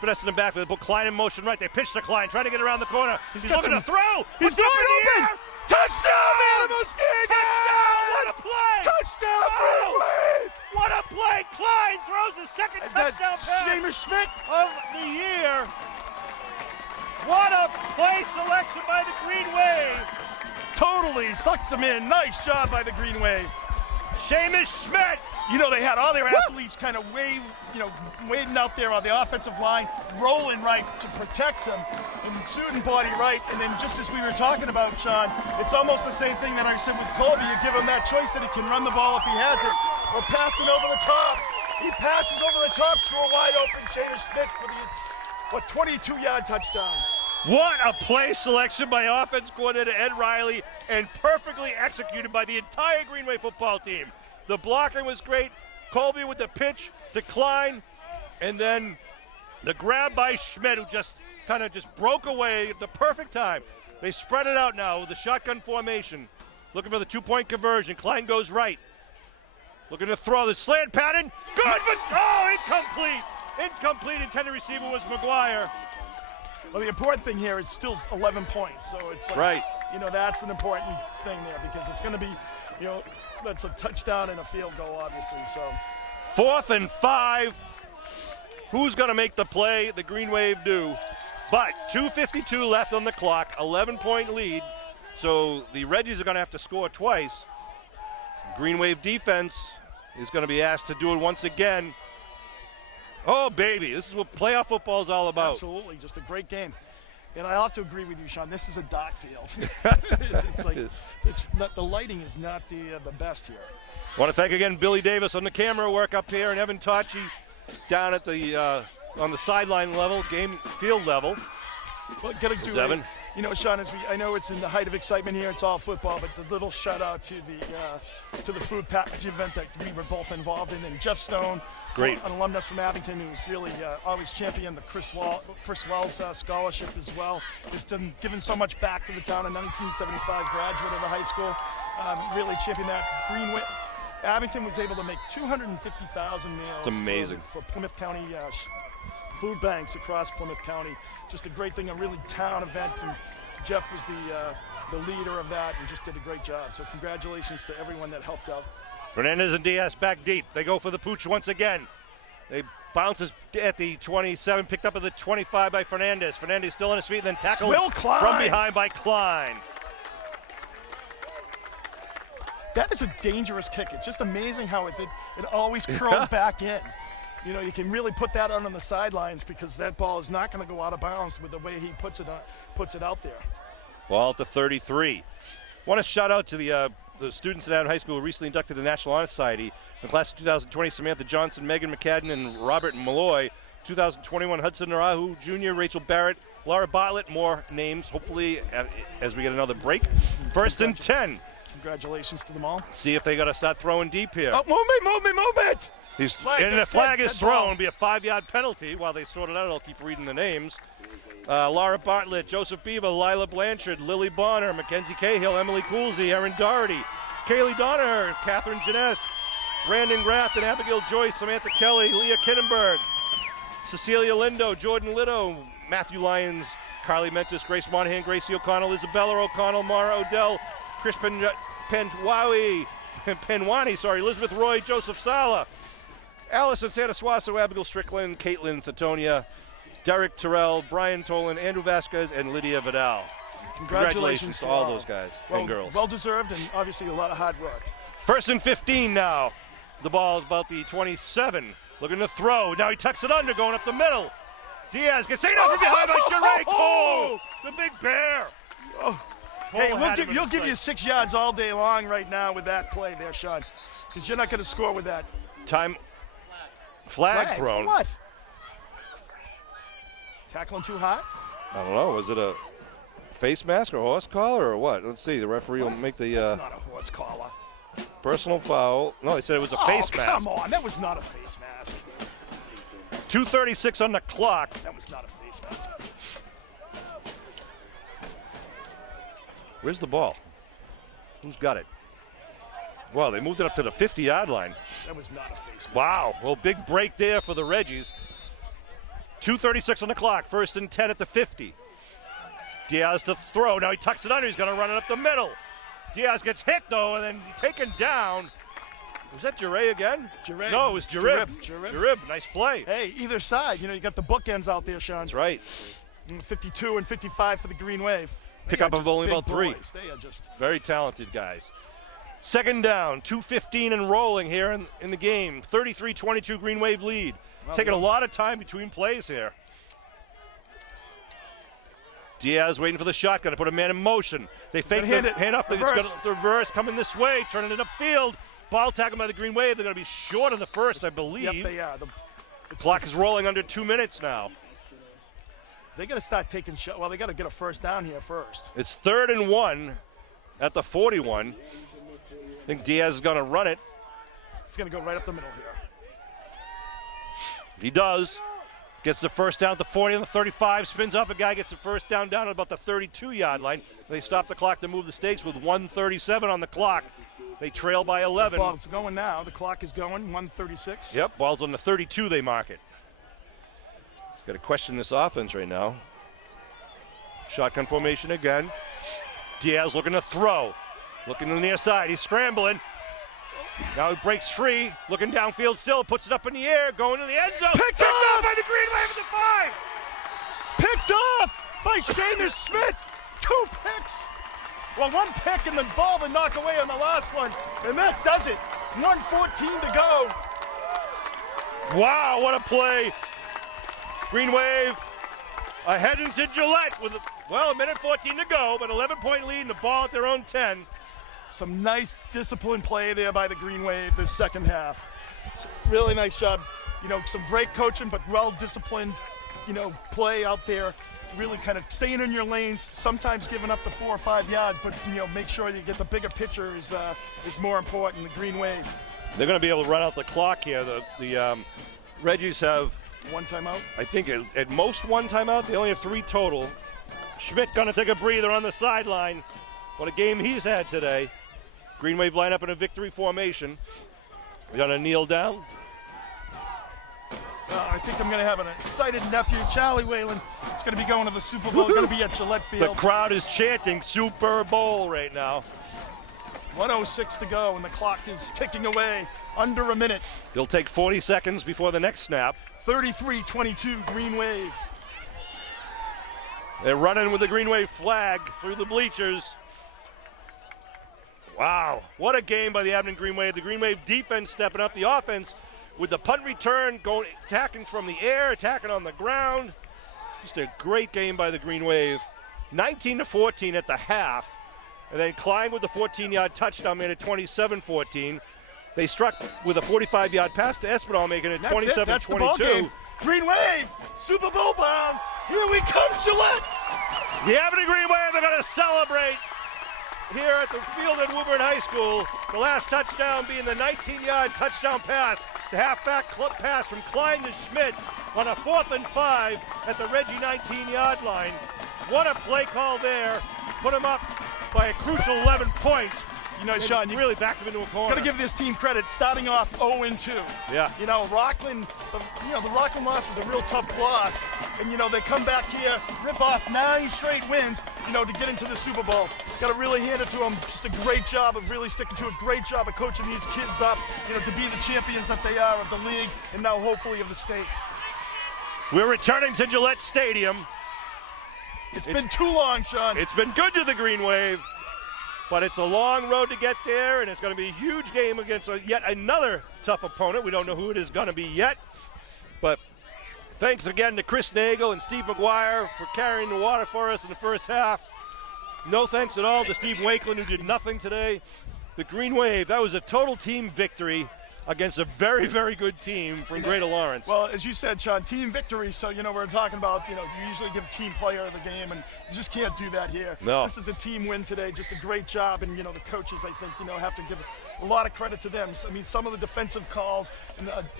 Finesse in the back. They put Klein in motion right. They pitch to Klein, trying to get around the corner. He's looking to throw. He's going open. Touchdown, man! Touchdown! What a play! Touchdown, Green Wave! What a play! Klein throws his second touchdown pass Seamus Schmidt of the year. What a play selection by the Green Wave. totally sucked him in. Nice job by the Green Wave. Seamus Schmidt. They had all their athletes kind of wading out there on the offensive line, rolling right to protect him, and shooting body right. And then just as we were talking about, Sean, it's almost the same thing that I said with Colby. You give him that choice that he can run the ball if he has it, or pass it over the top. He passes over the top to a wide open Seamus Schmidt for the 22-yard touchdown. What a play selection by offense coordinator Ed Riley, and perfectly executed by the entire Green Wave football team. The blocking was great. Colby with the pitch to Klein, and then the grab by Schmidt, who just broke away at the perfect time. They spread it out now with the shotgun formation, looking for the two-point conversion. Klein goes right, looking to throw the slant pattern. Good, but incomplete. Incomplete. Intended receiver was McGuire. Well, the important thing here is still 11 points. So it's like, Right. you know, that's an important thing there because it's going to be, you know, that's a touchdown and a field goal, obviously. So 4th and 5. Who's going to make the play? The Green Wave do. But 2:52 left on the clock, 11-point lead. So the Reggies are going to have to score twice. Green Wave defense is going to be asked to do it once again. Oh, baby, this is what playoff football is all about. absolutely, just a great game. And I have to agree with you, Sean. This is a dark field. it's like it's not, the lighting is not the best here. Want to thank again Billy Davis on the camera work up here and Evan Tachi down at the on the sideline level, game field level. Well, gotta do Evan. You know, Sean, I know it's in the height of excitement here. It's all football, but a little shout out to the food package event that we were both involved in. And Jeff Stone, Great. an alumnus from Abington, who's really always championed the Chris Wells scholarship as well. Just given so much back to the town. A 1975 graduate of the high school, really championed that. Abington was able to make 250,000 meals. It's amazing. For Plymouth County food banks across Plymouth County. Just a great thing, a really town event, and Jeff was the leader of that and just did a great job. So congratulations to everyone that helped out. Fernandez and Diaz back deep. They go for the pooch once again. They bounces at the 27, picked up at the 25 by Fernandez. Fernandez still on his feet, then tackled Will Klein. from behind by Klein. That is a dangerous kick. It's just amazing how it always curls back in. You know, you can really put that on the sidelines because that ball is not going to go out of bounds with the way he puts it out there. Ball to 33. Want to shout out to the students at Adams High School who recently inducted to the National Honor Society. In the class of 2020, Samantha Johnson, Megan McCadden, and Robert Malloy. 2021, Hudson Narahu Jr., Rachel Barrett, Laura Bartlett. More names, hopefully, as we get another break. 1st and 10. Congratulations to them all. See if they got to start throwing deep here. Oh, move it! And the that's flag good. is Good thrown. ball. It'll be a 5-yard penalty. While they sort it out, I'll keep reading the names. Laura Bartlett, Joseph Beaver, Lila Blanchard, Lily Bonner, Mackenzie Cahill, Emily Coolsey, Erin Doherty, Kaylee Donaher, Catherine Jeunesse, Brandon Graft, and Abigail Joyce, Samantha Kelly, Leah Kittenberg, Cecilia Lindo, Jordan Litto, Matthew Lyons, Carly Mentis, Grace Monahan, Gracie O'Connell, Isabella O'Connell, Mara Odell, Chris Penwani, Elizabeth Roy, Joseph Sala, Allison Santaswaso, Abigail Strickland, Caitlin Thatonia, Derek Terrell, Brian Tolan, Andrew Vasquez, and Lydia Vidal. Congratulations to all those guys and girls. Well deserved, and obviously a lot of hard work. 1st and 15 now. The ball is about the 27. Looking to throw. Now he tucks it under, going up the middle. Diaz gets taken out from behind by Jure Cole, the big bear. Hey, you'll give you 6 yards all day long right now with that play there, Sean, because you're not going to score with that. Time. Flag thrown. For what? Tackling too hot? I don't know. Was it a face mask or horse collar or what? Let's see. The referee will make the That's not a horse collar. personal foul. No, he said it was a face mask. Come on. That was not a face mask. 2:36 on the clock. That was not a face mask. Where's the ball? Who's got it? Well, they moved it up to the 50-yard line. That was not a face mask. Wow. Well, big break there for the Reggies. 2:36 on the clock. 1st and 10 at the 50. Diaz to throw. Now he tucks it under. He's going to run it up the middle. Diaz gets hit, though, and then taken down. Was that Jure again? Jure. No, it was Jurib. Jurib. Nice play. Hey, either side. You know, you got the bookends out there, Sean. That's right. 52 and 55 for the Green Wave. Pick They up are of just only big about 3. boys. They are just. Very talented guys. 2nd down, 2:15 and rolling here in the game. 33-22 Green Wave lead. Taking a lot of time between plays here. Diaz waiting for the shotgun to put a man in motion. They fake the handoff. It's going to reverse, coming this way, turning it upfield. Ball tackled by the Green Wave. They're going to be short of the first, I believe. Yep, they are. Clock is rolling under 2 minutes now. They got to start taking shots. Well, they got to get a first down here first. It's 3rd and 1 at the 41. I think Diaz is going to run it. It's going to go right up the middle here. He does. Gets the first down at the 40 on the 35. Spins up. A guy gets the first down at about the 32-yard line. They stop the clock to move the stakes with 1:37 on the clock. They trail by 11. The ball's going now. The clock is going. 1:36. Yep. Ball's on the 32. They mark it. Got to question this offense right now. Shotgun formation again. Diaz looking to throw. Looking to the near side. He's scrambling. Now he breaks free. Looking downfield still. Puts it up in the air. Going to the end zone. Picked off by the Green Wave at the 5. Picked off by Seamus Schmidt. 2 picks. Well, 1 pick and the ball to knock away on the last one. And that does it. 1:14 to go. Wow, what a play. Green Wave ahead into Gillette with, a minute 14 to go, but 11-point lead and the ball at their own 10. Some nice disciplined play there by the Green Wave this second half. Really nice job. Some great coaching, but well-disciplined, play out there. Really kind of staying in your lanes, sometimes giving up the 4 or 5 yards, but, make sure you get the bigger picture is more important, the Green Wave. They're going to be able to run out the clock here. The Reggies have 1 timeout? I think at most 1 timeout. They only have 3 total. Schmidt going to take a breather on the sideline. What a game he's had today. Green Wave line up in a victory formation. We're going to kneel down. I think I'm going to have an excited nephew, Charlie Whalen. It's going to be going to the Super Bowl. Going to be at Gillette Field. The crowd is chanting Super Bowl right now. 1:06 to go, and the clock is ticking away. Under a minute. It'll take 40 seconds before the next snap. 33-22, Green Wave. They're running with the Green Wave flag through the bleachers. Wow, what a game by the Abington Green Wave. The Green Wave defense stepping up, the offense with the punt return, going attacking from the air, attacking on the ground. Just a great game by the Green Wave. 19-14 at the half. And then Klein with the 14-yard touchdown made it 27-14. They struck with a 45-yard pass to Espinal, making it 27-22. That's the ball game. Green Wave, Super Bowl bound. Here we come, Gillette. The Abington Green Wave are going to celebrate here at the field at Woburn High School. The last touchdown being the 19-yard touchdown pass, the halfback clip pass from Klein to Schmidt on a 4th and 5 at the Reggie 19-yard line. What a play call there. Put him up by a crucial 11 points. Sean, you really backed him into a corner. Got to give this team credit, starting off 0-2. Yeah. Rockland, the Rockland loss was a real tough loss, and they come back here, rip off 9 straight wins, to get into the Super Bowl. Got to really hand it to them. Just a great job of really sticking to it. Great job of coaching these kids up, to be the champions that they are of the league, and now hopefully of the state. We're returning to Gillette Stadium. It's been too long, Sean. It's been good to the Green Wave. But it's a long road to get there, and it's going to be a huge game against yet another tough opponent. We don't know who it is going to be yet. But thanks again to Chris Nagel and Steve McGuire for carrying the water for us in the first half. No thanks at all to Steve Wakeland, who did nothing today. The Green Wave, that was a total team victory against a very, very good team from Greater Lawrence. Well, as you said, Sean, team victory. So, we're talking about, you usually give team player of the game, and you just can't do that here. No. This is a team win today. Just a great job. And, the coaches, I think, have to give a lot of credit to them. I mean, some of the defensive calls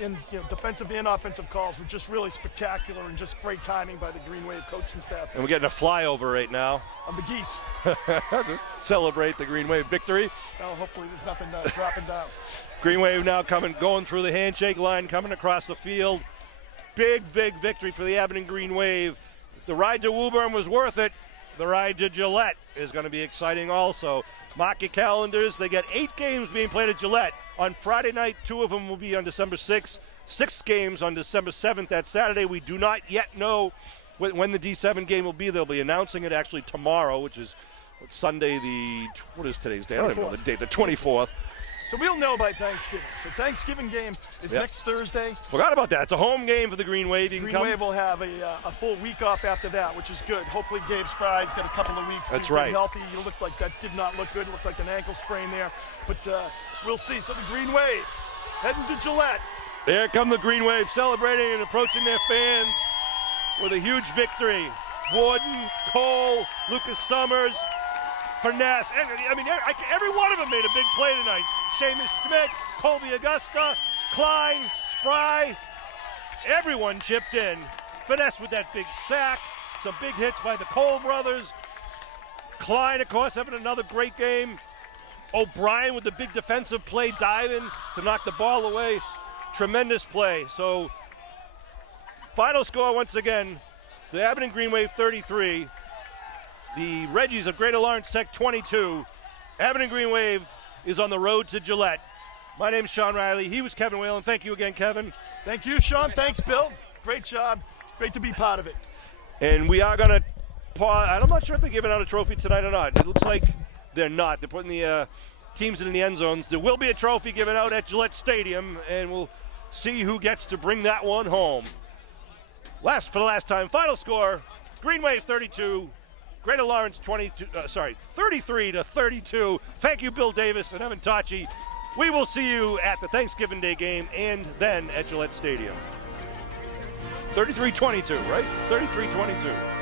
and defensive and offensive calls were just really spectacular and just great timing by the Green Wave coaching staff. And we're getting a flyover right now. Of the Geese. To celebrate the Green Wave victory. Well, hopefully there's nothing dropping down. Green Wave now going through the handshake line, coming across the field. Big victory for the Abington Green Wave. The ride to Woburn was worth it. The ride to Gillette is going to be exciting also. Mark your calendars. They get 8 games being played at Gillette. On Friday night, 2 of them will be on December 6th. 6 games on December 7th. That Saturday, we do not yet know when the D7 game will be. They'll be announcing it actually tomorrow, which is Sunday what is today's day? I don't even know the date, the 24th. So we'll know by Thanksgiving. So Thanksgiving game is next Thursday. Forgot about that. It's a home game for the Green Wave. Green Wave will have a full week off after that, which is good. Hopefully Gabe Spry's got a couple of weeks to get healthy. You look like that did not look good. It looked like an ankle sprain there. But we'll see. So the Green Wave heading to Gillette. There come the Green Wave celebrating and approaching their fans with a huge victory. Warden, Cole, Lucas Summers, Finesse. Every one of them made a big play tonight. Seamus Schmidt, Colby Augusta, Klein, Spry. Everyone chipped in. Finesse with that big sack. Some big hits by the Cole brothers. Klein, of course, having another great game. O'Brien with the big defensive play, diving to knock the ball away. Tremendous play. So Final score once again, the Abington Green Wave 33, the Reggies of Greater Lawrence Tech 22. Abington Green Wave is on the road to Gillette. My name's Sean Riley. He was Kevin Whalen. Thank you again, Kevin. Thank you, Sean. Thanks, Bill. Great job. Great to be part of it. And we are going to pause. I'm not sure if they're giving out a trophy tonight or not. It looks like they're not. They're putting the teams in the end zones. There will be a trophy given out at Gillette Stadium, and we'll see who gets to bring that one home. For the last time, final score, Green Wave 32, Greater Lawrence 33 to 32. Thank you, Bill Davis and Evan Tachi. We will see you at the Thanksgiving Day game and then at Gillette Stadium. 33-22, right? 33-22.